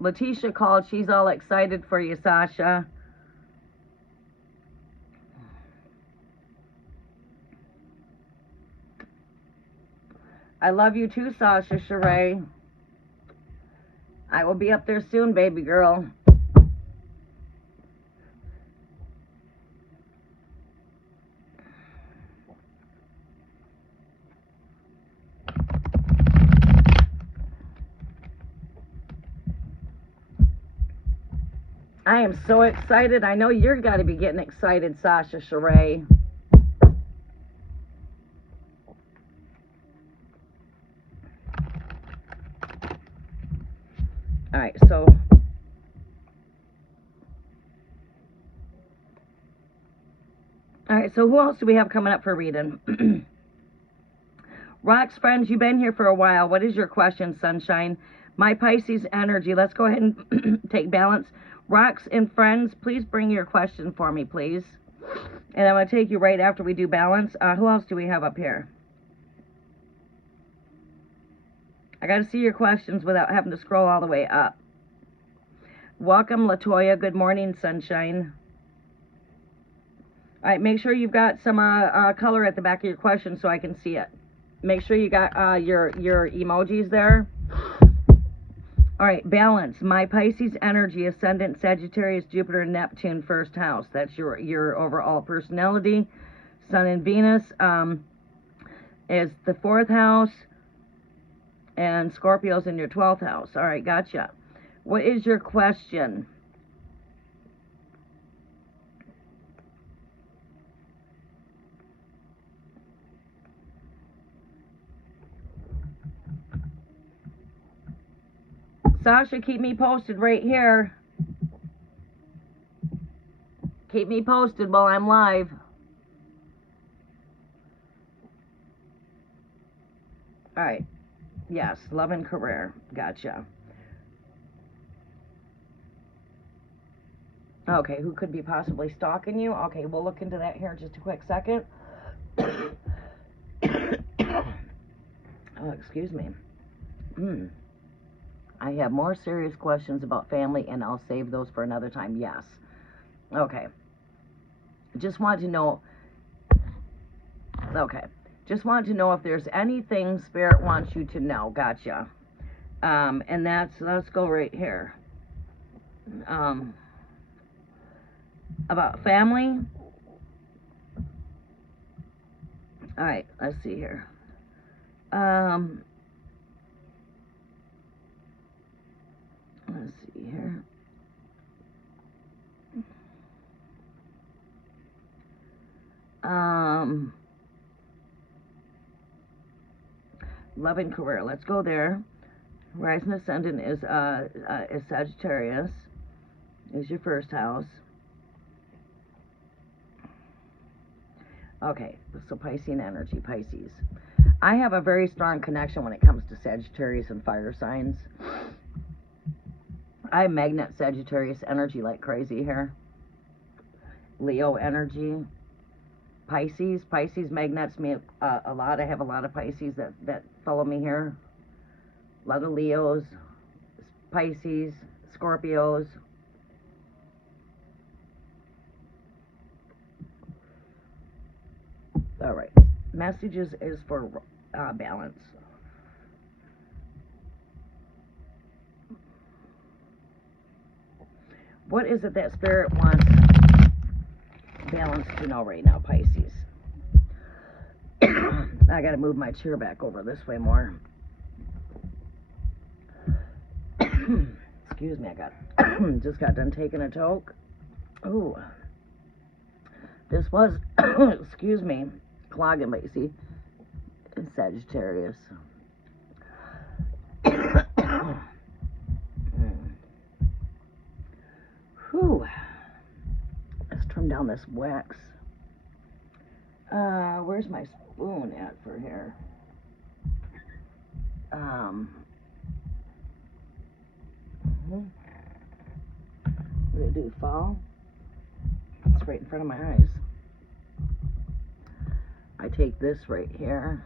Letitia called. She's all excited for you, Sasha. I love you too, Sasha Sheree. I will be up there soon, baby girl. I am so excited. I know you're got to be getting excited, Sasha Sheree. All right, so who else do we have coming up for reading? Rock's friends, you've been here for a while. What is your question, Sunshine? My Pisces energy. Let's go ahead and take balance. Rocks and friends, please bring your question for me, please. And I'm going to take you right after we do balance. Who else do we have up here? I got to see your questions without having to scroll all the way up. Welcome, Latoya. Good morning, Sunshine. All right, make sure you've got some color at the back of your question so I can see it. Make sure you got your emojis there. All right, balance. My Pisces energy, ascendant Sagittarius, Jupiter, and Neptune, first house. That's your overall personality. Sun and Venus is the fourth house. And Scorpio's in your 12th house. All right, gotcha. What is your question? Sasha, keep me posted right here. Keep me posted while I'm live. All right. Yes, love and career. Gotcha. Okay, who could be possibly stalking you? Okay, we'll look into that here in just a quick second. Oh, excuse me. I have more serious questions about family, and I'll save those for another time. Yes. Okay. Just wanted to know. Okay. Just wanted to know if there's anything Spirit wants you to know. Gotcha. And let's go right here. About family. All right, let's see here. Let's see here. Love and career. Let's go there. Rising ascendant is Sagittarius. Is your first house. Okay, so Piscean energy, Pisces. I have a very strong connection when it comes to Sagittarius and fire signs. I magnet Sagittarius energy like crazy here. Leo energy. Pisces magnets me a lot. I have a lot of Pisces that follow me here. A lot of Leos, Pisces, Scorpios. All right. Messages is for balance. What is it that Spirit wants balance to know right now, Pisces? I got to move my chair back over this way more. Excuse me, I got just got done taking a toke. Ooh. This was, excuse me, clogging, but you see, it's Sagittarius. Whew. Let's trim down this wax. Where's my spoon at for here? What do I do? Fall? It's right in front of my eyes. I take this right here.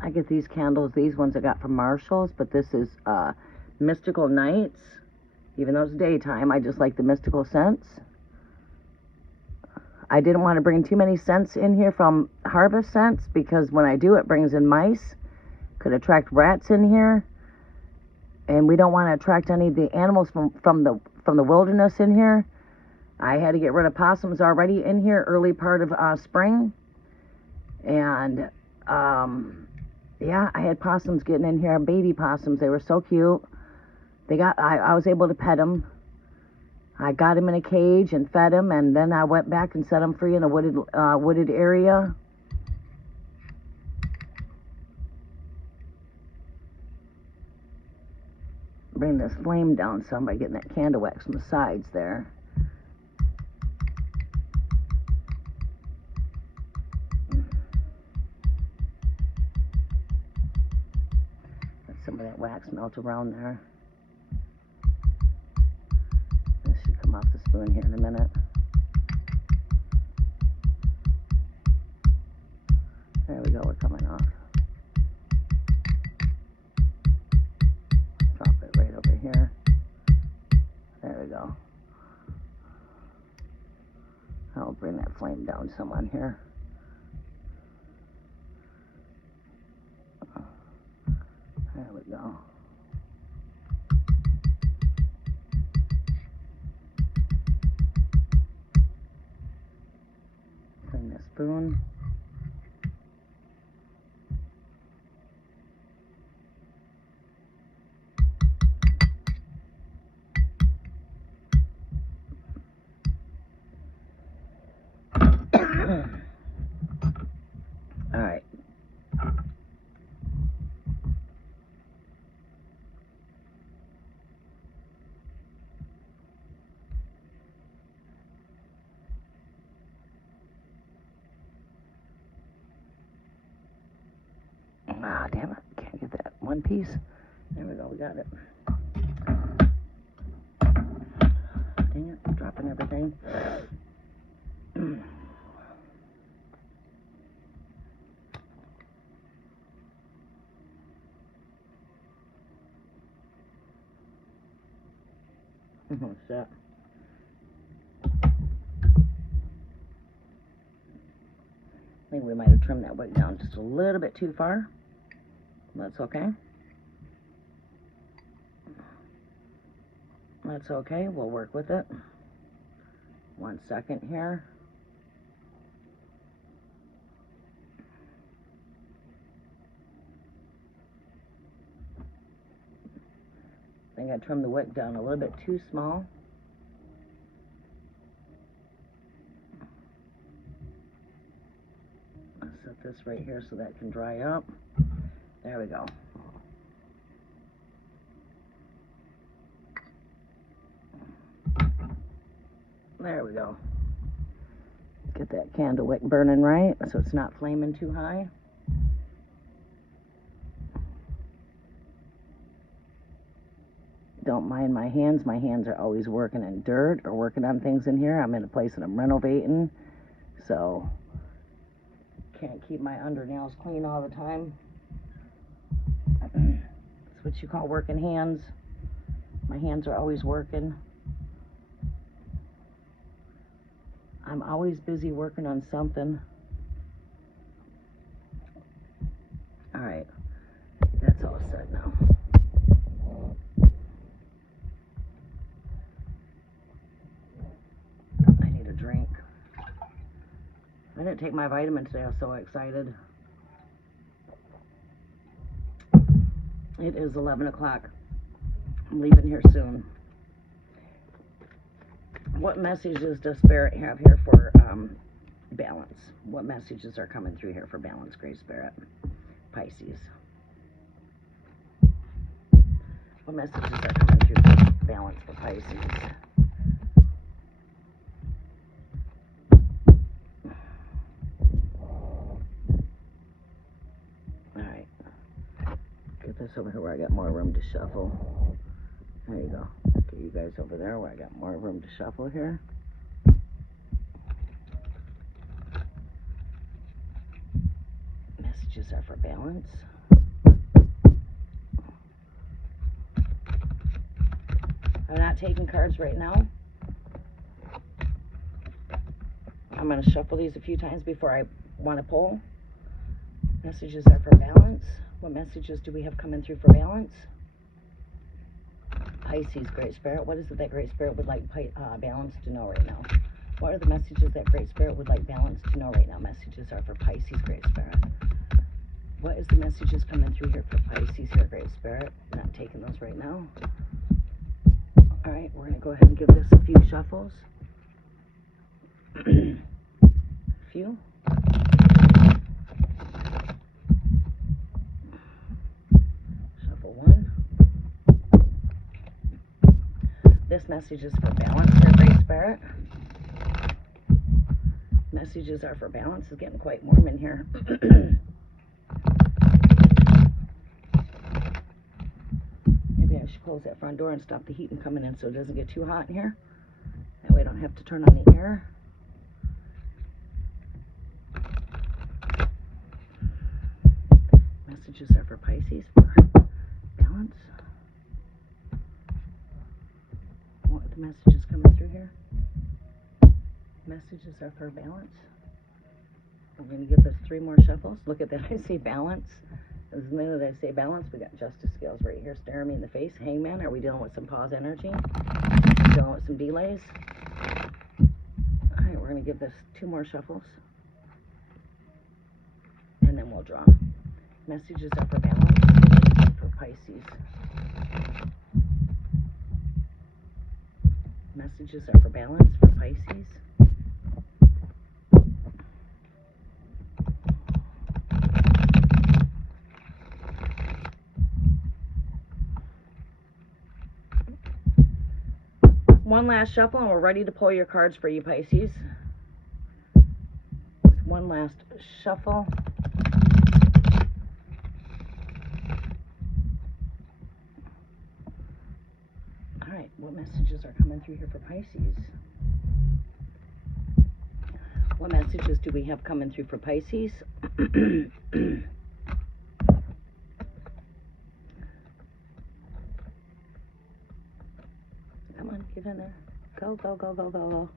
I get these candles, these ones I got from Marshall's, but this is Mystical Nights. Even though it's daytime, I just like the mystical scents. I didn't want to bring too many scents in here from Harvest Scents, because when I do, it brings in mice. Could attract rats in here. And we don't want to attract any of the animals from the wilderness in here. I had to get rid of possums already in here early part of spring. And yeah, I had possums getting in here, baby possums. They were so cute. I was able to pet them. I got them in a cage and fed them, and then I went back and set them free in a wooded area. Bring this flame down some by getting that candle wax from the sides there. Let some of that wax melt around there. This should come off the spoon here in a minute. There we go, we're coming off. Drop it right over here. There we go. I'll bring that flame down some on here. There we go. Clean the spoon. All right. Ah, damn it. Can't get that one piece. There we go. We got it. Dang it. I'm dropping everything. What's that? I think we might have trimmed that wick down just a little bit too far. That's okay. That's okay. We'll work with it. 1 second here. gotta trim the wick down a little bit too small. I'll set this right here so that can dry up. There we go. There we go. Get that candle wick burning right so it's not flaming too high. Don't mind my hands. My hands are always working in dirt or working on things in here. I'm in a place that I'm renovating, so can't keep my undernails clean all the time. That's what you call working hands. My hands are always working. I'm always busy working on something. All right, that's all set now. I need a drink. I didn't take my vitamins today. I was so excited. It is 11 o'clock. I'm leaving here soon. What messages does Spirit have here for balance? What messages are coming through here for balance, Great Spirit? Pisces. What messages are coming through for balance for Pisces? Alright. Get this over here where I got more room to shuffle. There you go. Get you guys over there where I got more room to shuffle here. Messages are for balance. I'm not taking cards right now. I'm going to shuffle these a few times before I want to pull. Messages are for balance. What messages do we have coming through for balance? Pisces, Great Spirit. What is it that Great Spirit would like balance to know right now? What are the messages that Great Spirit would like balance to know right now? Messages are for Pisces, Great Spirit. What is the messages coming through here for Pisces here, Great Spirit? Not taking those right now. All right, we're going to go ahead and give this a few shuffles. Few. Shuffle one. This message is for balance here, Great Spirit. Messages are for balance. It's getting quite warm in here. Maybe I should close that front door and stop the heat from coming in so it doesn't get too hot in here. That way I don't have to turn on the air. Messages are for Pisces for balance. What are the messages coming through here? Messages are for balance. I'm going to give this 3 more shuffles. Look at that. I say balance. As the minute I say balance, we got justice scales right here staring me in the face. Hangman, are we dealing with some pause energy? Dealing with some delays? All right, we're going to give this 2 more shuffles. And then we'll draw. Messages are for balance for Pisces. Messages are for balance for Pisces. One last shuffle and we're ready to pull your cards for you, Pisces. One last shuffle. All right, what messages are coming through here for Pisces? What messages do we have coming through for Pisces? Come on, get in there. Go, go, go, go, go, go.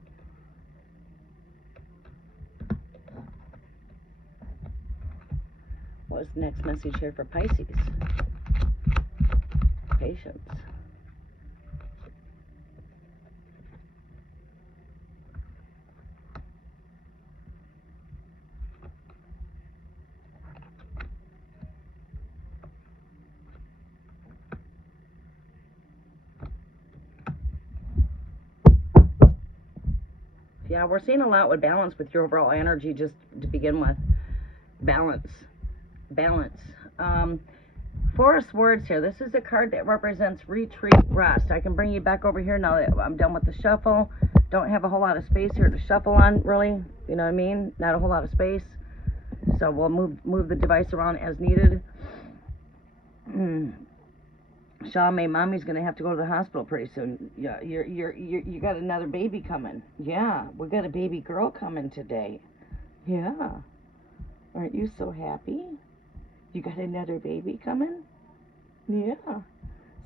What's the next message here for Pisces? Patience. Yeah, we're seeing a lot with balance with your overall energy just to begin with. Balance. Balance. Four of Swords here. This is a card that represents retreat, rest. I can bring you back over here now that I'm done with the shuffle. Don't have a whole lot of space here to shuffle on, really. You know what I mean? Not a whole lot of space. So we'll move the device around as needed. Shaw May, Mommy's gonna have to go to the hospital pretty soon. Yeah, you got another baby coming. Yeah, we got a baby girl coming today. Yeah, aren't you so happy? You got another baby coming? Yeah,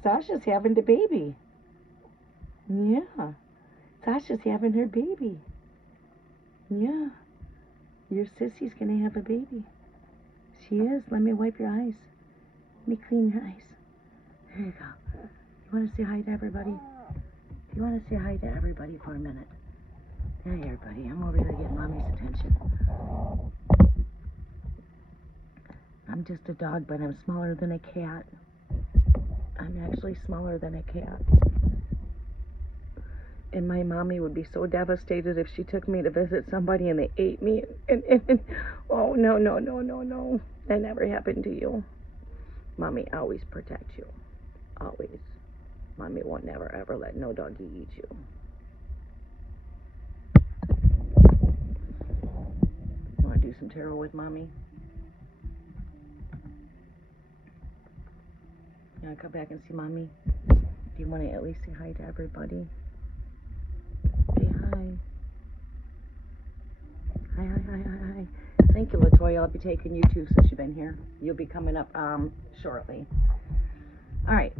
Sasha's having the baby. Yeah, Sasha's having her baby. Yeah, your sissy's gonna have a baby. She is. Let me wipe your eyes. Let me clean your eyes. There you go. You want to say hi to everybody? You want to say hi to everybody for a minute? There you are, buddy. I'm over here getting Mommy's attention. I'm just a dog, but I'm smaller than a cat. I'm actually smaller than a cat. And my mommy would be so devastated if she took me to visit somebody and they ate me. And oh, no. That never happened to you. Mommy always protects you. Always. Mommy won't never ever let no doggy eat you. You want to do some tarot with Mommy? You want to come back and see Mommy? Do you want to at least say hi to everybody? Say hi. Hi. Thank you, LaToya. I'll be taking you too since you've been here. You'll be coming up shortly. All right.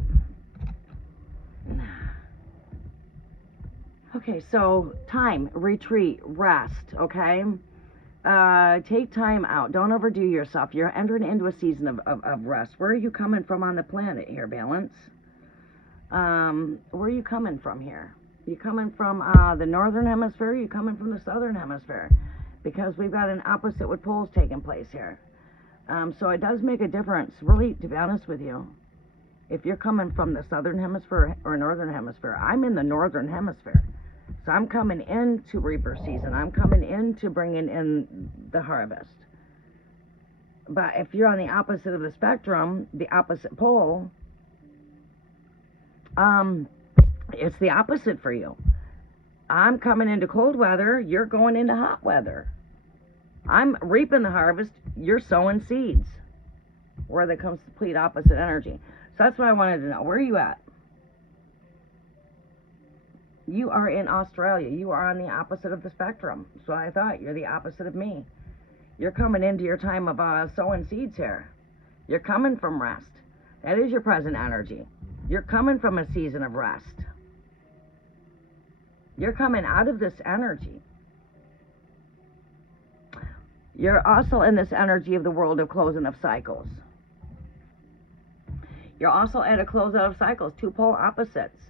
Okay, so time, retreat, rest, okay? Take time out. Don't overdo yourself. You're entering into a season of rest. Where are you coming from on the planet here, Balance? Where are you coming from here? You coming from the northern hemisphere? Or you coming from the southern hemisphere? Because we've got an opposite with poles taking place here. So it does make a difference, really, to be honest with you. If you're coming from the southern hemisphere or northern hemisphere, I'm in the northern hemisphere. So I'm coming into reaper season. I'm coming into bringing in the harvest. But if you're on the opposite of the spectrum, the opposite pole, it's the opposite for you. I'm coming into cold weather. You're going into hot weather. I'm reaping the harvest. You're sowing seeds. Where there comes complete opposite energy. So that's what I wanted to know. Where are you at? You are in Australia. You are on the opposite of the spectrum. So I thought you're the opposite of me. You're coming into your time of sowing seeds here. You're coming from rest. That is your present energy. You're coming from a season of rest. You're coming out of this energy. You're also in this energy of the world of closing of cycles. You're also at a closeout of cycles, two pole opposites.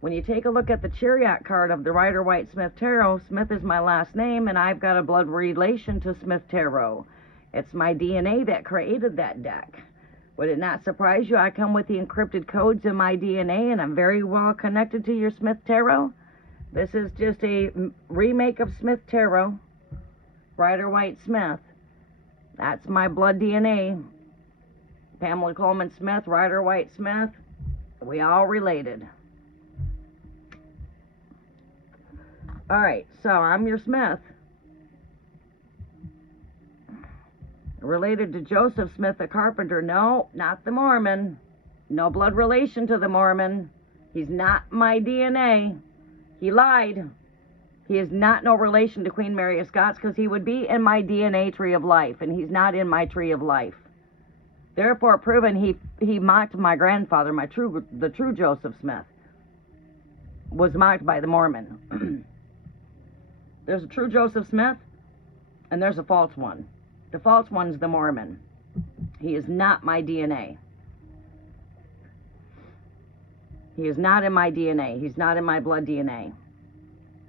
When you take a look at the Chariot card of the Rider-Waite-Smith Tarot, Smith is my last name, and I've got a blood relation to Smith Tarot. It's my DNA that created that deck. Would it not surprise you? I come with the encrypted codes in my DNA, and I'm very well connected to your Smith Tarot. This is just a remake of Smith Tarot, Rider-Waite-Smith. That's my blood DNA. Pamela Coleman Smith, Rider-Waite-Smith, we all related. All right, so I'm your Smith. Related to Joseph Smith, the carpenter. No, not the Mormon. No blood relation to the Mormon. He's not my DNA. He lied. He is not no relation to Queen Mary of Scots because he would be in my DNA tree of life, and he's not in my tree of life. Therefore, proven he mocked my grandfather, the true Joseph Smith, was mocked by the Mormon. There's a true Joseph Smith, and there's a false one. The false one's the Mormon. He is not my DNA. He is not in my DNA. He's not in my blood DNA.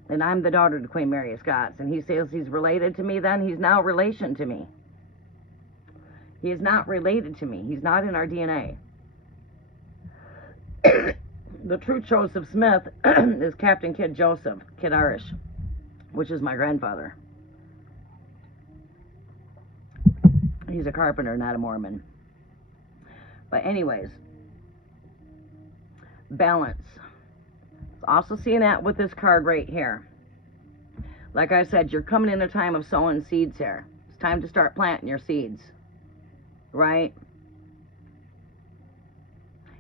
And I'm the daughter to Queen Mary of Scots. And he says he's related to me, then he's now relation to me. He is not related to me. He's not in our DNA. The true Joseph Smith is Captain Kid Joseph, Kid Irish. which is my grandfather. He's a carpenter, not a Mormon. But anyways, balance. Also seeing that with this card right here. Like I said, you're coming in a time of sowing seeds here. It's time to start planting your seeds. Right?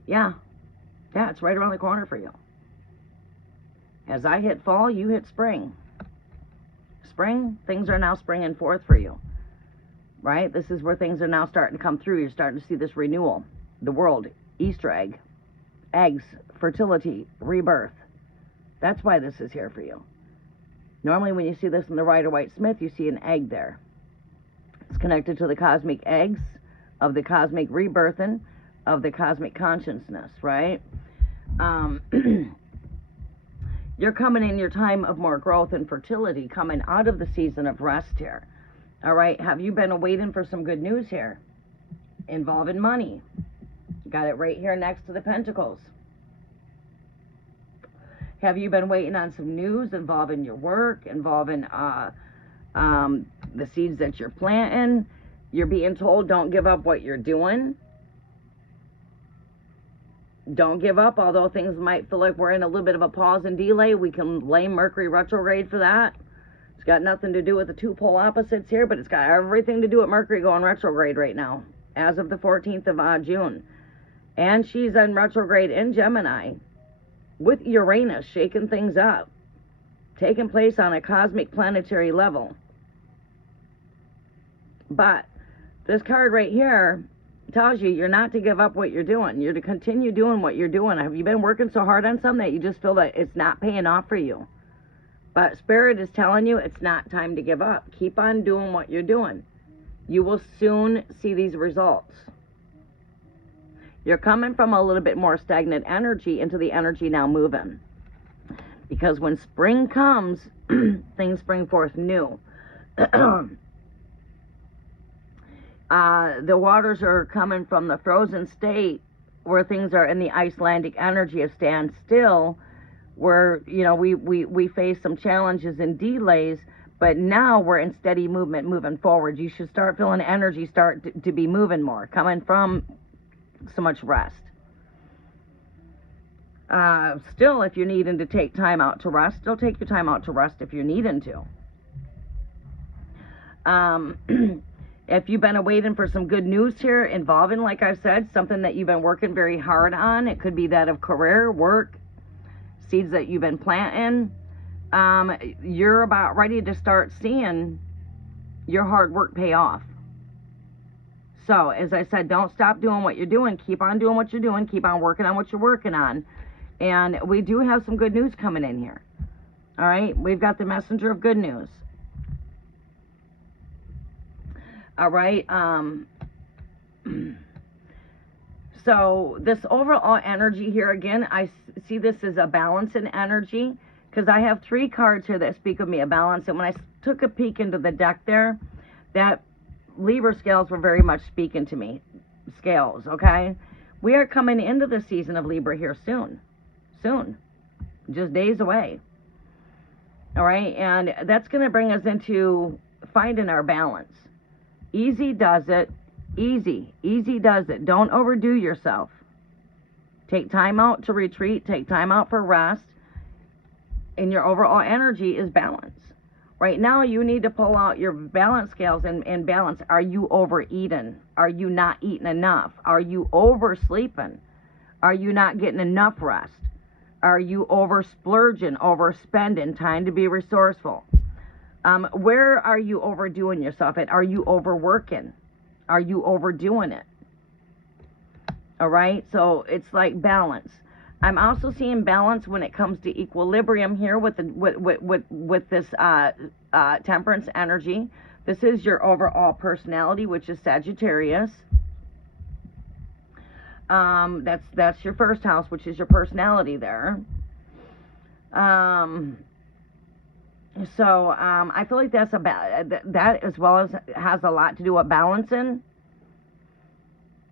Yeah. Yeah, it's right around the corner for you. As I hit fall, you hit spring. Spring, things are now springing forth for you. Right? This is where things are now starting to come through. You're starting to see this renewal. The world, Easter egg, eggs, fertility, rebirth. That's why this is here for you. Normally when you see this in the Rider-Waite-Smith, you see an egg there. It's connected to the cosmic eggs of the cosmic rebirthing of the cosmic consciousness, right? You're coming in your time of more growth and fertility, coming out of the season of rest here. All right, have you been waiting for some good news here involving money? Got it right here next to the Pentacles. Have you been waiting on some news involving your work, involving the seeds that you're planting? You're being told don't give up what you're doing. Don't give up, although things might feel like we're in a little bit of a pause and delay. We can blame Mercury retrograde for that. It's got nothing to do with the two pole opposites here, but it's got everything to do with Mercury going retrograde right now, as of the 14th of June. And she's in retrograde in Gemini, with Uranus shaking things up, taking place on a cosmic planetary level. But this card right here tells you you're not to give up what you're doing. You're to continue doing what you're doing. Have you been working so hard on something that you just feel that it's not paying off for you? But Spirit is telling you it's not time to give up. Keep on doing what you're doing. You will soon see these results. You're coming from a little bit more stagnant energy into the energy now moving. Because when spring comes, things spring forth new. The waters are coming from the frozen state where things are in the Icelandic energy of standstill, where, you know, we face some challenges and delays, but now we're in steady movement moving forward. You should start feeling energy start to be moving more, coming from so much rest. Still, if you're needing to take time out to rest, still take your time out to rest if you're needing to. If you've been waiting for some good news here involving, like I said, something that you've been working very hard on, it could be that of career, work, seeds that you've been planting, you're about ready to start seeing your hard work pay off. So, as I said, don't stop doing what you're doing. Keep on doing what you're doing. Keep on working on what you're working on. And we do have some good news coming in here. All right? We've got the messenger of good news. All right? So, this overall energy here, again, I see this as a balance in energy. Because I have 3 cards here that speak of me, a balance. And when I took a peek into the deck there, that Libra scales were very much speaking to me. Scales, okay? We are coming into the season of Libra here soon. Soon. Just days away. All right? And that's going to bring us into finding our balance. Easy does it. Easy. Easy does it. Don't overdo yourself. Take time out to retreat. Take time out for rest. And your overall energy is balance. Right now, you need to pull out your balance scales and balance. Are you overeating? Are you not eating enough? Are you oversleeping? Are you not getting enough rest? Are you over-splurging, overspending? Time to be resourceful. Where are you overdoing yourself at? Are you overworking? Are you overdoing it? All right? So it's like balance. I'm also seeing balance when it comes to equilibrium here with this temperance energy. This is your overall personality, which is Sagittarius. That's your first house, which is your personality there. So I feel like that's that as well as has a lot to do with balancing.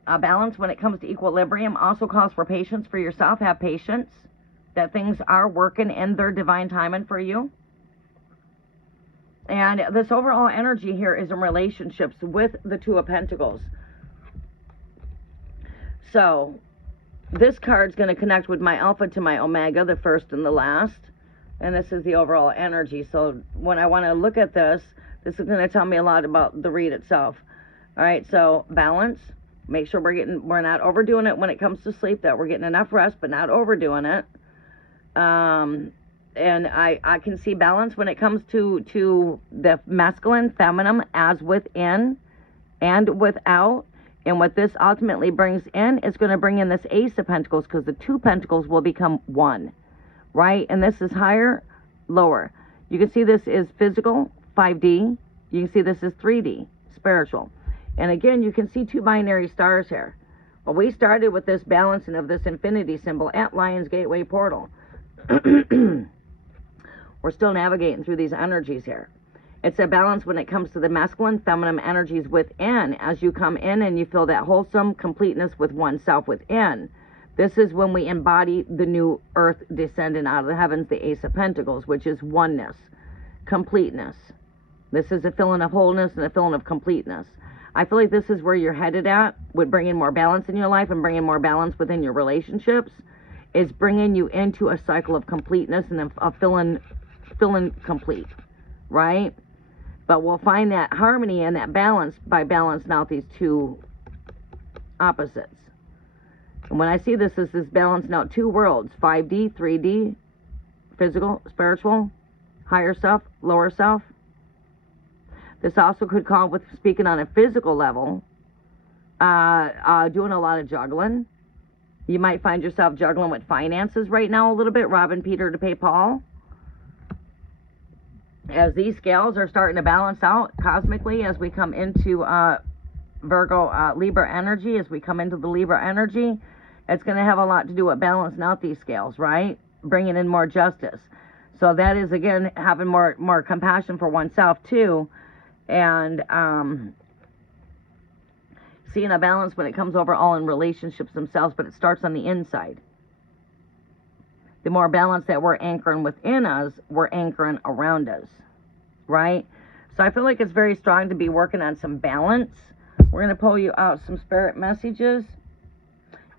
Balance when it comes to equilibrium also calls for patience for yourself. Have patience that things are working in their divine timing for you. And this overall energy here is in relationships with the Two of Pentacles. So this card's going to connect with my Alpha to my Omega, the first and the last. And this is the overall energy. So when I want to look at this, this is going to tell me a lot about the read itself. All right, so balance. Make sure we're not overdoing it when it comes to sleep, that we're getting enough rest, but not overdoing it. And I can see balance when it comes to the masculine, feminine, as within and without. And what this ultimately brings in is going to bring in this Ace of Pentacles, because the two Pentacles will become one, right? And this is higher, lower. You can see this is physical, 5D. You can see this is 3D, spiritual. And again, you can see two binary stars here. Well, we started with this balancing of this infinity symbol at Lion's Gateway portal. We're still navigating through these energies here. It's a balance when it comes to the masculine, feminine energies within. As you come in and you feel that wholesome completeness with oneself within, this is when we embody the new earth descending out of the heavens, the Ace of Pentacles, which is oneness, completeness. This is a feeling of wholeness and a feeling of completeness. I feel like this is where you're headed at, with bringing more balance in your life and bringing more balance within your relationships, is bringing you into a cycle of completeness and of feeling complete, right? But we'll find that harmony and that balance by balancing out these two opposites. And when I see this, this is balancing out two worlds, 5D, 3D, physical, spiritual, higher self, lower self. This also could call with speaking on a physical level, doing a lot of juggling. You might find yourself juggling with finances right now a little bit, robbing Peter to pay Paul. As these scales are starting to balance out cosmically as we come into Virgo, Libra energy, as we come into the Libra energy, it's going to have a lot to do with balancing out these scales, right? Bringing in more justice. So that is, again, having more compassion for oneself, too. And seeing a balance when it comes overall in relationships themselves, but it starts on the inside. The more balance that we're anchoring within us, we're anchoring around us, right? So I feel like it's very strong to be working on some balance. We're going to pull you out some spirit messages.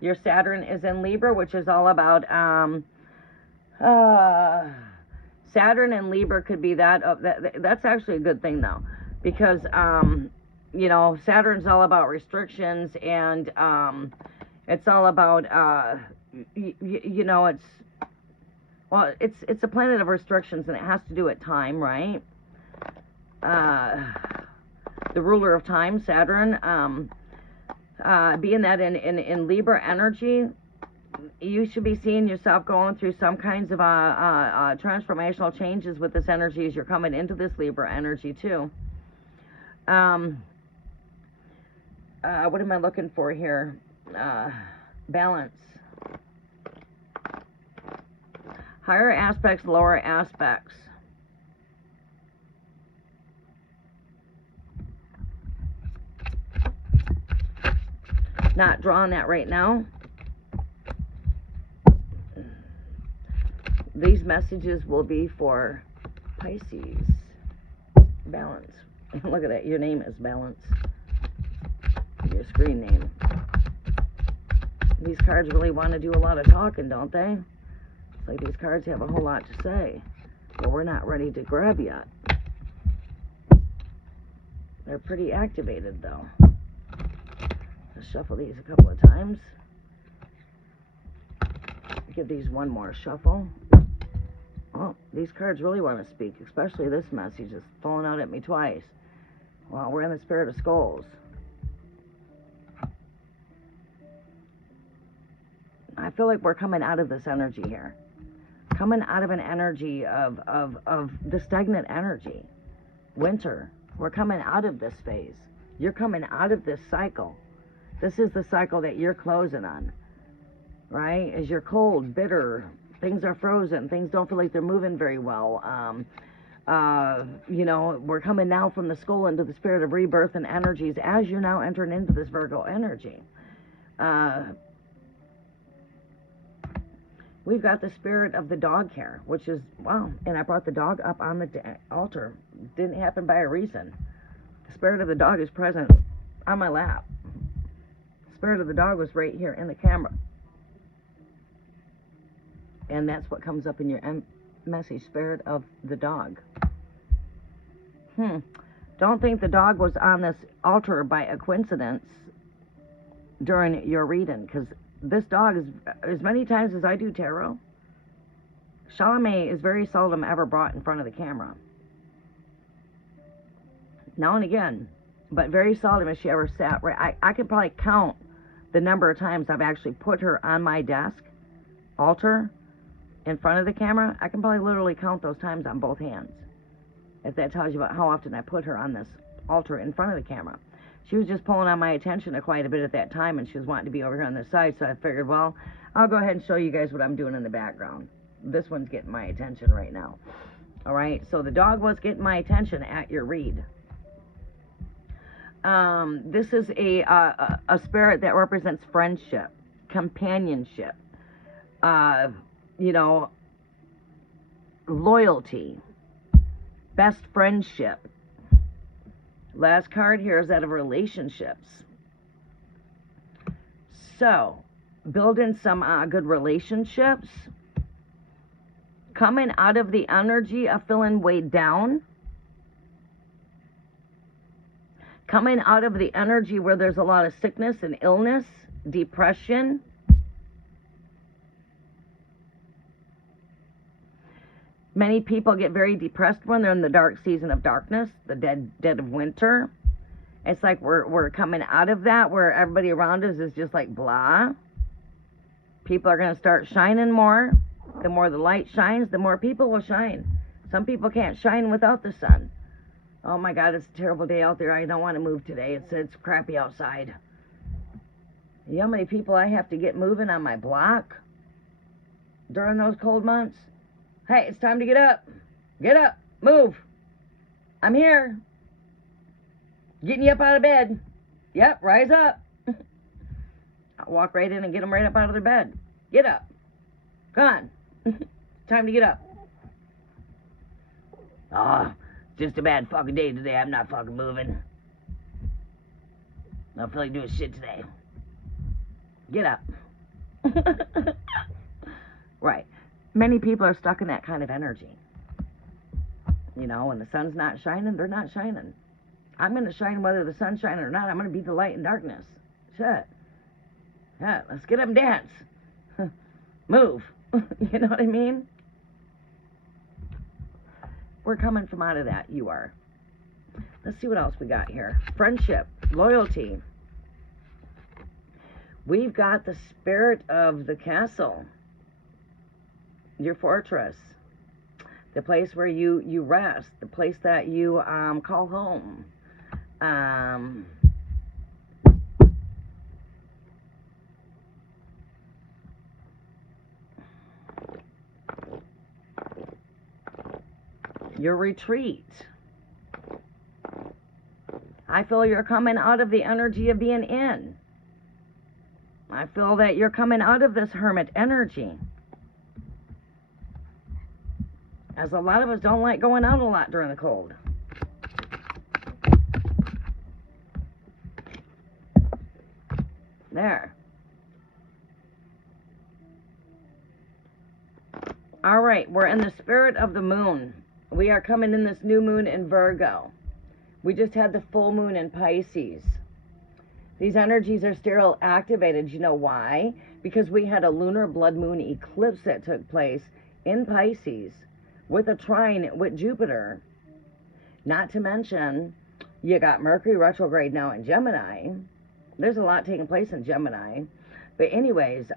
Your Saturn is in Libra, which is all about Saturn and Libra could be that's actually a good thing, though. Because, you know, Saturn's all about restrictions, and it's all about, you know, it's a planet of restrictions, and it has to do with time, right? The ruler of time, Saturn, being that in Libra energy, you should be seeing yourself going through some kinds of transformational changes with this energy as you're coming into this Libra energy, too. What am I looking for here? Balance. Higher aspects, lower aspects. Not drawing that right now. These messages will be for Pisces. Balance. Look at that. Your name is Balance. Your screen name. These cards really want to do a lot of talking, don't they? It's like these cards have a whole lot to say, but we're not ready to grab yet. They're pretty activated, though. Let's shuffle these a couple of times. Give these one more shuffle. Oh, these cards really want to speak, especially this message is falling out at me twice. Well, we're in the Spirit of Skulls. I feel like we're coming out of this energy here. Coming out of an energy of the stagnant energy. Winter. We're coming out of this phase. You're coming out of this cycle. This is the cycle that you're closing on. Right? As you're cold, bitter, things are frozen, things don't feel like they're moving very well. You know, we're coming now from the skull into the spirit of rebirth and energies as you're now entering into this Virgo energy. We've got the spirit of the dog here, which is, wow, and I brought the dog up on the altar. Didn't happen by a reason. The spirit of the dog is present on my lap. The spirit of the dog was right here in the camera. And that's what comes up in your message, spirit of the dog. Don't think the dog was on this altar by a coincidence during your reading, because this dog is, as many times as I do tarot, Charlemagne is very seldom ever brought in front of the camera. Now and again, but very seldom has she ever sat right. I could probably count the number of times I've actually put her on my desk, altar, in front of the camera. I can probably literally count those times on both hands, if that tells you about how often I put her on this altar in front of the camera. She was just pulling on my attention quite a bit at that time, and she was wanting to be over here on this side, so I figured, well, I'll go ahead and show you guys what I'm doing in the background. This one's getting my attention right now. All right, so the dog was getting my attention at your read. This is a spirit that represents friendship, companionship, you know, loyalty, best friendship. Last card here is that of relationships. So, building some good relationships. Coming out of the energy of feeling weighed down. Coming out of the energy where there's a lot of sickness and illness, depression. Many people get very depressed when they're in the dark season of darkness, the dead of winter. It's like we're coming out of that, where everybody around us is just like blah. People are going to start shining more. The more the light shines, the more people will shine. Some people can't shine without the sun. Oh my God, it's a terrible day out there. I don't want to move today. It's crappy outside. You know how many people I have to get moving on my block during those cold months? Hey, it's time to get up. Get up. Move. I'm here. Getting you up out of bed. Yep, rise up. I'll walk right in and get them right up out of their bed. Get up. Come on. Time to get up. Oh, it's just a bad fucking day today. I'm not fucking moving. I don't feel like doing shit today. Get up. Right. Many people are stuck in that kind of energy. You know, when the sun's not shining, they're not shining. I'm going to shine whether the sun's shining or not. I'm going to be the light in darkness. Shit. Yeah, let's get up and dance. Move. You know what I mean? We're coming from out of that. You are. Let's see what else we got here. Friendship. Loyalty. We've got the spirit of the castle. Your fortress, the place where you rest, the place that you call home. Your retreat. I feel you're coming out of the energy of being in. I feel that you're coming out of this hermit energy. As a lot of us don't like going out a lot during the cold. There. All right, we're in the spirit of the moon. We are coming in this new moon in Virgo. We just had the full moon in Pisces. These energies are still activated. You know why? Because we had a lunar blood moon eclipse that took place in Pisces, with a trine with Jupiter. Not to mention, you got Mercury retrograde now in Gemini. There's a lot taking place in Gemini. But anyways,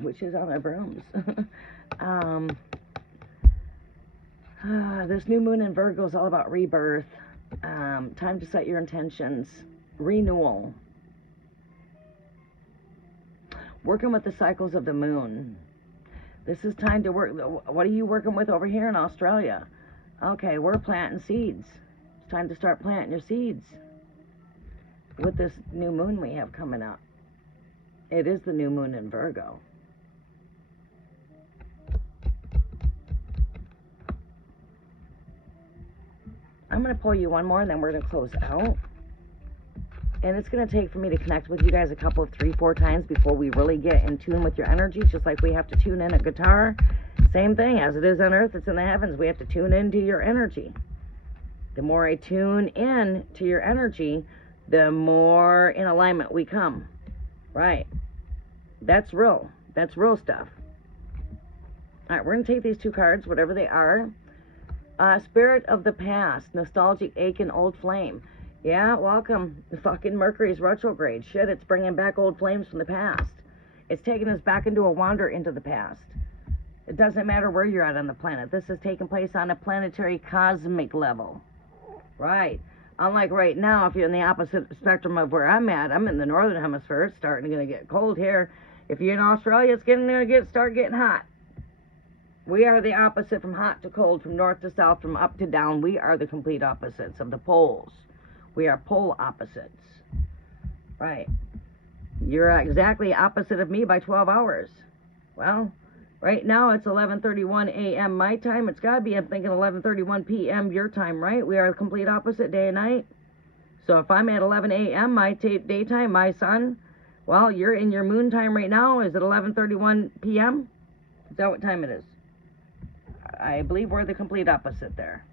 which is on our brooms. This new moon in Virgo is all about rebirth. Time to set your intentions. Renewal. Working with the cycles of the moon. This is time to work. What are you working with over here in Australia? Okay, we're planting seeds. It's time to start planting your seeds with this new moon we have coming up. It is the new moon in Virgo. I'm going to pull you one more, and then we're going to close out. And it's going to take for me to connect with you guys a couple of 3-4 times before we really get in tune with your energy, just like we have to tune in a guitar. Same thing, as it is on earth, it's in the heavens. We have to tune into your energy. The more I tune in to your energy, the more in alignment we come. Right. That's real. That's real stuff. All right, we're going to take these 2 cards, whatever they are. Spirit of the past, nostalgic ache and old flame. Yeah, welcome. The fucking Mercury's retrograde. Shit, it's bringing back old flames from the past. It's taking us back into a wander into the past. It doesn't matter where you're at on the planet. This is taking place on a planetary cosmic level. Right. Unlike right now, if you're in the opposite spectrum of where I'm at, I'm in the northern hemisphere. It's starting to get cold here. If you're in Australia, it's going to start getting hot. We are the opposite from hot to cold, from north to south, from up to down. We are the complete opposites of the poles. We are pole opposites. Right. You're exactly opposite of me by 12 hours. Well, right now it's 11:31 a.m. my time. It's got to be, I'm thinking, 11:31 p.m. your time, right? We are the complete opposite day and night. So if I'm at 11 a.m. my daytime, my sun, well, you're in your moon time right now. Is it 11:31 p.m.? Is that what time it is? I believe we're the complete opposite there.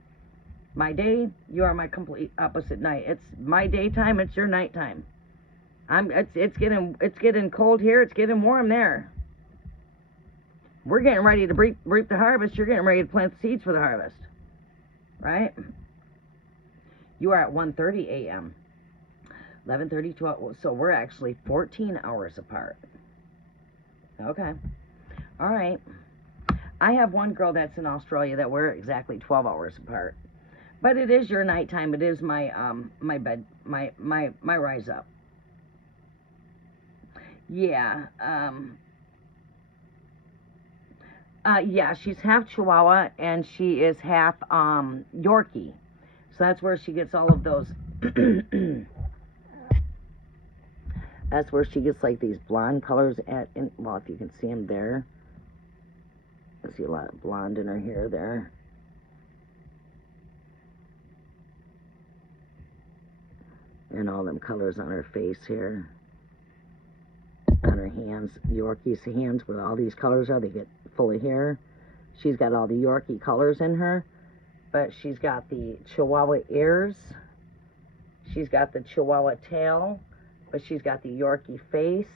My day, you are my complete opposite night. It's my daytime, it's your nighttime. It's getting cold here, it's getting warm there. We're getting ready to reap the harvest. You're getting ready to plant the seeds for the harvest. Right? You are at 1:30 a.m. 11:30, 12, so we're actually 14 hours apart. Okay. All right. I have one girl that's in Australia that we're exactly 12 hours apart. But it is your nighttime. It is my my bed, my rise up. Yeah. Yeah, she's half Chihuahua and she is half Yorkie. So that's where she gets all of those. That's where she gets like these blonde colors at. Well, if you can see them there. I see a lot of blonde in her hair there. And all them colors on her face here. On her hands. Yorkie's hands where all these colors are, they get full of hair. She's got all the Yorkie colors in her. But she's got the Chihuahua ears. She's got the Chihuahua tail. But she's got the Yorkie face.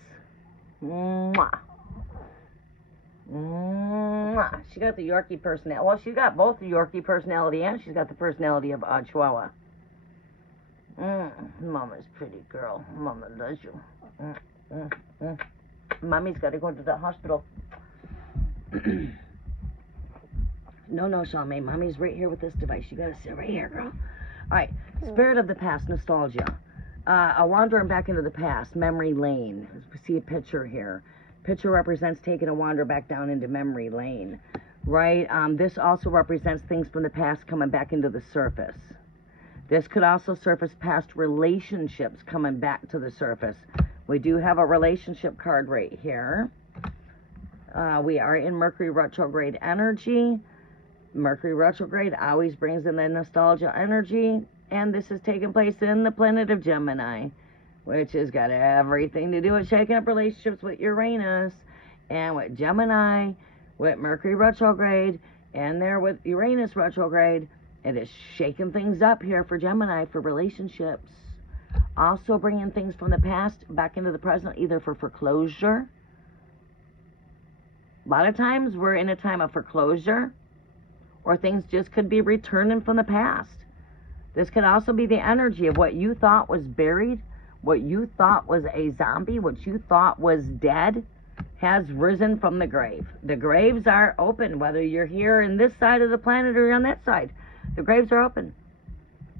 Mwah. Mwah. She got the Yorkie personality. Well, she got both the Yorkie personality and she's got the personality of Chihuahua. Mama's pretty girl. Mama loves you. Mommy's got to go to the hospital. No, Charmaine. Mommy's right here with this device. You got to sit right here, girl. All right. Spirit of the past, nostalgia. A wandering back into the past, memory lane. We see a picture here. Picture represents taking a wander back down into memory lane, right? This also represents things from the past coming back into the surface. This could also surface past relationships coming back to the surface. We do have a relationship card right here. We are in Mercury retrograde energy. Mercury retrograde always brings in the nostalgia energy, and this is taking place in the planet of Gemini, which has got everything to do with shaking up relationships with Uranus, and with Gemini, with Mercury retrograde, and there with Uranus retrograde. It is shaking things up here for Gemini for relationships. Also bringing things from the past back into the present, either for foreclosure. A lot of times we're in a time of foreclosure, or things just could be returning from the past. This could also be the energy of what you thought was buried, what you thought was a zombie, what you thought was dead, has risen from the grave. The graves are open, whether you're here in this side of the planet or on that side. The graves are open.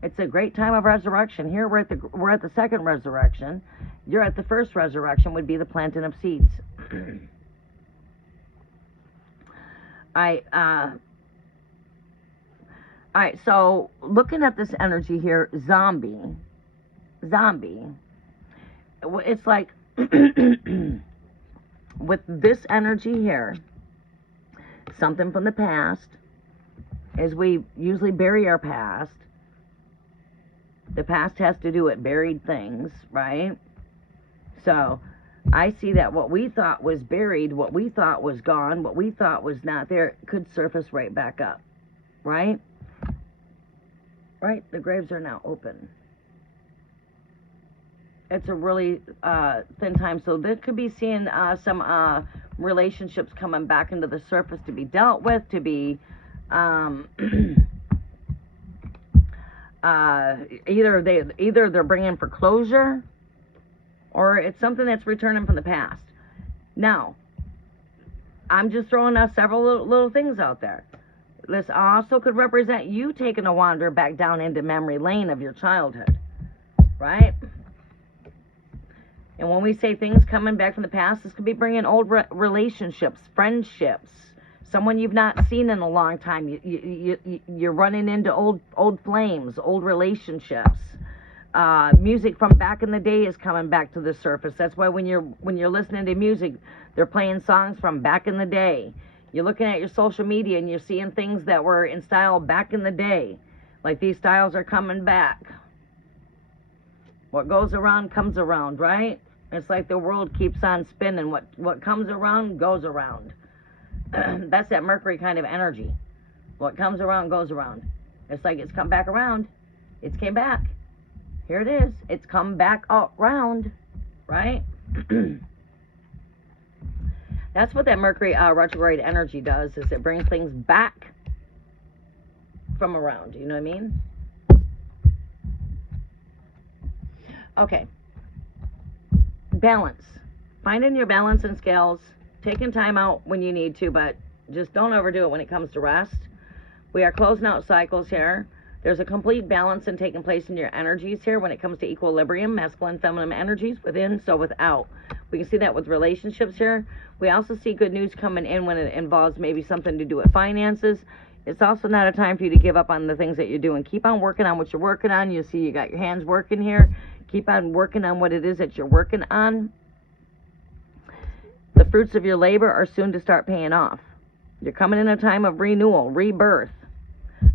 It's a great time of resurrection. Here we're at the second resurrection. You're at the first resurrection, would be the planting of seeds. All right, so looking at this energy here, zombie, it's like with this energy here, something from the past, as we usually bury our past. The past has to do with buried things, right? So I see that what we thought was buried, what we thought was gone, what we thought was not there, could surface right back up, right? Right? The graves are now open. It's a really thin time. So this could be seeing some relationships coming back into the surface to be dealt with, to be either they're bringing for closure, or it's something that's returning from the past. Now, I'm just throwing out several little things out there. This also could represent you taking a wander back down into memory lane of your childhood, right? And when we say things coming back from the past, this could be bringing old relationships, friendships, someone you've not seen in a long time. You're running into old flames, old relationships. Music from back in the day is coming back to the surface. That's why when you're listening to music, they're playing songs from back in the day. You're looking at your social media and you're seeing things that were in style back in the day. Like these styles are coming back. What goes around comes around, right? It's like the world keeps on spinning. What comes around goes around. That's that Mercury kind of energy. What comes around goes around. It's like it's come back around. It's came back. Here it is. It's come back around, right? That's what that Mercury retrograde energy does, is it brings things back from around. You know what I mean? Okay. Balance. Finding your balance and scales. Taking time out when you need to, but just don't overdo it when it comes to rest. We are closing out cycles here. There's a complete balance in taking place in your energies here when it comes to equilibrium, masculine, feminine energies, within, so without. We can see that with relationships here. We also see good news coming in when it involves maybe something to do with finances. It's also not a time for you to give up on the things that you're doing. Keep on working on what you're working on. You see you got your hands working here. Keep on working on what it is that you're working on. The fruits of your labor are soon to start paying off. You're coming in a time of renewal, rebirth.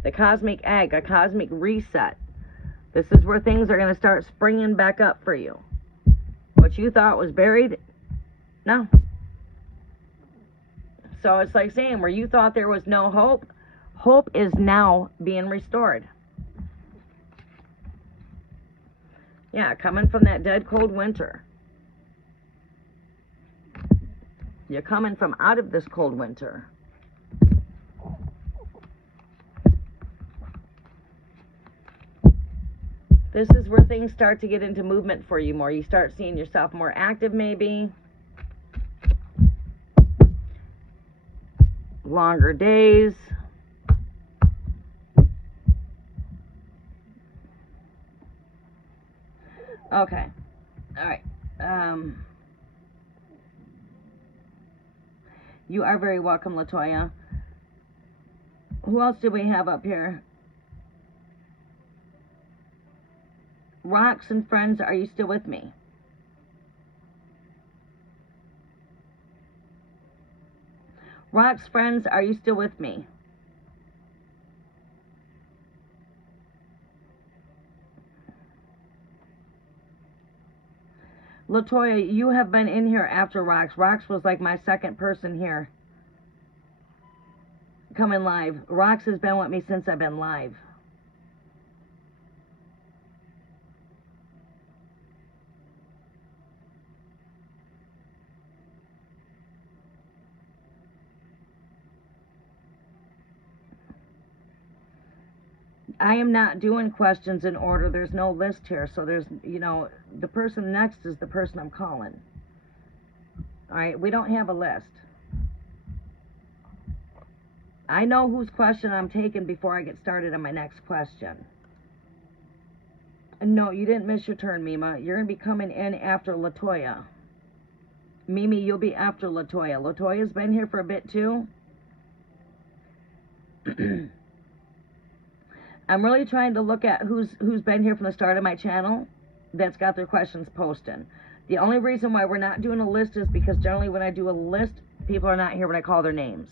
The cosmic egg, a cosmic reset. This is where things are going to start springing back up for you. What you thought was buried, no. So it's like saying where you thought there was no hope, hope is now being restored. Yeah, coming from that dead cold winter. You're coming from out of this cold winter. This is where things start to get into movement for you more. You start seeing yourself more active maybe. Longer days. Okay. All right. You are very welcome, Latoya. Who else do we have up here? Rocks and friends, are you still with me? Rocks, friends, are you still with me? Latoya, you have been in here after Rocks. Rocks was like my second person here coming live. Rocks has been with me since I've been live. I am not doing questions in order. There's no list here. So there's, you know, the person next is the person I'm calling. All right, we don't have a list. I know whose question I'm taking before I get started on my next question. No, you didn't miss your turn, Mima. You're going to be coming in after Latoya. Mimi, you'll be after Latoya. Latoya's been here for a bit too. I'm really trying to look at who's been here from the start of my channel that's got their questions posted. The only reason why we're not doing a list is because generally when I do a list, people are not here when I call their names.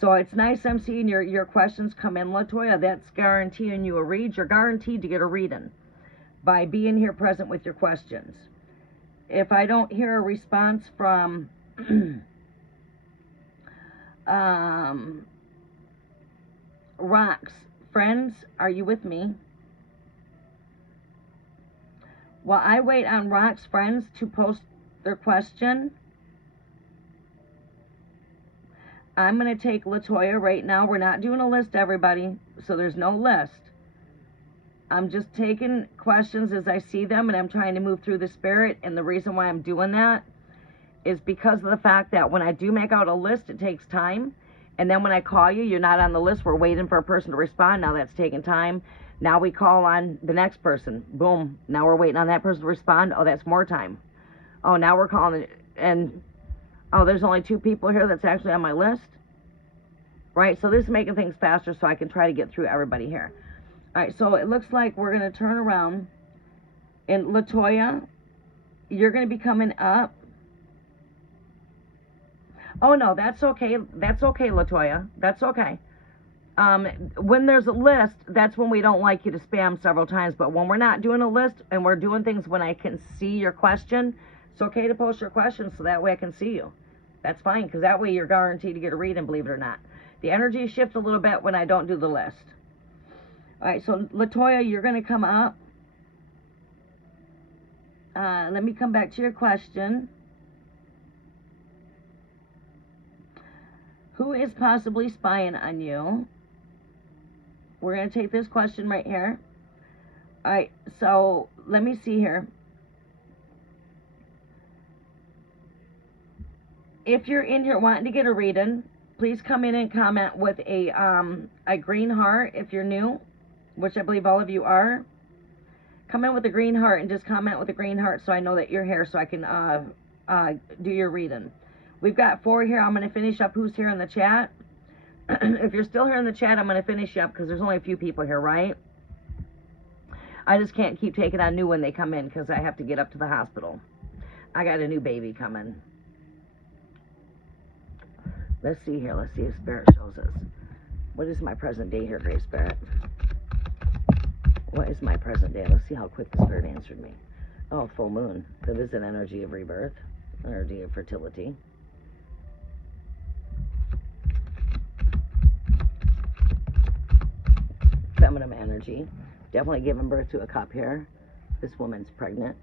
So it's nice I'm seeing your questions come in, Latoya. That's guaranteeing you a read. You're guaranteed to get a reading by being here present with your questions. If I don't hear a response from Rocks, friends, are you with me? While I wait on Rock's friends to post their question, I'm going to take Latoya right now. We're not doing a list, everybody, so there's no list. I'm just taking questions as I see them, and I'm trying to move through the spirit, and the reason why I'm doing that is because of the fact that when I do make out a list, it takes time, and then when I call you, you're not on the list. We're waiting for a person to respond. Now that's taking time. Now we call on the next person. Boom. Now we're waiting on that person to respond. Oh, that's more time. Oh, now we're calling, and oh, there's only 2 people here that's actually on my list. Right? So this is making things faster so I can try to get through everybody here. All right, so it looks like we're going to turn around. And Latoya, you're going to be coming up. Oh, no, that's okay. That's okay, Latoya. That's okay. When there's a list, that's when we don't like you to spam several times. But when we're not doing a list and we're doing things when I can see your question, it's okay to post your question so that way I can see you. That's fine, because that way you're guaranteed to get a reading, believe it or not. The energy shifts a little bit when I don't do the list. All right, so Latoya, you're going to come up. Let me come back to your question. Who is possibly spying on you? We're going to take this question right here. All right, so let me see here. If you're in here wanting to get a reading, please come in and comment with a green heart if you're new, which I believe all of you are. Come in with a green heart and just comment with a green heart so I know that you're here so I can do your reading. We've got 4 here. I'm going to finish up who's here in the chat. If you're still here in the chat, I'm going to finish you up because there's only a few people here, right? I just can't keep taking on new when they come in because I have to get up to the hospital. I got a new baby coming. Let's see here. Let's see if Spirit shows us. What is my present day here, Great Spirit? What is my present day? Let's see how quick the Spirit answered me. Oh, full moon. That is an energy of rebirth, energy of fertility. Feminine energy. Definitely giving birth to a cup here. This woman's pregnant.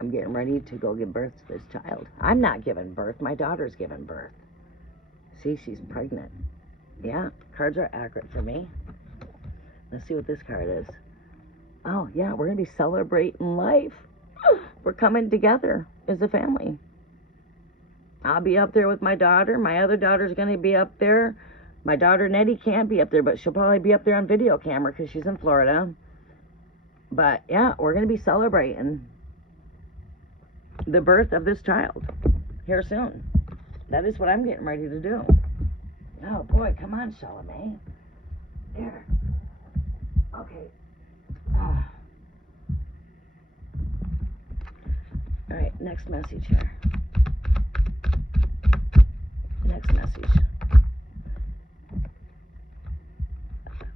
I'm getting ready to go give birth to this child. I'm not giving birth. My daughter's giving birth. See, she's pregnant. Yeah, cards are accurate for me. Let's see what this card is. Oh, yeah, we're going to be celebrating life. We're coming together as a family. I'll be up there with my daughter. My other daughter's going to be up there. My daughter Nettie can't be up there, but she'll probably be up there on video camera because she's in Florida. But, yeah, we're going to be celebrating the birth of this child here soon. That is what I'm getting ready to do. Oh, boy, come on, Charlamagne. There. Okay. All right, next message here. Next message.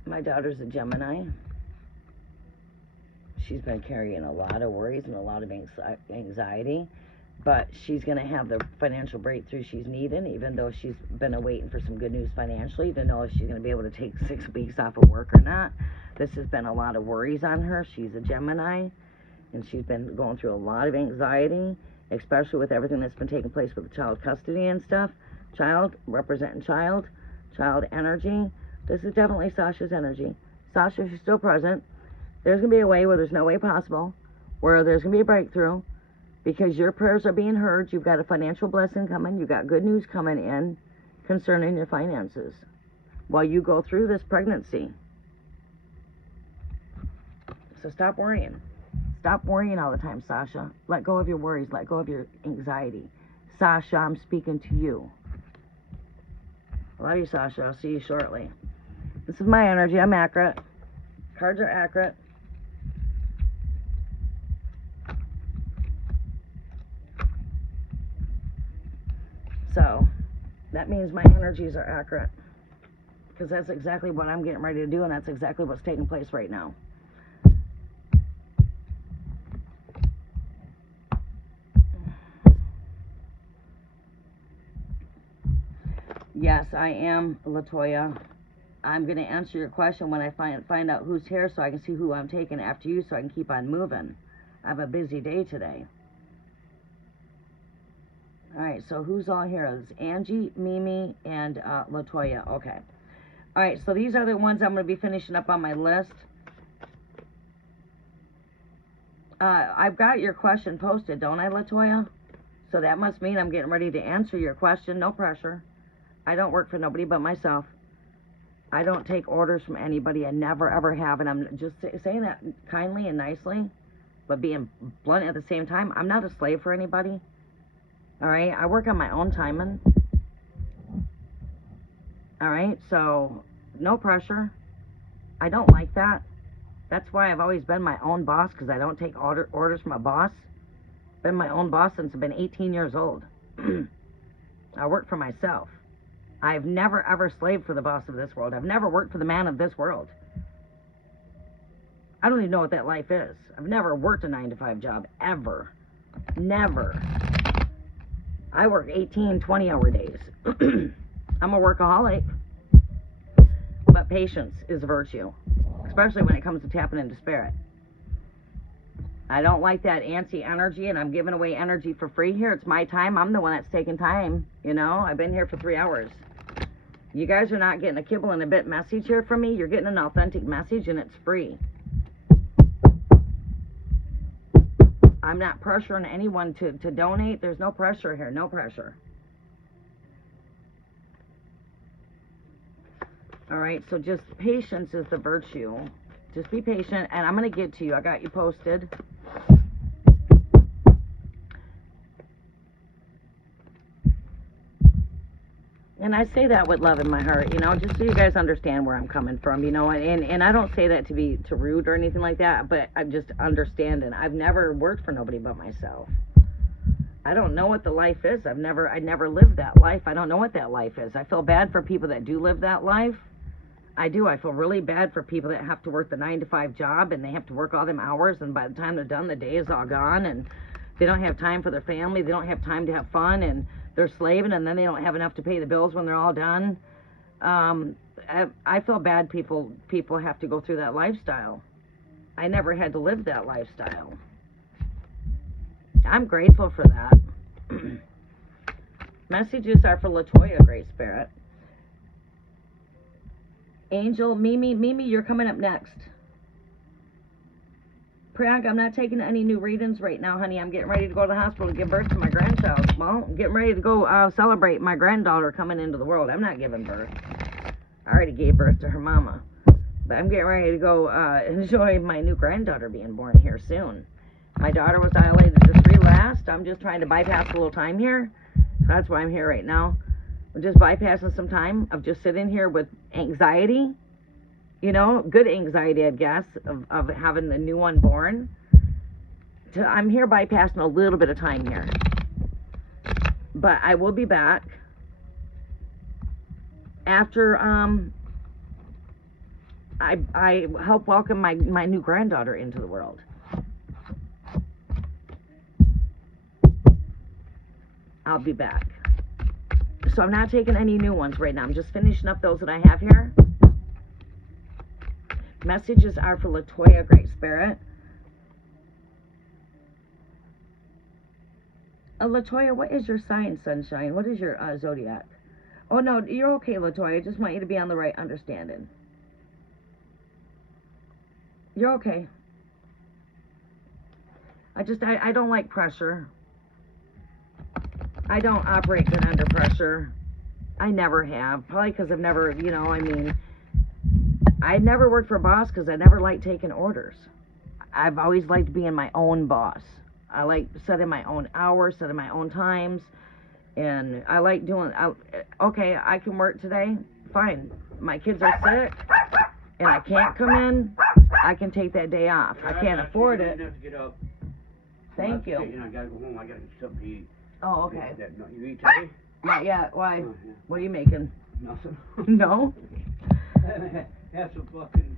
My daughter's a Gemini. She's been carrying a lot of worries and a lot of anxiety, but she's going to have the financial breakthrough she's needing, even though she's been waiting for some good news financially to know if she's going to be able to take 6 weeks off of work or not. This has been a lot of worries on her. She's a Gemini, and she's been going through a lot of anxiety, especially with everything that's been taking place with the child custody and stuff. Child, representing child energy. This is definitely Sasha's energy. Sasha, she's still present. There's going to be a way where there's no way possible, where there's going to be a breakthrough, because your prayers are being heard. You've got a financial blessing coming. You've got good news coming in concerning your finances while you go through this pregnancy. So stop worrying. Stop worrying all the time, Sasha. Let go of your worries. Let go of your anxiety. Sasha, I'm speaking to you. I love you, Sasha. I'll see you shortly. This is my energy. I'm accurate. Cards are accurate. So that means my energies are accurate, because that's exactly what I'm getting ready to do, and that's exactly what's taking place right now. Yes, I am, Latoya. I'm going to answer your question when I find out who's here, so I can see who I'm taking after you, so I can keep on moving. I have a busy day today. All right, so who's all here? It's Angie, Mimi, and Latoya. Okay. All right, so these are the ones I'm going to be finishing up on my list. I've got your question posted, don't I, Latoya? So that must mean I'm getting ready to answer your question. No pressure. I don't work for nobody but myself. I don't take orders from anybody. I never, ever have. And I'm just saying that kindly and nicely, but being blunt at the same time. I'm not a slave for anybody. All right? I work on my own timing. All right? So no pressure. I don't like that. That's why I've always been my own boss, because I don't take orders from a boss. Been my own boss since I've been 18 years old. I work for myself. I've never, ever slaved for the boss of this world. I've never worked for the man of this world. I don't even know what that life is. I've never worked a 9-to-5 job, ever. Never. I work 18, 20-hour days. I'm a workaholic. But patience is a virtue, especially when it comes to tapping into spirit. I don't like that antsy energy, and I'm giving away energy for free here. It's my time. I'm the one that's taking time. You know, I've been here for 3 hours. You guys are not getting a kibble and a bit message here from me. You're getting an authentic message, and it's free. I'm not pressuring anyone to donate. There's no pressure here. No pressure. All right, so just patience is the virtue. Just be patient, and I'm going to get to you. I got you posted. And I say that with love in my heart, you know, just so you guys understand where I'm coming from, you know, and I don't say that to be rude or anything like that, but I'm just understanding. I've never worked for nobody but myself. I don't know what the life is. I never lived that life. I don't know what that life is. I feel bad for people that do live that life. I do. I feel really bad for people that have to work the 9-to-5 job, and they have to work all them hours, and by the time they're done, the day is all gone, and they don't have time for their family. They don't have time to have fun, and they're slaving, and then they don't have enough to pay the bills when they're all done. I feel bad people have to go through that lifestyle. I never had to live that lifestyle. I'm grateful for that. Messages are for Latoya, Great Spirit. Angel, Mimi, you're coming up next. Priyanka, I'm not taking any new readings right now, honey. I'm getting ready to go to the hospital to give birth to my grandchild. Well, I'm getting ready to go celebrate my granddaughter coming into the world. I'm not giving birth. I already gave birth to her mama. But I'm getting ready to go enjoy my new granddaughter being born here soon. My daughter was dilated to 3 last. I'm just trying to bypass a little time here. So that's why I'm here right now. I'm just bypassing some time of just sitting here with anxiety. You know, good anxiety, I guess, of having the new one born. I'm here bypassing a little bit of time here. But I will be back after I help welcome my new granddaughter into the world. I'll be back. So I'm not taking any new ones right now. I'm just finishing up those that I have here. Messages are for Latoya, Great Spirit. Latoya, what is your sign, Sunshine? What is your zodiac? Oh, no, you're okay, Latoya. I just want you to be on the right understanding. You're okay. I don't like pressure. I don't operate good under pressure. I never have. Probably because I've never, you know, I mean, I never worked for a boss because I never liked taking orders. I've always liked being my own boss. I like setting my own hours, setting my own times, and I like doing, okay, I can work today, fine. My kids are sick, and I can't come in, I can take that day off. I can't afford it. You have to get up. Thank you. You know, I gotta go home, I gotta get something to eat. Oh, okay. You eat today? Not yet. Why? Oh, yeah. What are you making? Nothing. No? Have some fucking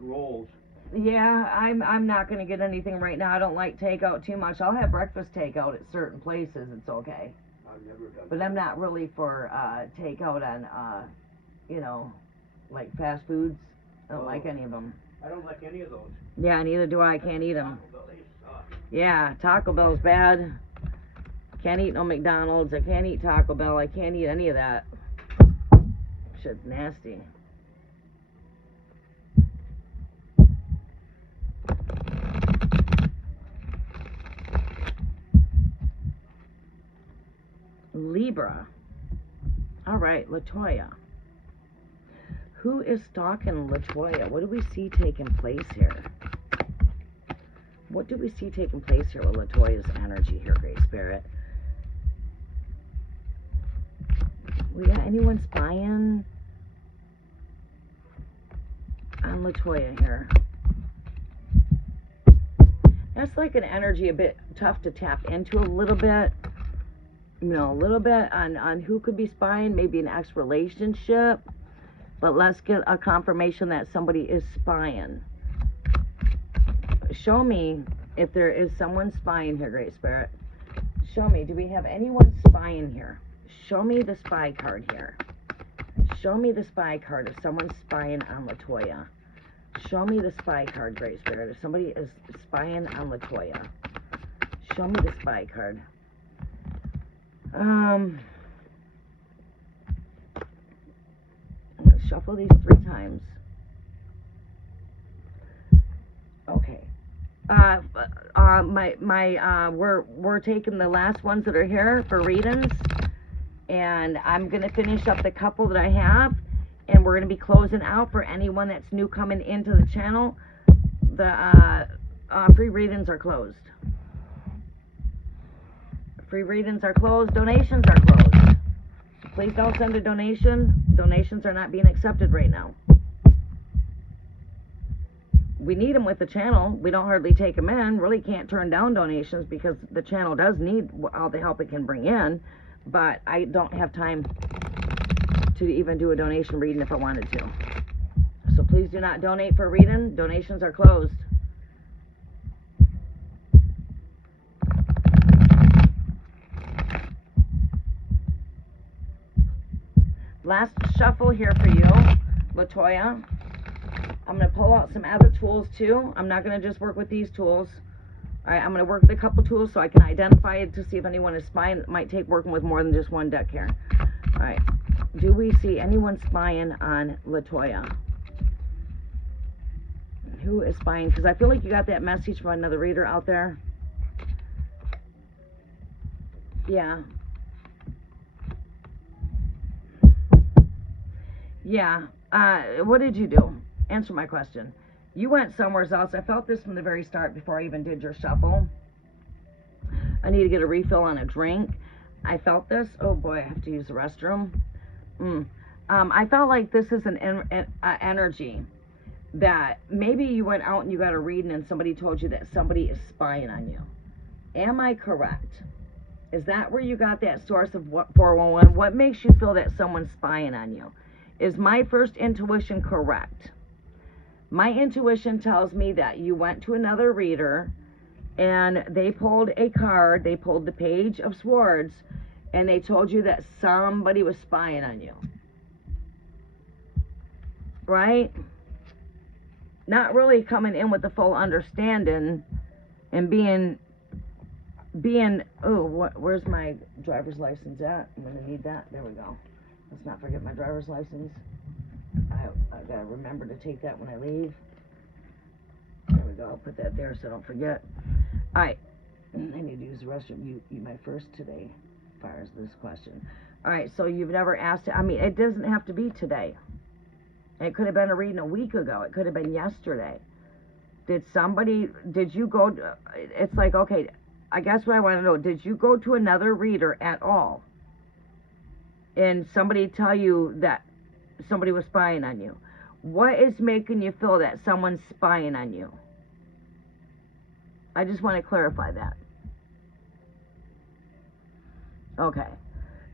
rolls. Yeah, I'm not gonna get anything right now. I don't like takeout too much. I'll have breakfast takeout at certain places. It's okay. I've never done But that. I'm not really for takeout on you know, like fast foods. I don't like any of them. I don't like any of those. Yeah, neither do I. Can't eat them. Taco Bell, they suck. Yeah, Taco Bell's bad. Can't eat no McDonald's. I can't eat Taco Bell. I can't eat any of that. Shit's nasty. Libra. All right, Latoya. Who is stalking Latoya? What do we see taking place here? What do we see taking place here with Latoya's energy here, Great Spirit? We got anyone spying on Latoya here? That's like an energy a bit tough to tap into a little bit. You know, a little bit on who could be spying, maybe an ex-relationship. But let's get a confirmation that somebody is spying. Show me if there is someone spying here, Great Spirit. Show me, do we have anyone spying here? Show me the spy card here. Show me the spy card if someone's spying on Latoya. Show me the spy card, Great Spirit, if somebody is spying on Latoya. Show me the spy card. I'm going to shuffle these 3 times. Okay. We're taking the last ones that are here for readings, and I'm going to finish up the couple that I have, and we're going to be closing out for anyone that's new coming into the channel. The free readings are closed. Free readings are closed. Donations are closed. Please don't send a donation. Donations are not being accepted right now. We need them with the channel. We don't hardly take them in. Really can't turn down donations because the channel does need all the help it can bring in. But I don't have time to even do a donation reading if I wanted to. So please do not donate for a reading. Donations are closed. Last shuffle here for you, Latoya. I'm going to pull out some other tools too. I'm not going to just work with these tools. All right, I'm going to work with a couple tools so I can identify it to see if anyone is spying. It might take working with more than just one deck here. All right, do we see anyone spying on Latoya? Who is spying? Because I feel like you got that message from another reader out there. Yeah. Yeah. What did you do? Answer my question. You went somewhere else. I felt this from the very start before I even did your shuffle. I need to get a refill on a drink. I felt this. Oh boy, I have to use the restroom. I felt like this is an energy that maybe you went out and you got a reading and somebody told you that somebody is spying on you. Am I correct? Is that where you got that source of 411? What makes you feel that someone's spying on you? Is my first intuition correct? My intuition tells me that you went to another reader and they pulled a card, they pulled the Page of Swords, and they told you that somebody was spying on you. Right? Not really coming in with the full understanding and being where's my driver's license at? I'm going to need that. There we go. Let's not forget my driver's license. I gotta remember to take that when I leave. There we go. I'll put that there so I don't forget. Alright. I need to use the restroom. You my first today as far as this question. Alright, so you've never asked it. I mean, it doesn't have to be today. It could have been a reading a week ago. It could have been yesterday. Did you go, it's like, okay, I guess what I want to know, did you go to another reader at all? And somebody tell you that somebody was spying on you? What is making you feel that someone's spying on you? I just want to clarify that. Okay.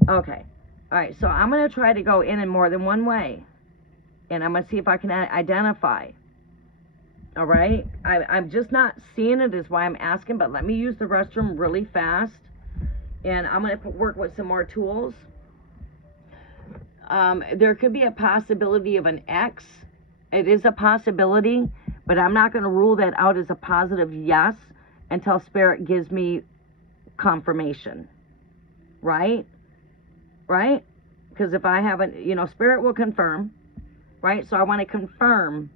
Okay. All right, so I'm going to try to go in more than one way. And I'm going to see if I can identify. All right? I'm just not seeing it is why I'm asking, but let me use the restroom really fast. And I'm going to work with some more tools. There could be a possibility of an X. It is a possibility, but I'm not going to rule that out as a positive yes until Spirit gives me confirmation. Right? Right? Because if I haven't, Spirit will confirm. Right? So I want to confirm.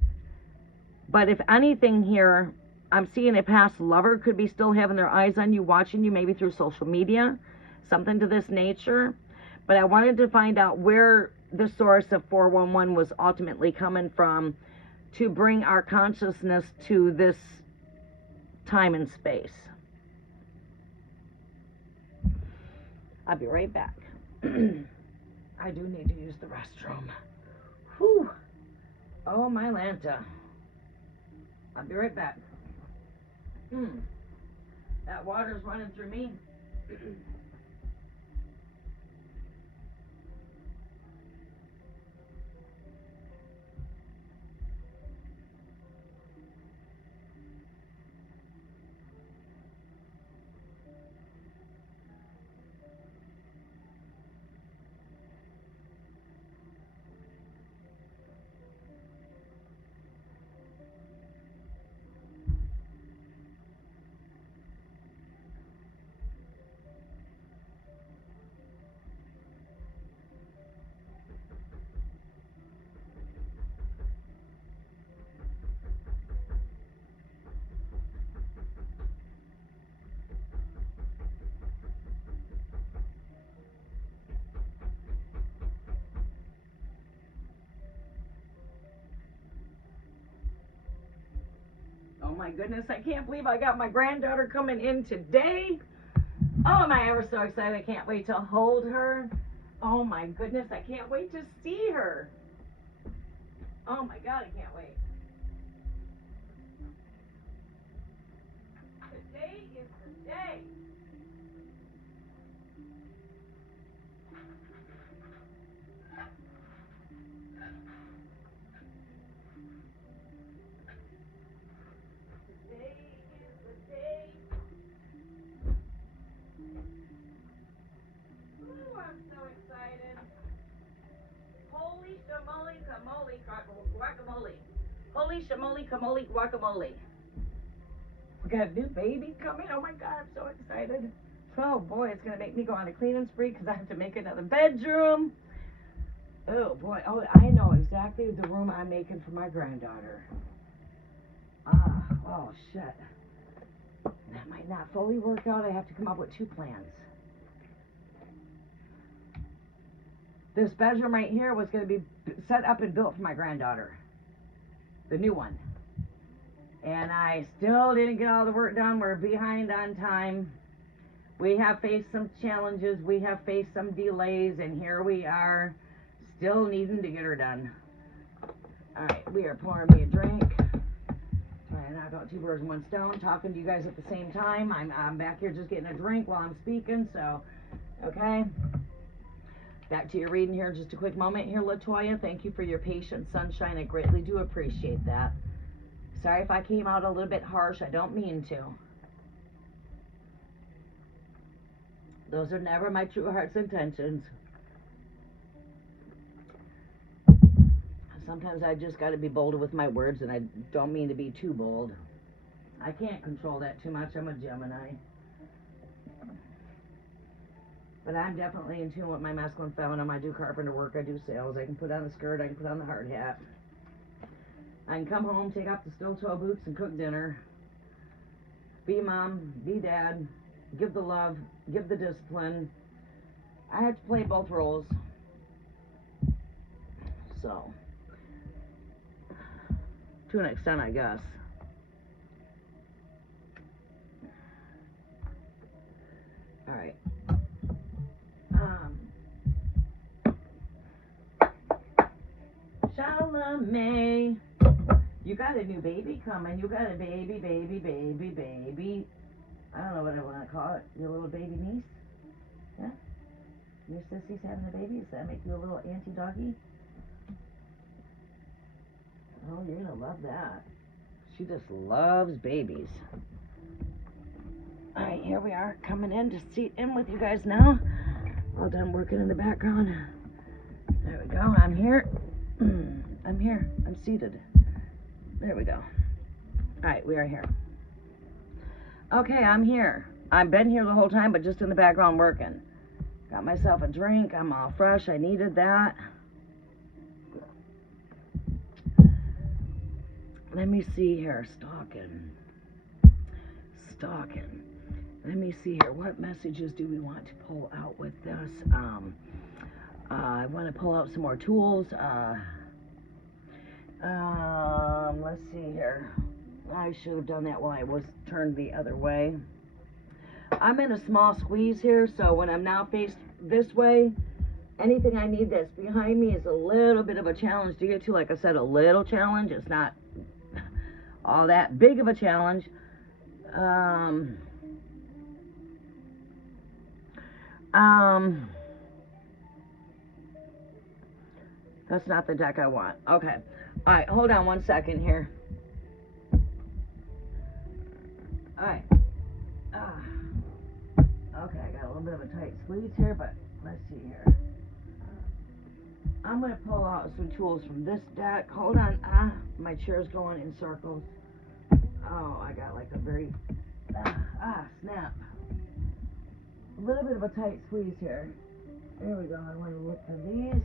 But if anything here, I'm seeing a past lover could be still having their eyes on you, watching you, maybe through social media, something to this nature. But I wanted to find out where the source of 411 was ultimately coming from to bring our consciousness to this time and space. I'll be right back. I do need to use the restroom. Whew. Oh, my Lanta. I'll be right back. That water's running through me. Oh my goodness, I can't believe I got my granddaughter coming in today. Oh, am I ever so excited. I can't wait to hold her. Oh my goodness, I can't wait to see her. Oh my God, I can't wait. Today is the day. Today is the day. Ooh, I'm so excited. Holy shamoly, camoli, guacamole. Holy shamoly, camoli, guacamole. We got a new baby coming. Oh my God, I'm so excited. Oh boy, it's going to make me go on a cleaning spree because I have to make another bedroom. Oh boy, oh, I know exactly the room I'm making for my granddaughter. Oh shit. That might not fully work out. I have to come up with two plans. This bedroom right here was going to be set up and built for my granddaughter. The new one. And I still didn't get all the work done. We're behind on time. We have faced some challenges. We have faced some delays. And here we are, still needing to get her done. All right, we are pouring me a drink. Trying to knock out two birds with one stone. Talking to you guys at the same time. I'm back here just getting a drink while I'm speaking. So, okay. Back to your reading here in just a quick moment here, Latoya. Thank you for your patience, sunshine. I greatly do appreciate that. Sorry if I came out a little bit harsh. I don't mean to. Those are never my true heart's intentions. Sometimes I just got to be bolder with my words, and I don't mean to be too bold. I can't control that too much. I'm a Gemini. But I'm definitely in tune with my masculine feminine. I do carpenter work. I do sales. I can put on a skirt. I can put on the hard hat. I can come home, take off the steel-toe boots, and cook dinner. Be mom, be dad, give the love, give the discipline. I have to play both roles. So, to an extent, I guess. All right. Chalamet. You got a new baby coming. You got a baby. I don't know what I want to call it. Your little baby niece? Yeah? Your sissy's having a baby? Does that make you a little anti-doggy? Oh, you're gonna love that. She just loves babies. Alright, here we are, coming in to seat in with you guys now. All done working in the background. There we go, I'm here. I'm here, I'm seated. There we go. Alright, we are here. Okay, I'm here. I've been here the whole time, but just in the background working. Got myself a drink, I'm all fresh, I needed that. Let me see here, stalking. Let me see here, what messages do we want to pull out with this? I want to pull out some more tools. Let's see here. I should have done that while I was turned the other way. I'm in a small squeeze here, so when I'm now faced this way, anything I need that's behind me is a little bit of a challenge to get to. Like I said, a little challenge. It's not all that big of a challenge. That's not the deck I want. Okay. Alright, hold on one second here. Alright. Okay, I got a little bit of a tight squeeze here, but let's see here. I'm going to pull out some tools from this deck. Hold on. My chair's going in circles. Oh, I got like a very... snap. A little bit of a tight squeeze here. There we go. I want to look for these.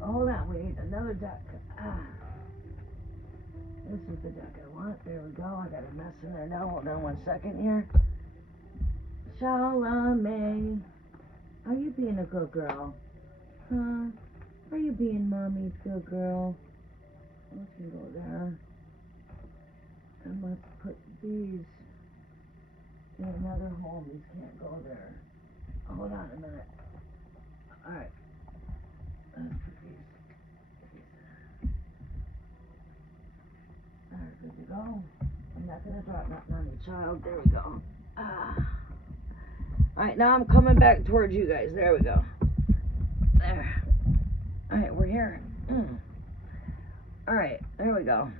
Hold on. We need another deck. This is the deck I want. There we go. I got a mess in there now. Hold on one second here. Charlamagne. Are you being a good girl? Huh? Are you being mommy's good girl? Let's go there. I must put these in another hole. These can't go there. Hold on a minute. Alright. Let's put these. Alright, good to go. I'm not going to drop nothing on the child. There we go. Alright, now I'm coming back towards you guys. There we go. There. Alright, we're here. Alright, there we go.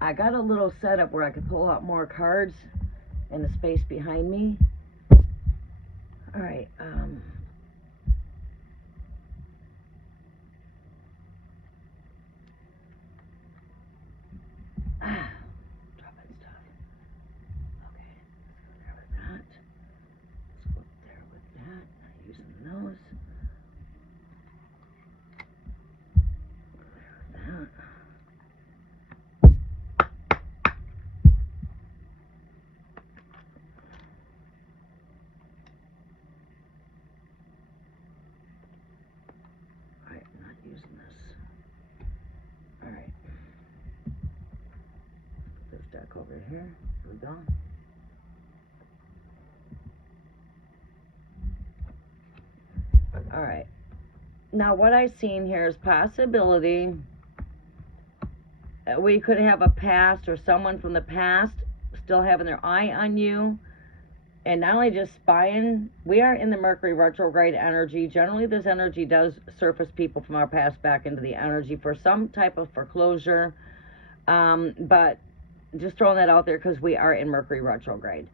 I got a little setup where I could pull out more cards in the space behind me. Alright, dropping stuff. Okay, let's go there with that. Let's go there with that. Not using those. There with that. Alright, not using this. Alright. Put this deck over here. Here we go. Alright. Now what I've seen here is possibility we could have a past or someone from the past still having their eye on you. And not only just spying, we are in the Mercury retrograde energy. Generally, this energy does surface people from our past back into the energy for some type of foreclosure. But just throwing that out there because we are in Mercury retrograde.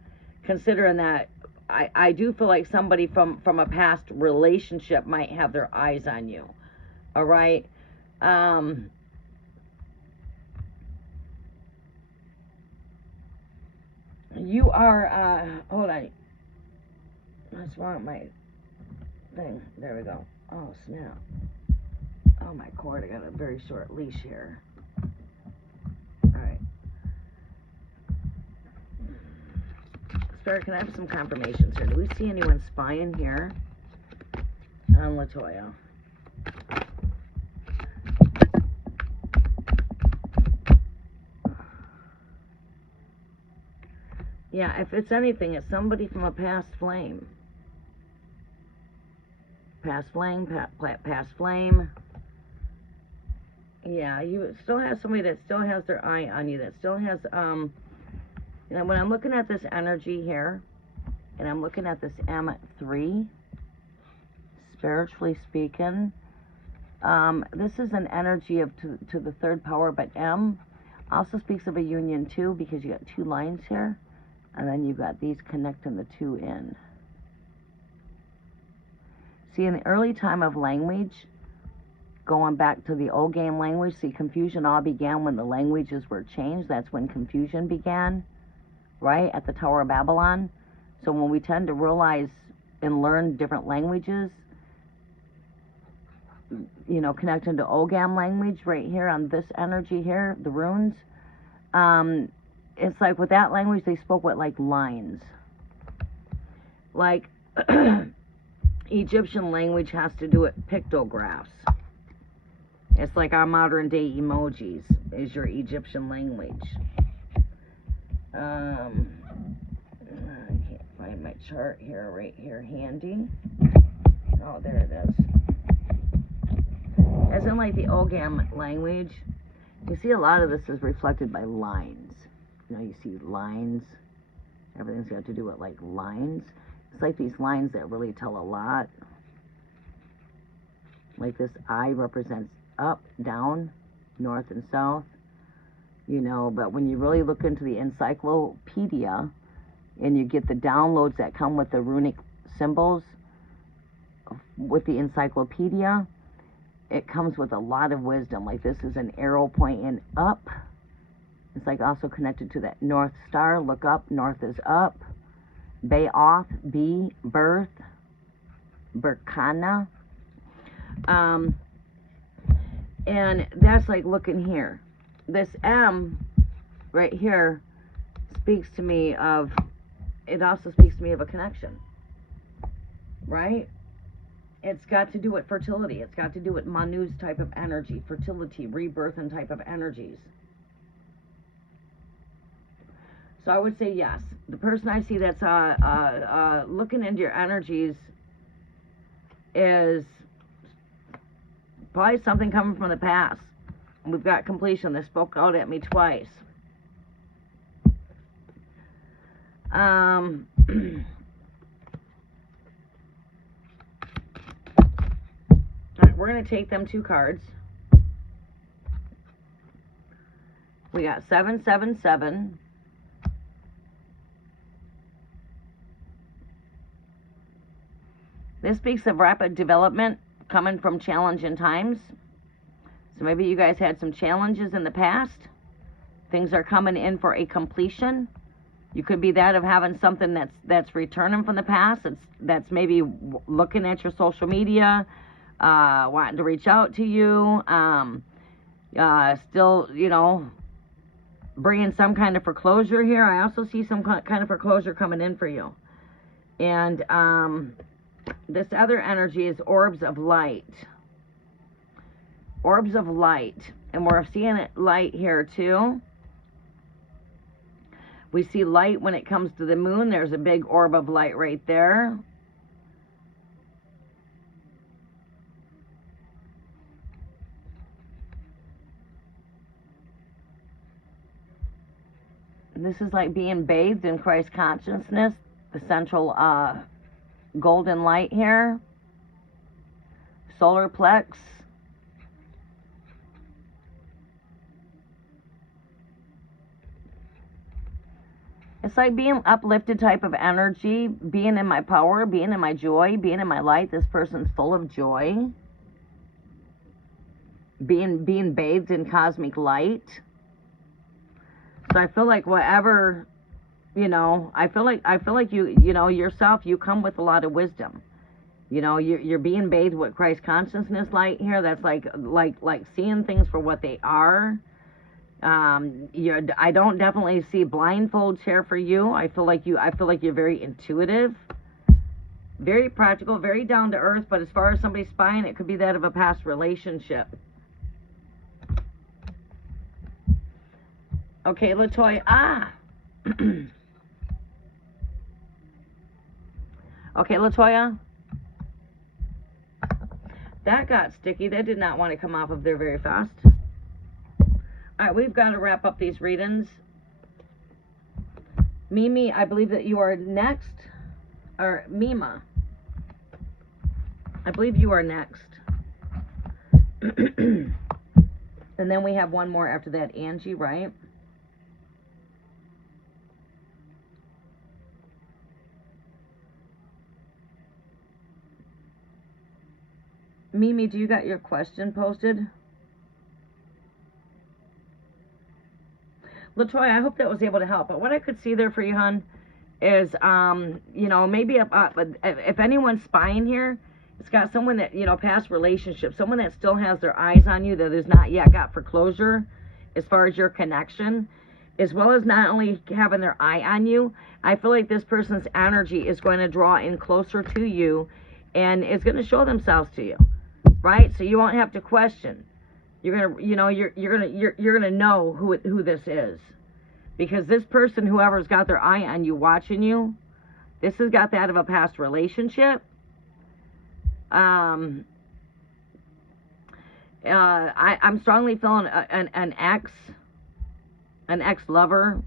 Considering that, I do feel like somebody from a past relationship might have their eyes on you. All right? You are, hold on. What's wrong with my thing? There we go. Oh, snap. Oh, my cord. I got a very short leash here. Alright. Spirit, can I have some confirmations here? Do we see anyone spying here on Latoya? Yeah, if it's anything, it's somebody from a past flame. Past flame, past flame. Yeah, you still have somebody that still has their eye on you, that still has, you know, when I'm looking at this energy here, And I'm looking at this M3, spiritually speaking. This is an energy of to the third power, but M also speaks of a union too, because you got two lines here, and then you've got these connecting the two in. See, in the early time of language, going back to the old game language, see, confusion all began when the languages were changed. That's when confusion began, right, at the Tower of Babylon. So when we tend to realize and learn different languages, you know, connecting to Ogam language right here on this energy here, the runes, it's like with that language, they spoke with like lines. Like Egyptian language has to do with pictographs. It's like our modern day emojis is your Egyptian language. I can't find my chart here, right here handy. Oh, there it is. As in like the Ogam language, you see a lot of this is reflected by lines. You know, you see lines. Everything's got to do with like lines. It's like these lines that really tell a lot. Like this I represents up, down, north, and south. You know, but when you really look into the encyclopedia and you get the downloads that come with the runic symbols with the encyclopedia, it comes with a lot of wisdom. Like this is an arrow pointing up. It's like also connected to that North Star. Look up, north is up. Bayoth, B, birth, Berkana. And that's like looking here. This M right here speaks to me of, it also speaks to me of a connection, right? It's got to do with fertility. It's got to do with Manu's type of energy, fertility, rebirth, and type of energies. So I would say yes. The person I see that's looking into your energies is probably something coming from the past. We've got completion. They spoke out at me twice. Alright, we're going to take them two cards. We got 777. This speaks of rapid development coming from challenging times. So maybe you guys had some challenges in the past. Things are coming in for a completion. You could be that of having something that's returning from the past. That's maybe looking at your social media, wanting to reach out to you, still, you know, bringing some kind of foreclosure here. I also see some kind of foreclosure coming in for you. And this other energy is orbs of light. Orbs of light. And we're seeing it light here too. We see light when it comes to the moon. There's a big orb of light right there. And this is like being bathed in Christ consciousness, the central golden light here. Solar plex. It's like being uplifted type of energy, being in my power, being in my joy, being in my light. This person's full of joy. Being bathed in cosmic light. So I feel like whatever, you know, I feel like you know, yourself, you come with a lot of wisdom. You know, you're being bathed with Christ consciousness light here. That's like seeing things for what they are. I don't definitely see blindfolds here for you. I feel like you're very intuitive, very practical, very down to earth. But as far as somebody spying, it could be that of a past relationship. Okay, Latoya. Okay, Latoya. That got sticky. That did not want to come off of there very fast. Alright, we've got to wrap up these readings. Mimi, I believe that you are next. or Mima. I believe you are next. And then we have one more after that, Angie, right? Mimi, do you got your question posted? LaToya, I hope that was able to help. But what I could see there for you, hon, is, you know, maybe if anyone's spying here, it's got someone that, you know, past relationship, someone that still has their eyes on you that has not yet got for closure as far as your connection, as well as not only having their eye on you. I feel like this person's energy is going to draw in closer to you and is going to show themselves to you, right? So you won't have to question. You're gonna, you know, you're gonna know who this is, because this person, whoever's got their eye on you, watching you, this has got that of a past relationship. I'm strongly feeling an ex lover,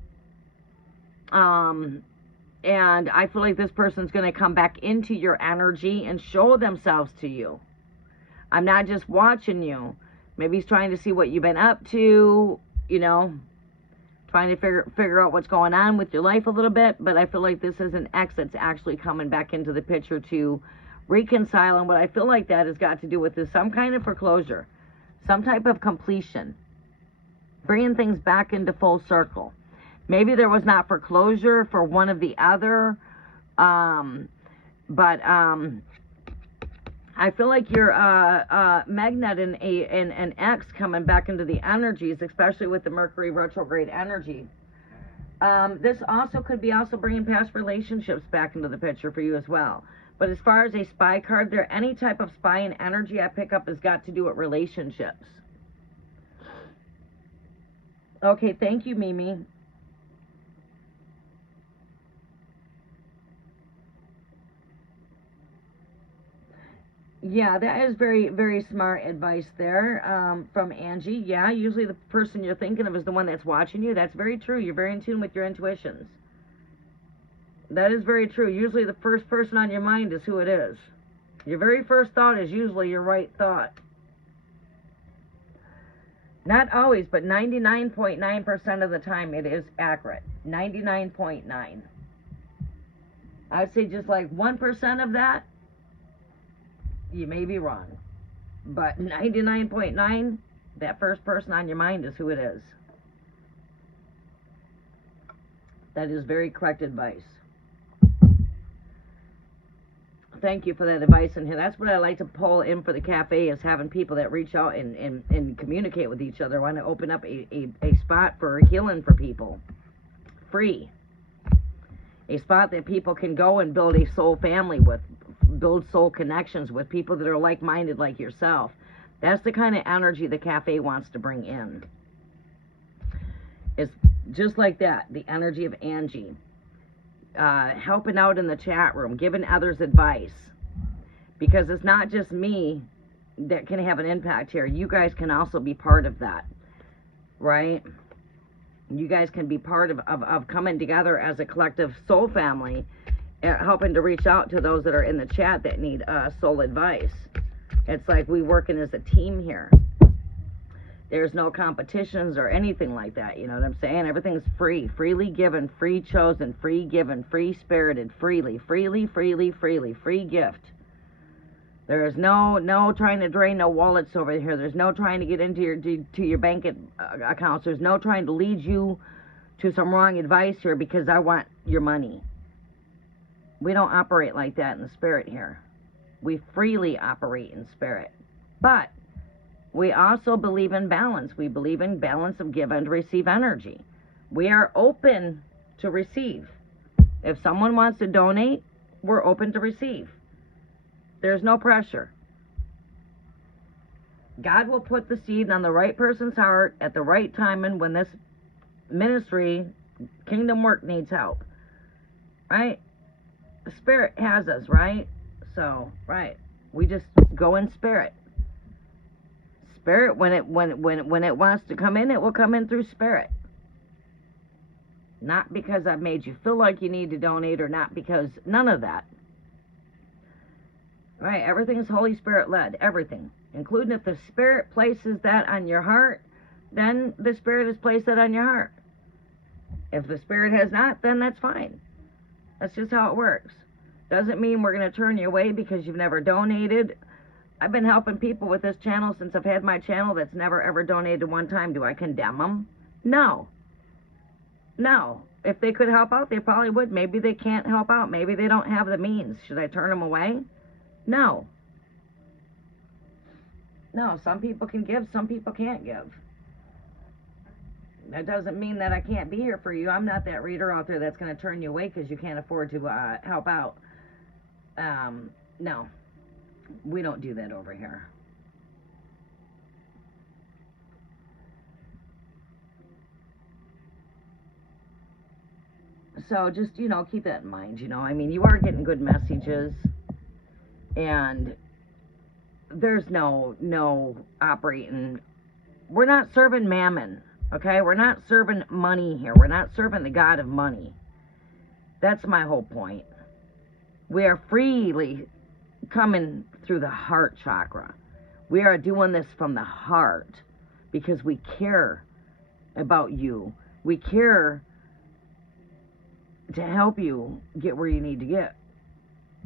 and I feel like this person's gonna come back into your energy and show themselves to you. I'm not just watching you. Maybe he's trying to see what you've been up to, you know, trying to figure out what's going on with your life a little bit. But I feel like this is an ex that's actually coming back into the picture to reconcile. And what I feel like that has got to do with is some kind of foreclosure, some type of completion, bringing things back into full circle. Maybe there was not foreclosure for one of the other, but I feel like you're magnet and an X coming back into the energies, especially with the Mercury retrograde energy. This also could be also bringing past relationships back into the picture for you as well. But as far as a spy card, there any type of spying energy I pick up has got to do with relationships. Okay, thank you, Mimi. Yeah, that is very, very smart advice there from Angie. Yeah, usually the person you're thinking of is the one that's watching you. That's very true. You're very in tune with your intuitions. That is very true. Usually the first person on your mind is who it is. Your very first thought is usually your right thought. Not always, but 99.9% of the time it is accurate. 99.9. I'd say just like 1% of that, you may be wrong. But 99.9, that first person on your mind is who it is. That is very correct advice. Thank you for that advice. And that's what I like to pull in for the cafe, is having people that reach out and communicate with each other. I want to open up a spot for healing for people. Free. A spot that people can go and build a soul family with, build soul connections with people that are like-minded like yourself. That's the kind of energy the cafe wants to bring in. It's just like that, the energy of Angie. Helping out in the chat room, giving others advice. Because it's not just me that can have an impact here. You guys can also be part of that. Right? You guys can be part of coming together as a collective soul family, helping to reach out to those that are in the chat that need soul advice. It's like we working as a team here. There's no competitions or anything like that, you know what I'm saying? Everything's free, freely given, free chosen, free given, free spirited, freely, free gift. There is no trying to drain no wallets over here. There's no trying to get into your bank accounts. There's no trying to lead you to some wrong advice here because I want your money. We don't operate like that in the spirit here. We freely operate in spirit. But we also believe in balance. We believe in balance of give and receive energy. We are open to receive. If someone wants to donate, we're open to receive. There's no pressure. God will put the seed on the right person's heart at the right time, and when this ministry, kingdom work, needs help. Right? The spirit has us, right? So, right. We just go in spirit. Spirit, when it wants to come in, it will come in through spirit. Not because I've made you feel like you need to donate, or not because, none of that. Right? Everything is Holy Spirit led. Everything. Including if the Spirit places that on your heart, then the Spirit has placed that on your heart. If the Spirit has not, then that's fine. That's just how it works. Doesn't mean we're going to turn you away because you've never donated. I've been helping people with this channel since I've had my channel that's never ever donated one time. Do I condemn them? No. No. If they could help out, they probably would. Maybe they can't help out. Maybe they don't have the means. Should I turn them away? No. No, some people can give, some people can't give. That doesn't mean that I can't be here for you. I'm not that reader out there that's going to turn you away because you can't afford to help out. No. We don't do that over here. So just, keep that in mind, I mean, you are getting good messages, and there's no operating. We're not serving mammon, okay? We're not serving money here. We're not serving the God of money. That's my whole point. We are freely coming through the heart chakra. We are doing this from the heart because we care about you. We care to help you get where you need to get.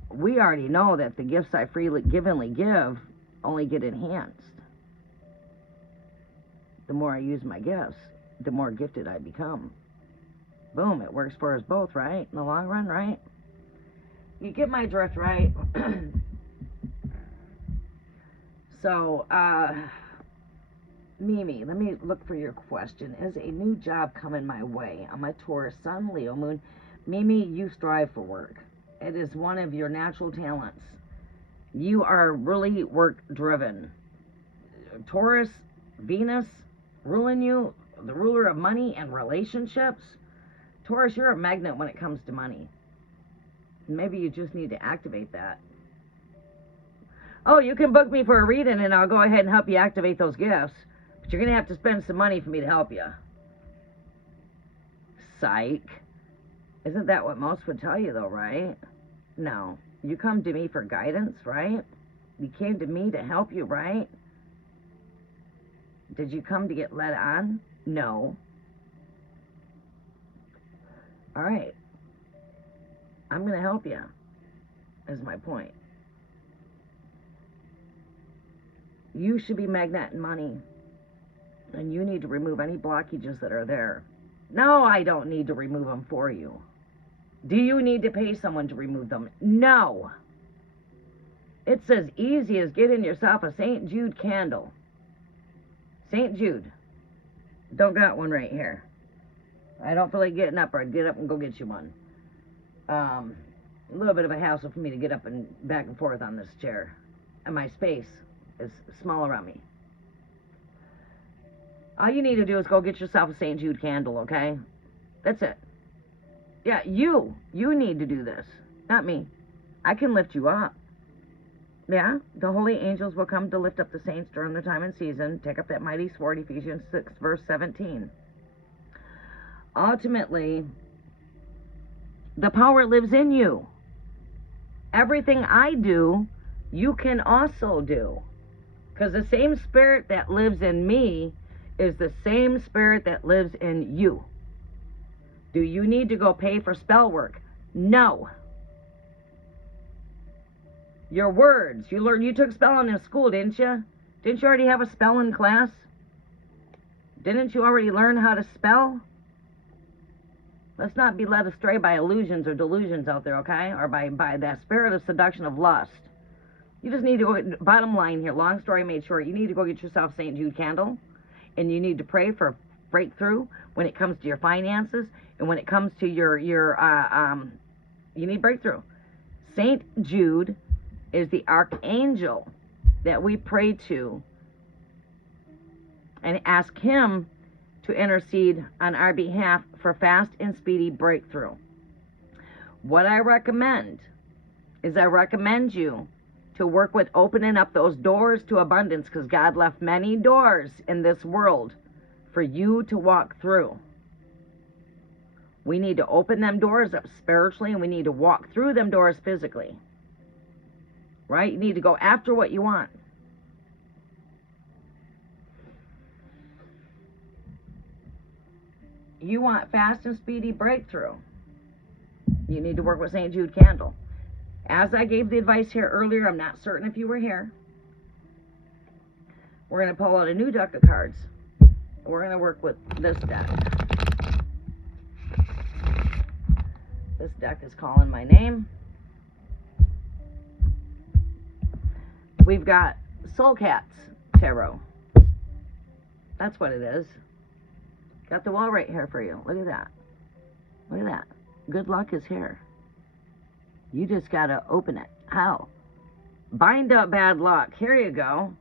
We already know that the gifts I freely givenly give only get enhanced. The more I use my gifts, the more gifted I become. Boom, it works for us both, right? In the long run, right? You get my drift, right? So, Mimi, let me look for your question. Is a new job coming my way? I'm a Taurus Sun, Leo Moon. Mimi, you strive for work. It is one of your natural talents. You are really work-driven. Taurus, Venus, ruling you, the ruler of money and relationships. Taurus, you're a magnet when it comes to money. Maybe you just need to activate that. Oh, you can book me for a reading and I'll go ahead and help you activate those gifts. But you're going to have to spend some money for me to help you. Psych. Isn't that what most would tell you, though, right? No. You come to me for guidance, right? You came to me to help you, right? Did you come to get led on? No. All right. I'm going to help you, is my point. You should be magneting money. And you need to remove any blockages that are there. No, I don't need to remove them for you. Do you need to pay someone to remove them? No. It's as easy as getting yourself a St. Jude candle. St. Jude. Don't got one right here. I don't feel like getting up, or I'd get up and go get you one. A little bit of a hassle for me to get up and back and forth on this chair. And my space is small around me. All you need to do is go get yourself a St. Jude candle, okay? That's it. Yeah, you need to do this, not me. I can lift you up. Yeah, the holy angels will come to lift up the saints during their time and season. Take up that mighty sword, Ephesians 6, verse 17. Ultimately, the power lives in you. Everything I do, you can also do. Because the same spirit that lives in me is the same spirit that lives in you. Do you need to go pay for spell work? No. Your words. You took spelling in school, didn't you? Didn't you already have a spelling class? Didn't you already learn how to spell? Let's not be led astray by illusions or delusions out there, okay? Or by that spirit of seduction of lust. You just need to go, bottom line here, long story made short, you need to go get yourself St. Jude candle, and you need to pray for breakthrough when it comes to your finances, and when it comes to you need breakthrough. St. Jude is the archangel that we pray to and ask him to intercede on our behalf for fast and speedy breakthrough. What I recommend is I recommend you to work with opening up those doors to abundance, because God left many doors in this world for you to walk through. We need to open them doors up spiritually, and we need to walk through them doors physically. right? You need to go after what you want. You want fast and speedy breakthrough. You need to work with St. Jude candle. As I gave the advice here earlier, I'm not certain if you were here. We're going to pull out a new deck of cards. We're going to work with this deck. This deck is calling my name. We've got Soul Cats Tarot. That's what it is. Got the wall right here for you. Look at that. Look at that. Good luck is here. You just got to open it. How? Bind up bad luck. Here you go.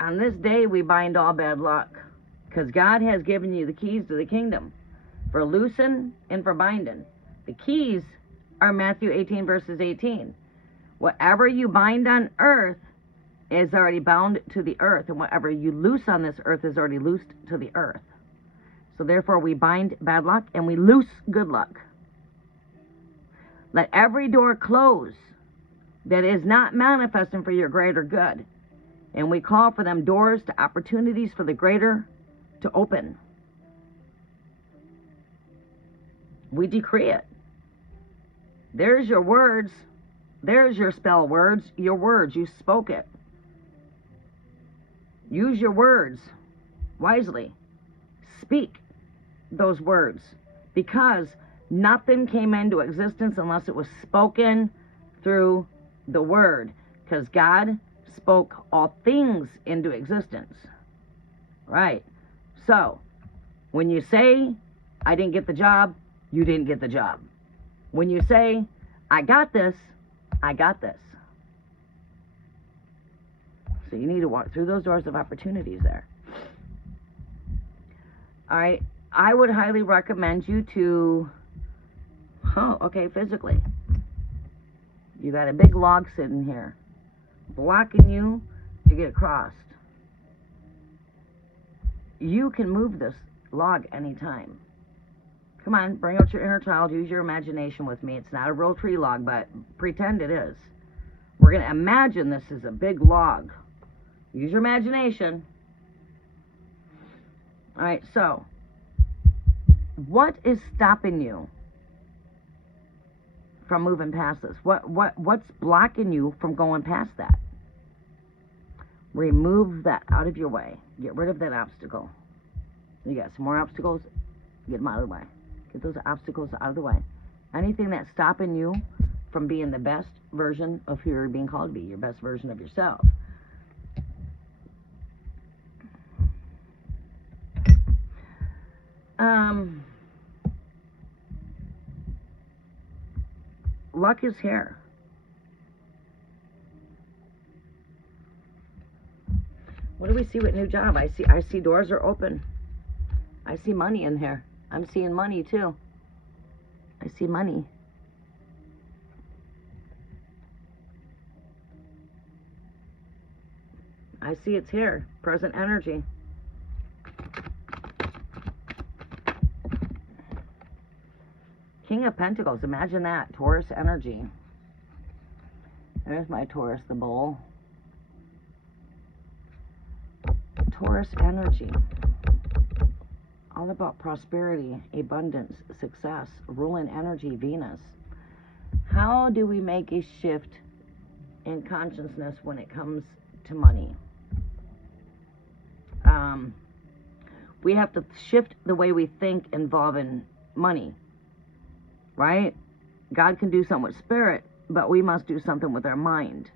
On this day, we bind all bad luck. Because God has given you the keys to the kingdom. For loosing and for binding. The keys are Matthew 18 verses 18. Whatever you bind on earth is already bound to the earth. And whatever you loose on this earth is already loosed to the earth. So therefore we bind bad luck and we loose good luck. Let every door close that is not manifesting for your greater good. And we call for them doors to opportunities for the greater to open. We decree it. There's your words. There's your spell words. Your words. You spoke it. Use your words wisely. Speak those words. Because nothing came into existence unless it was spoken through the word. Because God spoke all things into existence. Right. So, when you say, I didn't get the job, you didn't get the job. When you say, I got this, I got this. So you need to walk through those doors of opportunities there. All right. I would highly recommend you to, physically. You got a big log sitting here, blocking you to get across. You can move this log anytime. Come on, bring out your inner child. Use your imagination with me. It's not a real tree log, but pretend it is. We're going to imagine this is a big log. Use your imagination. All right, so what is stopping you from moving past this? What's blocking you from going past that? Remove that out of your way. Get rid of that obstacle. You got some more obstacles? Get them out of the way. Get those obstacles out of the way. Anything that's stopping you from being the best version of who you're being called to be, your best version of yourself. Luck is here. What do we see with new job? I see doors are open. I see money in here. I'm seeing money too. I see money. I see it's here. Present energy. King of Pentacles. Imagine that. Taurus energy. There's my Taurus, the bowl. Taurus energy. All about prosperity, abundance, success, ruling energy, Venus. How do we make a shift in consciousness when it comes to money? We have to shift the way we think involving money, right? God can do something with spirit, but we must do something with our mind.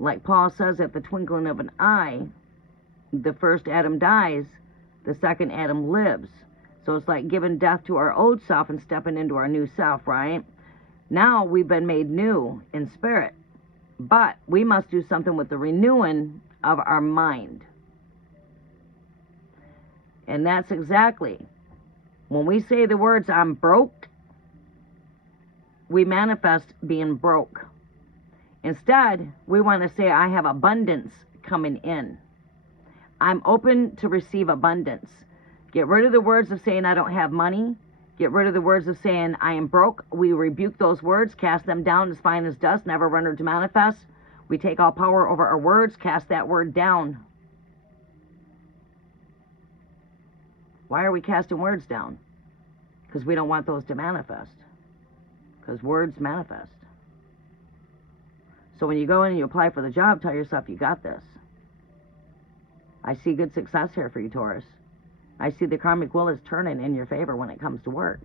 Like Paul says, at the twinkling of an eye, the first Adam dies, the second Adam lives. So it's like giving death to our old self and stepping into our new self, right? Now we've been made new in spirit, but we must do something with the renewing of our mind. And that's exactly, when we say the words, I'm broke, we manifest being broke. Instead, we want to say, I have abundance coming in. I'm open to receive abundance. Get rid of the words of saying I don't have money Get rid of the words of saying, I am broke. We rebuke those words, cast them down as fine as dust, never render to manifest. We take all power over our words, cast that word down. Why are we casting words down? Because we don't want those to manifest. Because words manifest. So when you go in and you apply for the job, tell yourself you got this. I see good success here for you, Taurus. I see the karmic wheel is turning in your favor when it comes to work.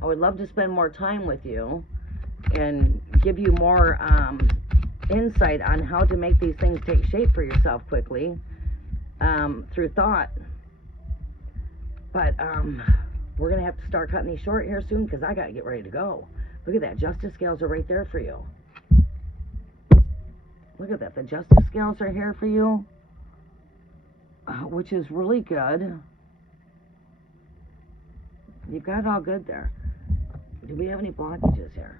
I would love to spend more time with you and give you more insight on how to make these things take shape for yourself quickly through thought. But we're going to have to start cutting these short here soon because I got to get ready to go. Look at that. Justice scales are right there for you. Look at that. The justice scales are here for you, which is really good. You've got it all good there. Do we have any blockages here?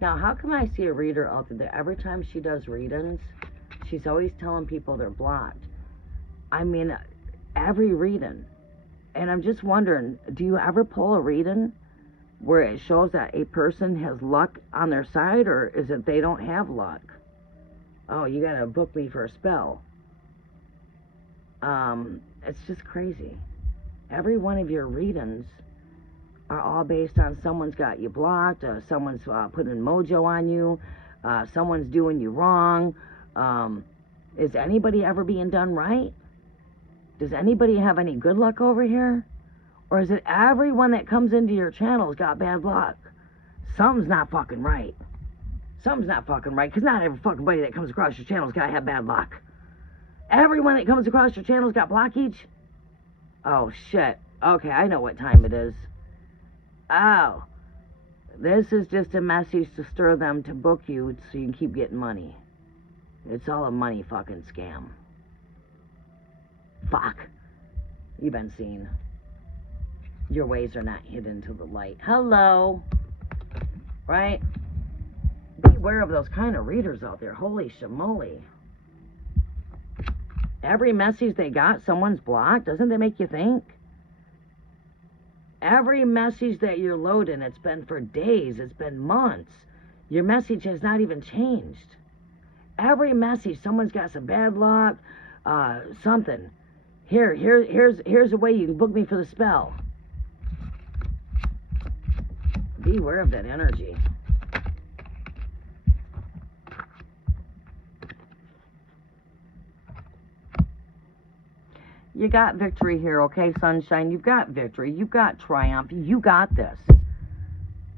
Now, how come I see a reader out there? Every time she does readings, she's always telling people they're blocked. I mean, every reading. And I'm just wondering, do you ever pull a reading where it shows that a person has luck on their side, or is it they don't have luck? Oh, you gotta book me for a spell. It's just crazy. Every one of your readings are all based on someone's got you blocked, someone's putting mojo on you, someone's doing you wrong. Is anybody ever being done right? Does anybody have any good luck over here? Or is it everyone that comes into your channel's got bad luck? Something's not fucking right. Something's not fucking right, because not every fucking buddy that comes across your channel's got to have bad luck. Everyone that comes across your channel's got blockage? Oh, shit. Okay, I know what time it is. Oh. This is just a message to stir them to book you so you can keep getting money. It's all a money fucking scam. Fuck. You've been seen. Your ways are not hidden to the light. Hello. Right? Beware of those kind of readers out there. Holy shamoly. Every message they got, someone's blocked. Doesn't that make you think? Every message that you're loading, it's been for days, it's been months. Your message has not even changed. Every message, someone's got some bad luck, something. Here's a way you can book me for the spell. Beware of that energy. You got victory here, okay, sunshine? You've got victory. You've got triumph. You got this.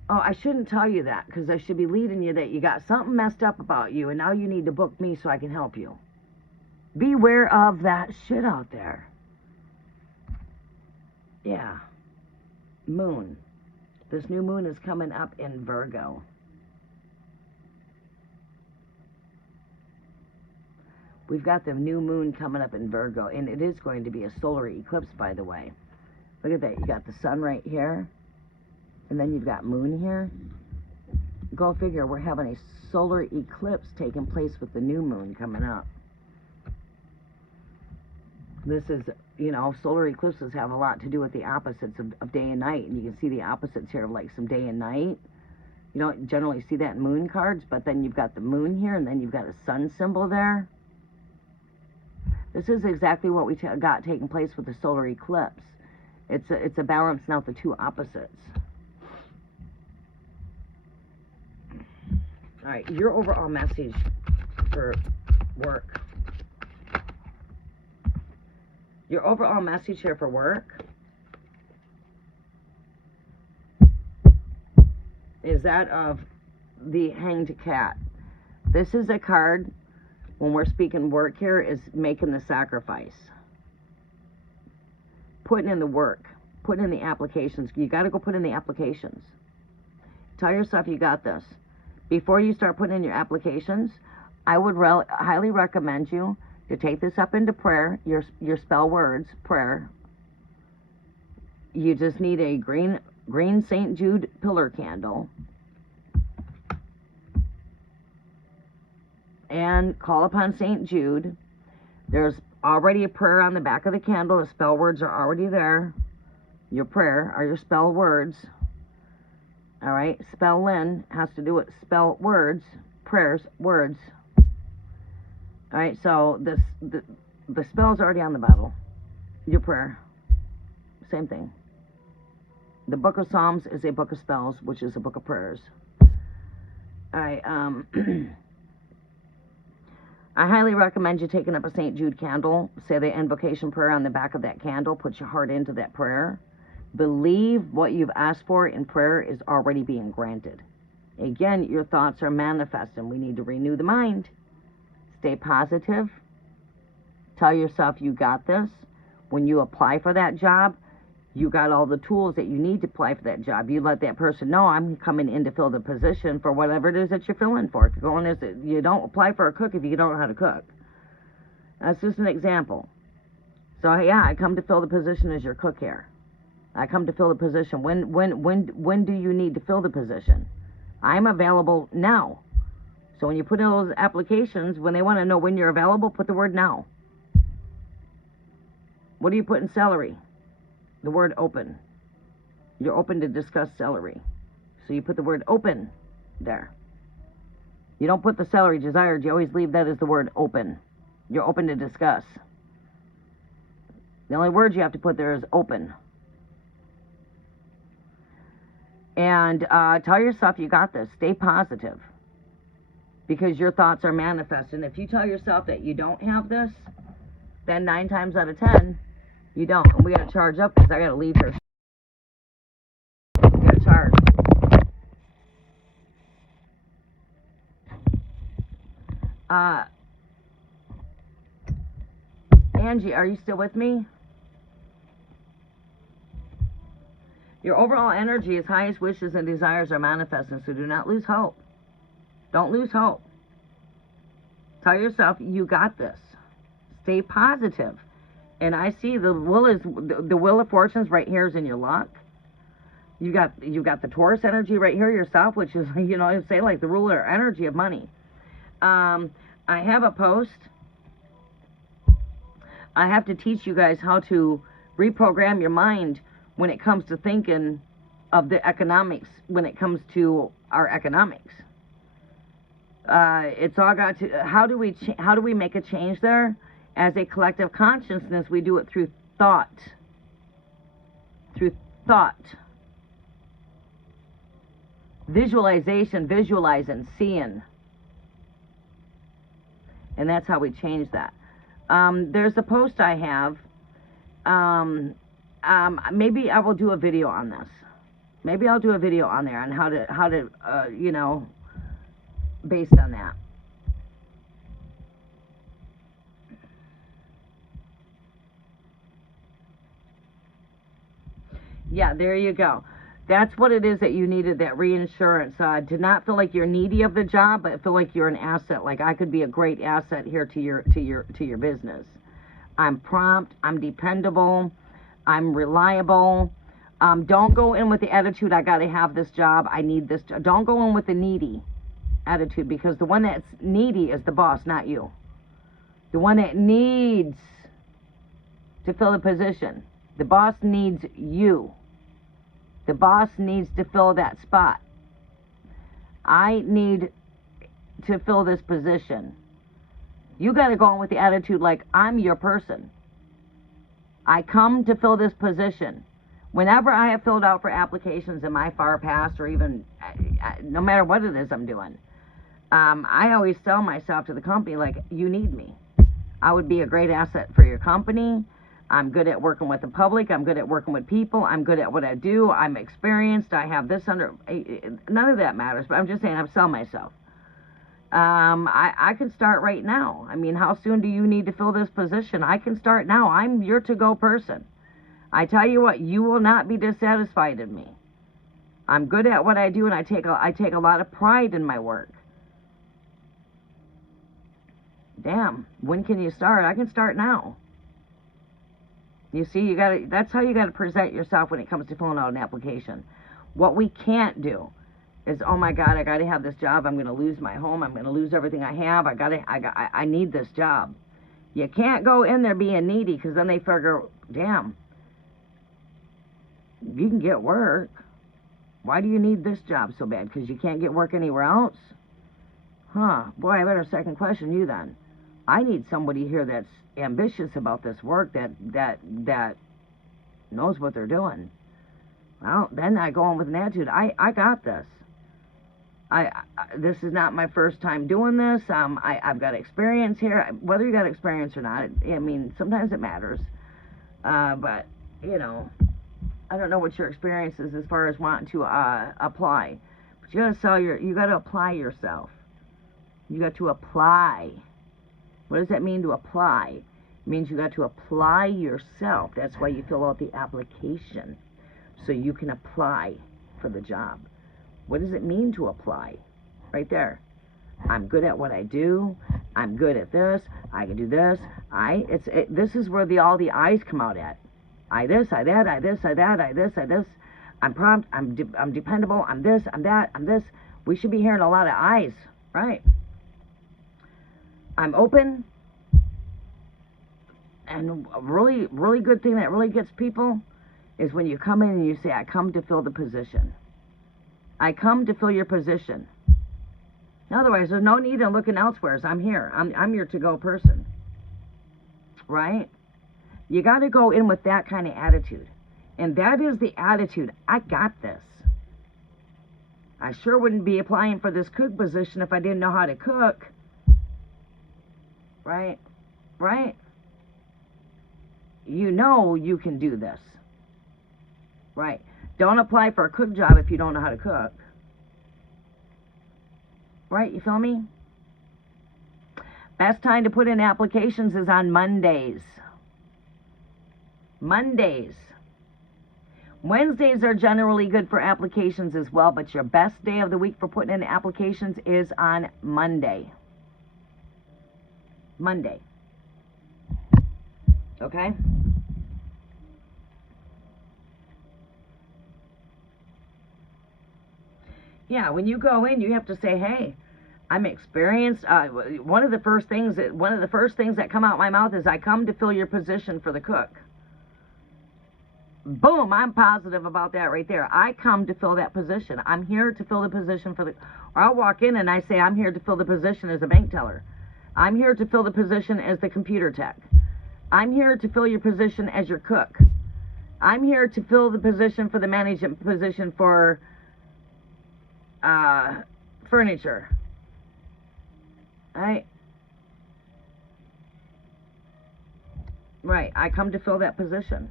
Oh, I shouldn't tell you that, because I should be leading you that you got something messed up about you, and now you need to book me so I can help you. Beware of that shit out there. Yeah. Moon. This new moon is coming up in Virgo. We've got the new moon coming up in Virgo, and it is going to be a solar eclipse, by the way. Look at that. You got the sun right here, and then you've got moon here. Go figure, we're having a solar eclipse taking place with the new moon coming up. This is, you know, solar eclipses have a lot to do with the opposites of day and night, and you can see the opposites here of like some day and night. You don't generally see that in moon cards, but then you've got the moon here, and then you've got a sun symbol there. This is exactly what we got taking place with the solar eclipse. It's a balancing out the two opposites. All right, your overall message for work. Your overall message here for work is that of the Hanged Cat. This is a card, when we're speaking work here, is making the sacrifice. Putting in the work. Putting in the applications. You got to go put in the applications. Tell yourself you got this. Before you start putting in your applications, I would highly recommend you to take this up into prayer, your spell words, prayer. You just need a green St. Jude pillar candle. And call upon St. Jude. There's already a prayer on the back of the candle. The spell words are already there. Your prayer are your spell words. All right, spell-in has to do with spell words, prayers, words. All right, so the spell's already on the bottle. Your prayer, same thing. The book of Psalms is a book of spells, which is a book of prayers. All right, I highly recommend you taking up a St. Jude candle. Say the invocation prayer on the back of that candle. Put your heart into that prayer. Believe what you've asked for in prayer is already being granted. Again, your thoughts are manifesting. We need to renew the mind. Stay positive. Tell yourself you got this. When you apply for that job, you got all the tools that you need to apply for that job. You let that person know, I'm coming in to fill the position for whatever it is that you're filling for. If you're going as you don't apply for a cook if you don't know how to cook. That's just an example. So yeah, I come to fill the position as your cook here. I come to fill the position. When do you need to fill the position? I'm available now. So when you put in those applications, when they want to know when you're available, put the word now. What do you put in celery? The word open. You're open to discuss celery. So you put the word open there. You don't put the celery desired. You always leave that as the word open. You're open to discuss. The only word you have to put there is open. And tell yourself you got this. Stay positive. Because your thoughts are manifesting. If you tell yourself that you don't have this, then 9 times out of 10, you don't. And we got to charge up because I got to leave here. We got to charge. Angie, are you still with me? Your overall energy, as highest wishes and desires are manifesting, so do not lose hope. Don't lose hope. Tell yourself, you got this. Stay positive. And I see the wheel of fortunes right here is in your luck. You got the Taurus energy right here yourself, which is, I say like the ruler energy of money. I have a post. I have to teach you guys how to reprogram your mind when it comes to thinking of the economics, when it comes to our economics. It's all got to, how do we make a change there? As a collective consciousness, we do it through thought. Through thought. Visualization, visualizing, seeing. And that's how we change that. There's a post I have. Maybe I will do a video on this. Maybe I'll do a video on there on how to based on that. Yeah, there you go. That's what it is that you needed, that reinsurance. To not feel like you're needy of the job, but feel like you're an asset. Like I could be a great asset here to your business. I'm prompt. I'm dependable. I'm reliable. Don't go in with the attitude, I got to have this job. I need this job. Don't go in with the needy attitude, because the one that's needy is the boss, not you. The one that needs to fill the position. The boss needs you. The boss needs to fill that spot. I need to fill this position. You got to go in with the attitude like, I'm your person. I come to fill this position. Whenever I have filled out for applications in my far past, or even no matter what it is I'm doing, I always sell myself to the company like, you need me. I would be a great asset for your company. I'm good at working with the public. I'm good at working with people. I'm good at what I do. I'm experienced. I have this under... None of that matters, but I'm just saying I sell myself. I can start right now. I mean, how soon do you need to fill this position? I can start now. I'm your to-go person. I tell you what, you will not be dissatisfied in me. I'm good at what I do, and I take a lot of pride in my work. Damn, when can you start? I can start now. You see, that's how you gotta present yourself when it comes to filling out an application. What we can't do is, oh my God, I gotta have this job. I'm gonna lose my home. I'm gonna lose everything I have. I need this job. You can't go in there being needy, because then they figure, damn, you can get work. Why do you need this job so bad? Because you can't get work anywhere else? Huh. Boy, I better second question you then. I need somebody here that's ambitious about this work, that knows what they're doing. Well, then I go on with an attitude. I got this. This is not my first time doing this. I've got experience here. Whether you got experience or not, I mean, sometimes it matters. But, you know, I don't know what your experience is as far as wanting to apply. But you got to apply yourself. You got to apply. What does that mean, to apply? It means you got to apply yourself. That's why you fill out the application, so you can apply for the job. What does it mean to apply? Right there. I'm good at what I do. I'm good at this. I can do this. This is where all the I's come out at. I this, I that, I this, I that, I this, I this. I'm prompt. I'm dependable. I'm this. I'm that. I'm this. We should be hearing a lot of I's, right? I'm open. And a really, really good thing that really gets people is when you come in and you say, I come to fill the position. I come to fill your position. Otherwise, there's no need in looking elsewhere. I'm here. I'm your to-go person. Right? You got to go in with that kind of attitude. And that is the attitude. I got this. I sure wouldn't be applying for this cook position if I didn't know how to cook. Right? Right? You know you can do this. Right? Don't apply for a cook job if you don't know how to cook. Right? You feel me? Best time to put in applications is on Mondays. Mondays. Wednesdays are generally good for applications as well, but your best day of the week for putting in applications is on Monday. Monday. Okay? Yeah, when you go in, you have to say, hey, I'm experienced. One of the first things that come out my mouth is, I come to fill your position for the cook. Boom, I'm positive about that right there. I come to fill that position. I'm here to fill the position for the... Or I'll walk in and I say, I'm here to fill the position as a bank teller. I'm here to fill the position as the computer tech. I'm here to fill your position as your cook. I'm here to fill the position for the management position for furniture. Right? Right. I come to fill that position.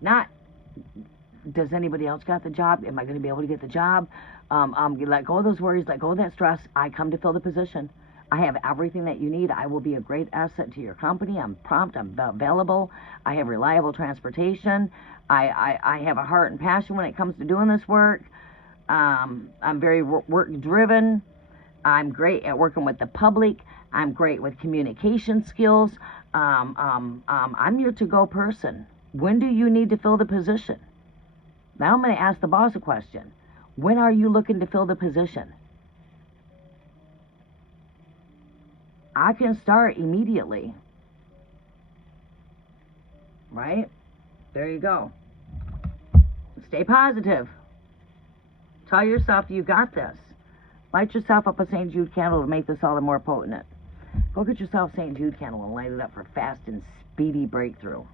Not, does anybody else got the job? Am I going to be able to get the job? Let go of those worries. Let go of that stress. I come to fill the position. I have everything that you need. I will be a great asset to your company. I'm prompt. I'm available. I have reliable transportation. I have a heart and passion when it comes to doing this work. I'm very work-driven. I'm great at working with the public. I'm great with communication skills. I'm your to-go person. When do you need to fill the position? Now I'm going to ask the boss a question. When are you looking to fill the position? I can start immediately. Right? There you go. Stay positive. Tell yourself you got this. Light yourself up a St. Jude candle to make this all the more potent. Go get yourself a St. Jude candle and light it up for fast and speedy breakthrough.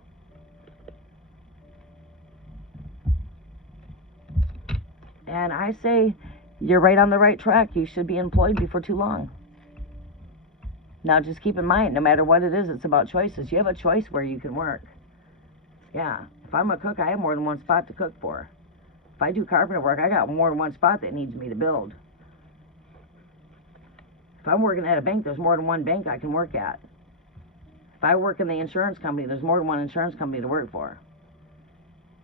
And I say, you're right on the right track. You should be employed before too long. Now, just keep in mind, no matter what it is, it's about choices. You have a choice where you can work. Yeah. If I'm a cook, I have more than one spot to cook for. If I do carpenter work, I got more than one spot that needs me to build. If I'm working at a bank, there's more than one bank I can work at. If I work in the insurance company, there's more than one insurance company to work for.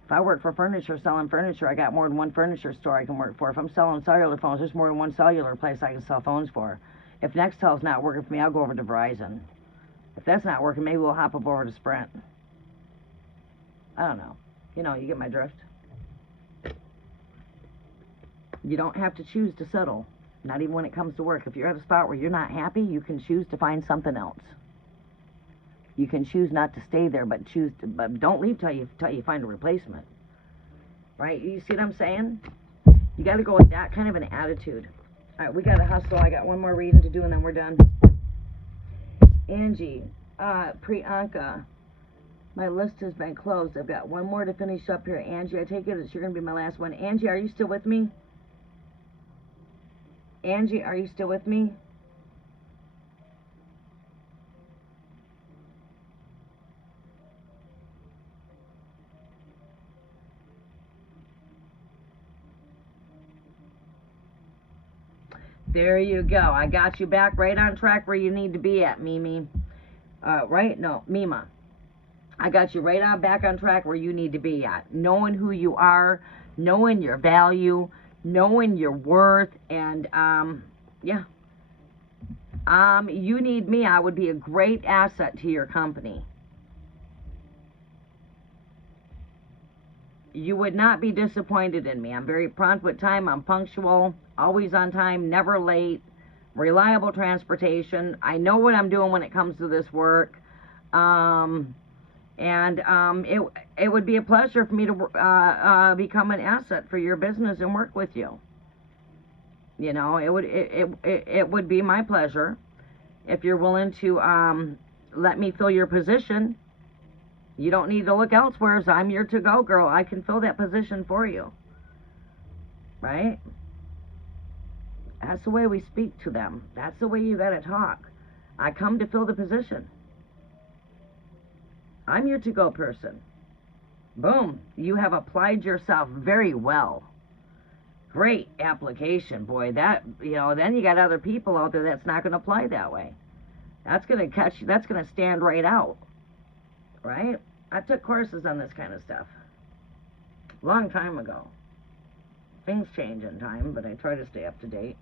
If I work for furniture, selling furniture, I got more than one furniture store I can work for. If I'm selling cellular phones, there's more than one cellular place I can sell phones for. If Nextel's not working for me, I'll go over to Verizon. If that's not working, maybe we'll hop up over to Sprint. I don't know. You know, you get my drift. You don't have to choose to settle. Not even when it comes to work. If you're at a spot where you're not happy, you can choose to find something else. You can choose not to stay there, but don't leave till you find a replacement. Right? You see what I'm saying? You got to go with that kind of an attitude. All right, we got to hustle. I got one more reading to do, and then we're done. Angie, Priyanka, my list has been closed. I've got one more to finish up here. Angie, I take it that you're going to be my last one. Angie, are you still with me? Angie, are you still with me? There you go. I got you back right on track where you need to be at, Mimi. Right? No, Mima. I got you right on back on track where you need to be at. Knowing who you are, knowing your value, knowing your worth, and yeah. You need me. I would be a great asset to your company. You would not be disappointed in me. I'm very prompt with time. I'm punctual, always on time, never late, reliable transportation. I know what I'm doing when it comes to this work. It would be a pleasure for me to become an asset for your business and work with you. You know, it would be my pleasure if you're willing to let me fill your position. You don't need to look elsewhere, as I'm your to-go girl. I can fill that position for you. Right? That's the way we speak to them. That's the way you gotta talk. I come to fill the position. I'm your to-go person. Boom. You have applied yourself very well. Great application, boy. That, you know, then you got other people out there that's not going to apply that way. That's going to catch you. That's going to stand right out. Right? I took courses on this kind of stuff long time ago. Things change in time, but I try to stay up to date.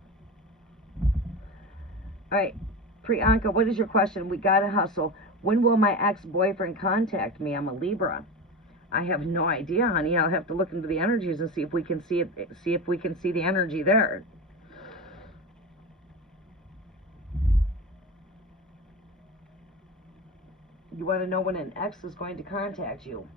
All right, Priyanka, what is your question? We got to hustle. When will my ex-boyfriend contact me? I'm a Libra. I have no idea, honey. I'll have to look into the energies and see if we can see the energy there. You want to know when an ex is going to contact you.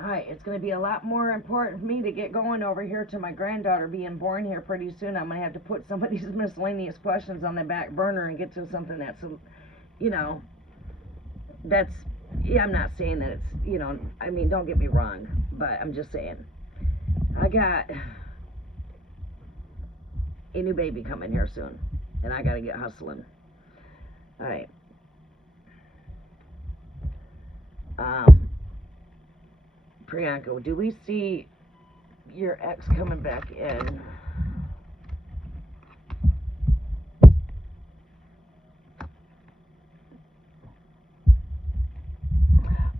Alright, it's going to be a lot more important for me to get going over here to my granddaughter being born here pretty soon. I'm going to have to put some of these miscellaneous questions on the back burner and get to something that's, you know, that's, yeah, I'm not saying that it's, you know, I mean, don't get me wrong, but I'm just saying. I got a new baby coming here soon, and I got to get hustling. Alright. Priyanka, do we see your ex coming back in?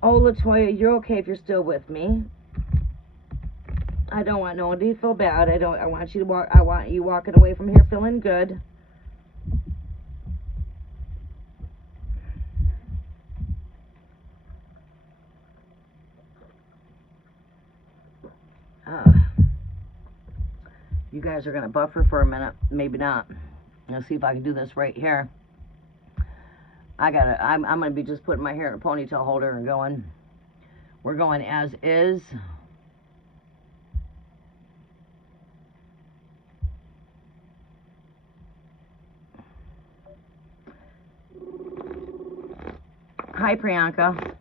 Oh, Latoya, you're okay if you're still with me. I don't want no one to feel bad. I want you to walk. I want you walking away from here feeling good. You guys are gonna buffer for a minute, maybe not. Let's see if I can do this right here. I'm gonna be just putting my hair in a ponytail holder and going. We're going as is. Hi, Priyanka.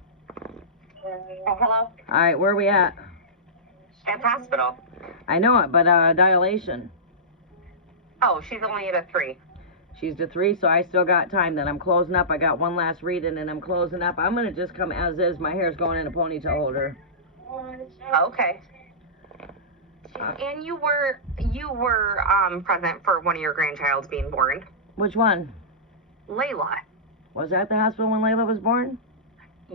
Oh, hello? All right, where are we at? At the hospital. I know it, but dilation. Oh, she's only at a 3. She's to 3, so I still got time. Then I'm closing up. I got one last reading, and I'm closing up. I'm gonna just come as is. My hair's going in a ponytail holder. Okay. And you were present for one of your grandchild's being born. Which one? Layla. Was that the hospital when Layla was born?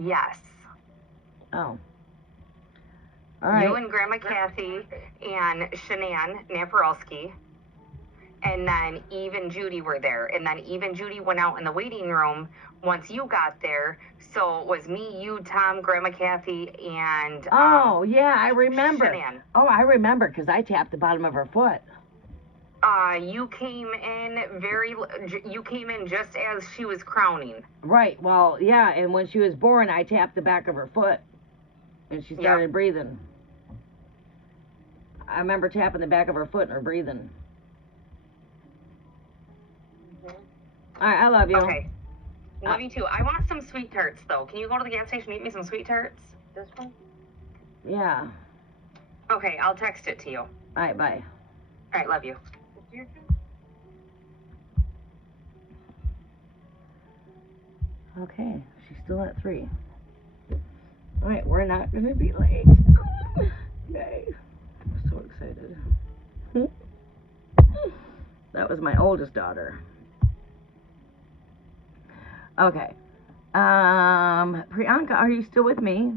Yes. Oh. All right. You and Grandma Kathy and Shanann Naparowski and then Eve and Judy were there, and then Eve and Judy went out in the waiting room once you got there. So it was me, you, Tom, Grandma Kathy, and oh yeah, I remember. Shanann. Oh, I remember because I tapped the bottom of her foot. You came in just as she was crowning. Right. Well, yeah, and when she was born, I tapped the back of her foot, and she started breathing. I remember tapping the back of her foot and her breathing. All right, I love you. Okay. Love you too. I want some sweet tarts though. Can you go to the gas station and get me some sweet tarts? This one? Yeah. Okay, I'll text it to you. All right, bye. All right, love you. Okay, she's still at 3. All right, we're not going to be late. Yay. I'm so excited. That was my oldest daughter. Okay. Priyanka, are you still with me?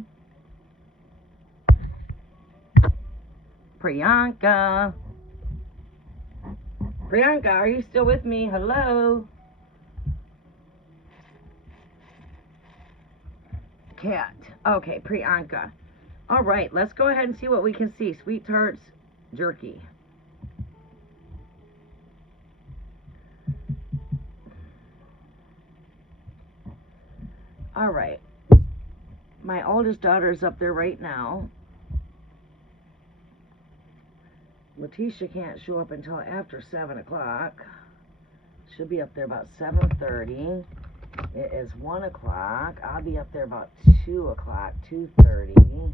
Priyanka. Priyanka, are you still with me? Hello? Cat. Okay, Priyanka. All right, let's go ahead and see what we can see. Sweet tarts, jerky. All right. My oldest daughter's up there right now. Letitia can't show up until after 7 o'clock. She'll be up there about 7:30. It is 1 o'clock. I'll be up there about 2 o'clock, 2:30.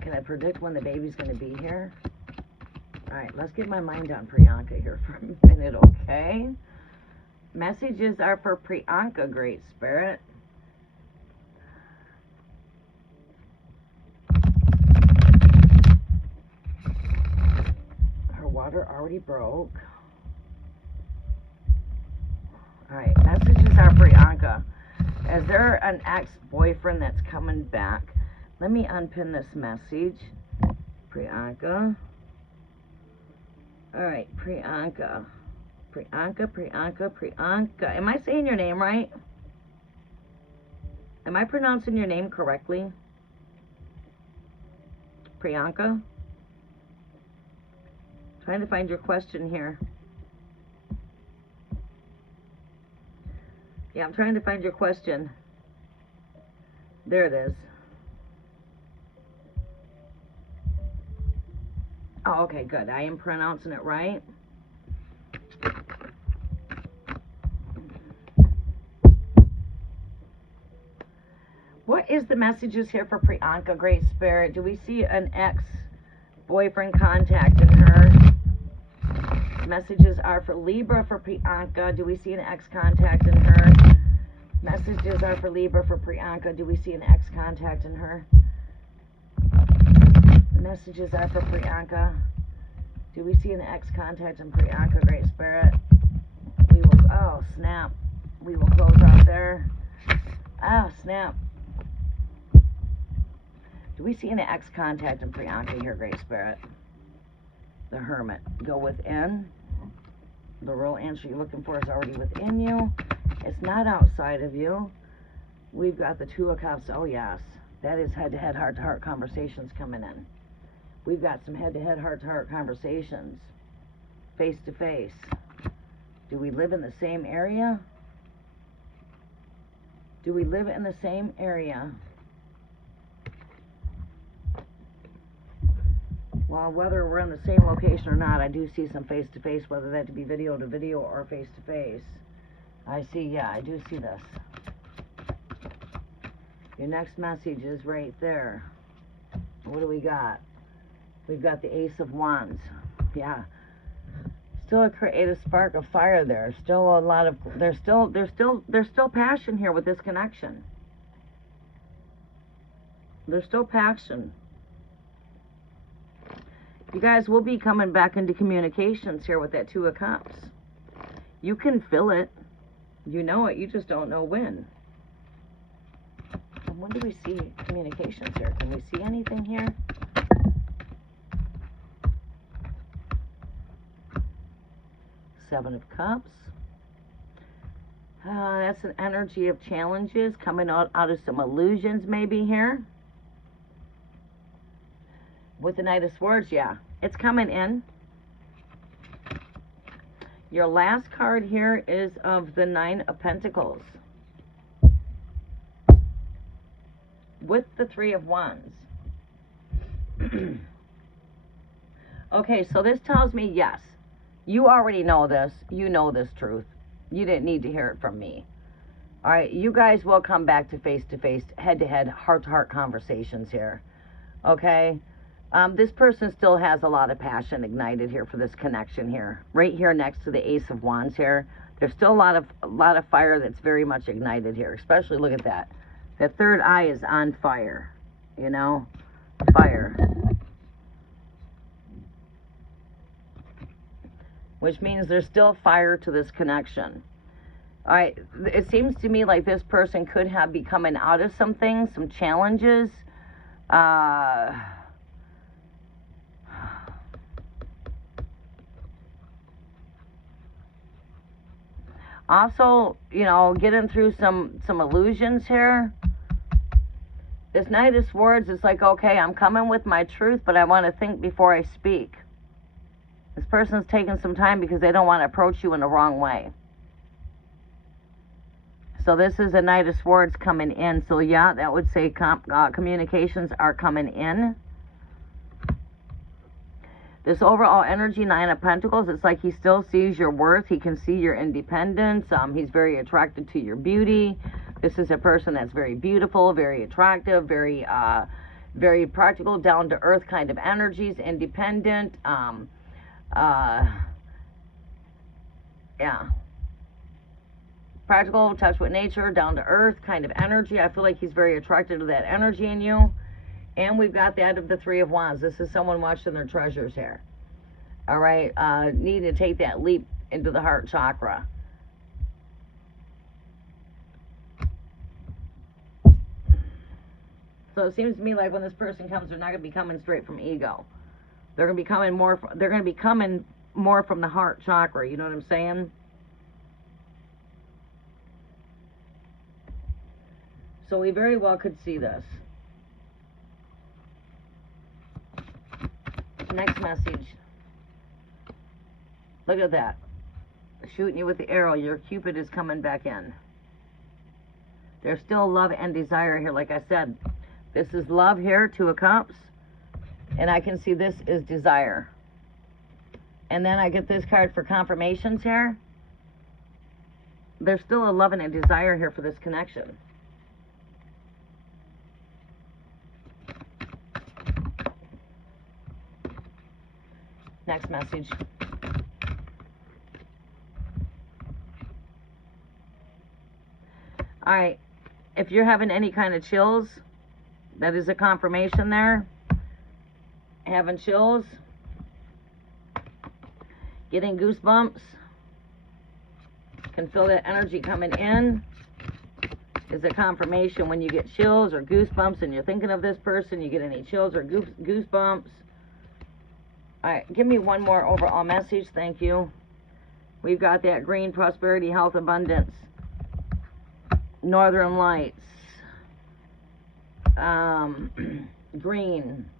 Can I predict when the baby's going to be here? All right, let's get my mind on Priyanka here for a minute, okay? Messages are for Priyanka, Great Spirit. Her water already broke. Alright, messages are Priyanka. Is there an ex-boyfriend that's coming back? Let me unpin this message. Priyanka. Alright, Priyanka. Priyanka. Am I saying your name right? Am I pronouncing your name correctly? Priyanka? Trying to find your question here. Yeah, I'm trying to find your question. There it is. Oh, okay, good. I am pronouncing it right. What is the messages here for Priyanka, Great Spirit? Do we see an ex-boyfriend contacting her? Messages are for Libra for Priyanka. Do we see an ex contacting her? Messages are for Libra for Priyanka. Do we see an ex contacting her? Messages are for Priyanka. Do we see an ex contacting Priyanka, Great Spirit? We will, oh snap. We will close out there. Oh snap. Do we see an ex contacting Priyanka here, Great Spirit? The Hermit. Go within. The real answer you're looking for is already within you. It's not outside of you. We've got the Two of Cups. Oh yes, that is head-to-head, heart-to-heart conversations coming in. We've got some head-to-head, heart-to-heart conversations, face-to-face. Do we live in the same area? Do we live in the same area? Well, whether we're in the same location or not, I do see some face-to-face, whether that to be video-to-video or face-to-face. I see, yeah, I do see this. Your next message is right there. What do we got? We've got the Ace of Wands. Yeah. Still a creative spark of fire there. Still a lot of, there's still passion here with this connection. There's still passion. You guys will be coming back into communications here with that Two of Cups. You can feel it. You know it. You just don't know when. And when do we see communications here? Can we see anything here? Seven of Cups. That's an energy of challenges coming out of some illusions maybe here. With the Knight of Swords, yeah, it's coming in. Your last card here is of the Nine of Pentacles. With the Three of Wands. Okay, so this tells me, yes, you already know this. You know this truth. You didn't need to hear it from me. All right, you guys will come back to face-to-face, head-to-head, heart-to-heart conversations here. Okay? This person still has a lot of passion ignited here for this connection here. Right here next to the Ace of Wands here. There's still a lot of fire that's very much ignited here. Especially, look at that. The third eye is on fire. You know? Fire. Which means there's still fire to this connection. All right, it seems to me like this person could be coming out of some things, some challenges. Also, you know, getting through some illusions here. This Knight of Swords is like, okay, I'm coming with my truth, but I want to think before I speak. This person's taking some time because they don't want to approach you in the wrong way. So this is a Knight of Swords coming in. So yeah, that would say communications are coming in. This overall energy, Nine of Pentacles, it's like he still sees your worth. He can see your independence. He's very attracted to your beauty. This is a person that's very beautiful, very attractive, very practical, down-to-earth kind of energies, independent. Yeah. Practical, touch with nature, down to earth kind of energy. I feel like he's very attracted to that energy in you. And we've got that of the Three of Wands. This is someone watching their treasures here. All right. Needing to take that leap into the heart chakra. So it seems to me like when this person comes, they're not going to be coming straight from ego. They're going to be coming more. They're going to be coming more from the heart chakra. You know what I'm saying? So we very well could see this. Next message. Look at that. Shooting you with the arrow. Your Cupid is coming back in. There's still love and desire here. Like I said, this is love here, Two of Cups. And I can see this is desire. And then I get this card for confirmations here. There's still a love and a desire here for this connection. Next message. All right. If you're having any kind of chills, that is a confirmation there. Having chills. Getting goosebumps. Can feel that energy coming in. Is a confirmation when you get chills or goosebumps and you're thinking of this person. You get any chills or goosebumps. All right, give me one more overall message. Thank you. We've got that green, prosperity, health, abundance. Northern lights. Green.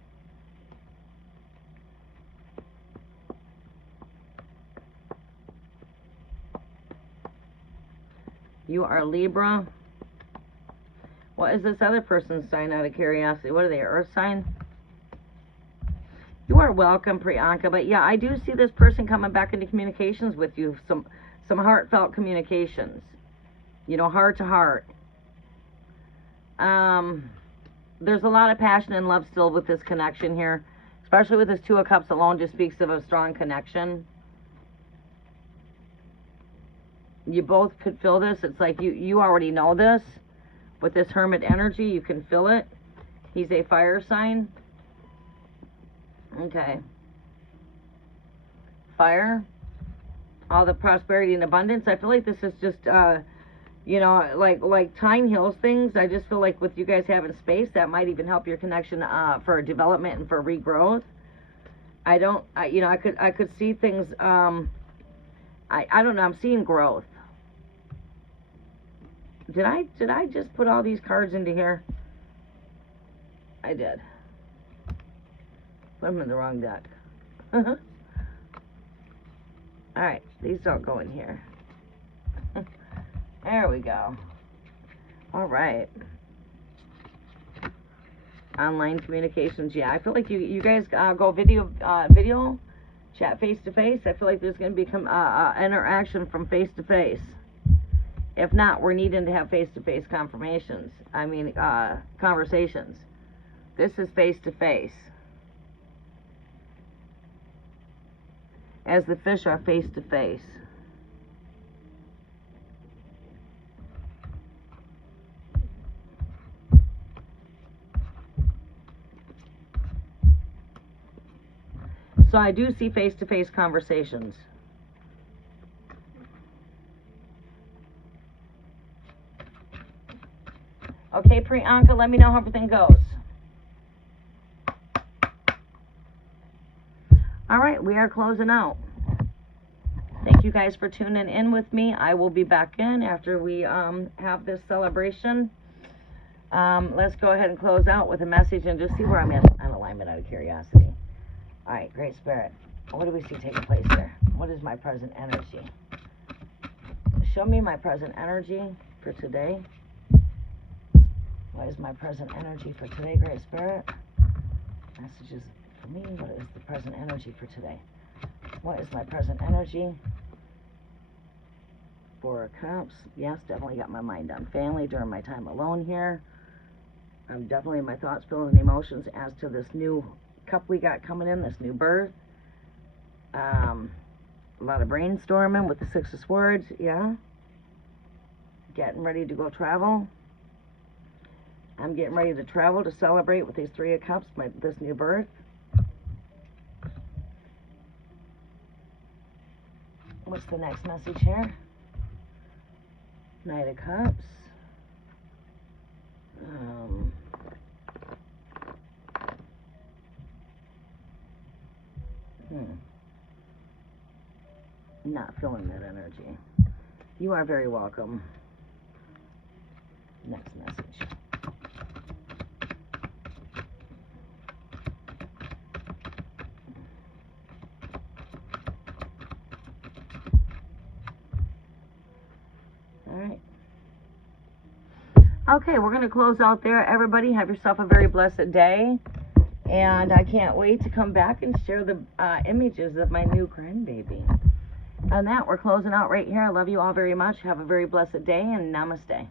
You are Libra. What is this other person's sign out of curiosity? What are they, earth sign? You are welcome, Priyanka. But yeah, I do see this person coming back into communications with you. Some heartfelt communications. You know, heart to heart. There's a lot of passion and love still with this connection here. Especially with this Two of Cups alone just speaks of a strong connection. You both could feel this. It's like you already know this. With this Hermit energy, you can feel it. He's a fire sign. Okay. Fire. All the prosperity and abundance. I feel like this is just, you know, like time heals things. I just feel like with you guys having space, that might even help your connection for development and for regrowth. I could see things I don't know. I'm seeing growth. Did I just put all these cards into here? I did. Put them in the wrong deck. Alright, these don't go in here. There we go. Alright. Online communications, yeah. I feel like you guys go video, chat face to face. I feel like there's going to become interaction from face to face. If not, we're needing to have face to face conversations. This is face to face. As the fish are face to face. So I do see face-to-face conversations. Okay, Priyanka, let me know how everything goes. All right, we are closing out. Thank you guys for tuning in with me. I will be back in after we have this celebration. Let's go ahead and close out with a message and just see where I'm at on alignment out of curiosity. All right, Great Spirit. What do we see taking place here? What is my present energy? Show me my present energy for today. What is my present energy for today, Great Spirit? Messages for me. What is the present energy for today? What is my present energy? Four of Cups. Yes, definitely got my mind on family during my time alone here. I'm definitely in my thoughts, feelings, and emotions as to this new cup we got coming in, this new birth. A lot of brainstorming with the Six of Swords, yeah. Getting ready to go travel. I'm getting ready to travel to celebrate with these Three of Cups, this new birth. What's the next message here? Knight of Cups. Not feeling that energy. You are very welcome. Next message. All right. Okay, we're going to close out there. Everybody, have yourself a very blessed day. And I can't wait to come back and share the images of my new grandbaby. On that, we're closing out right here. I love you all very much. Have a very blessed day, and namaste.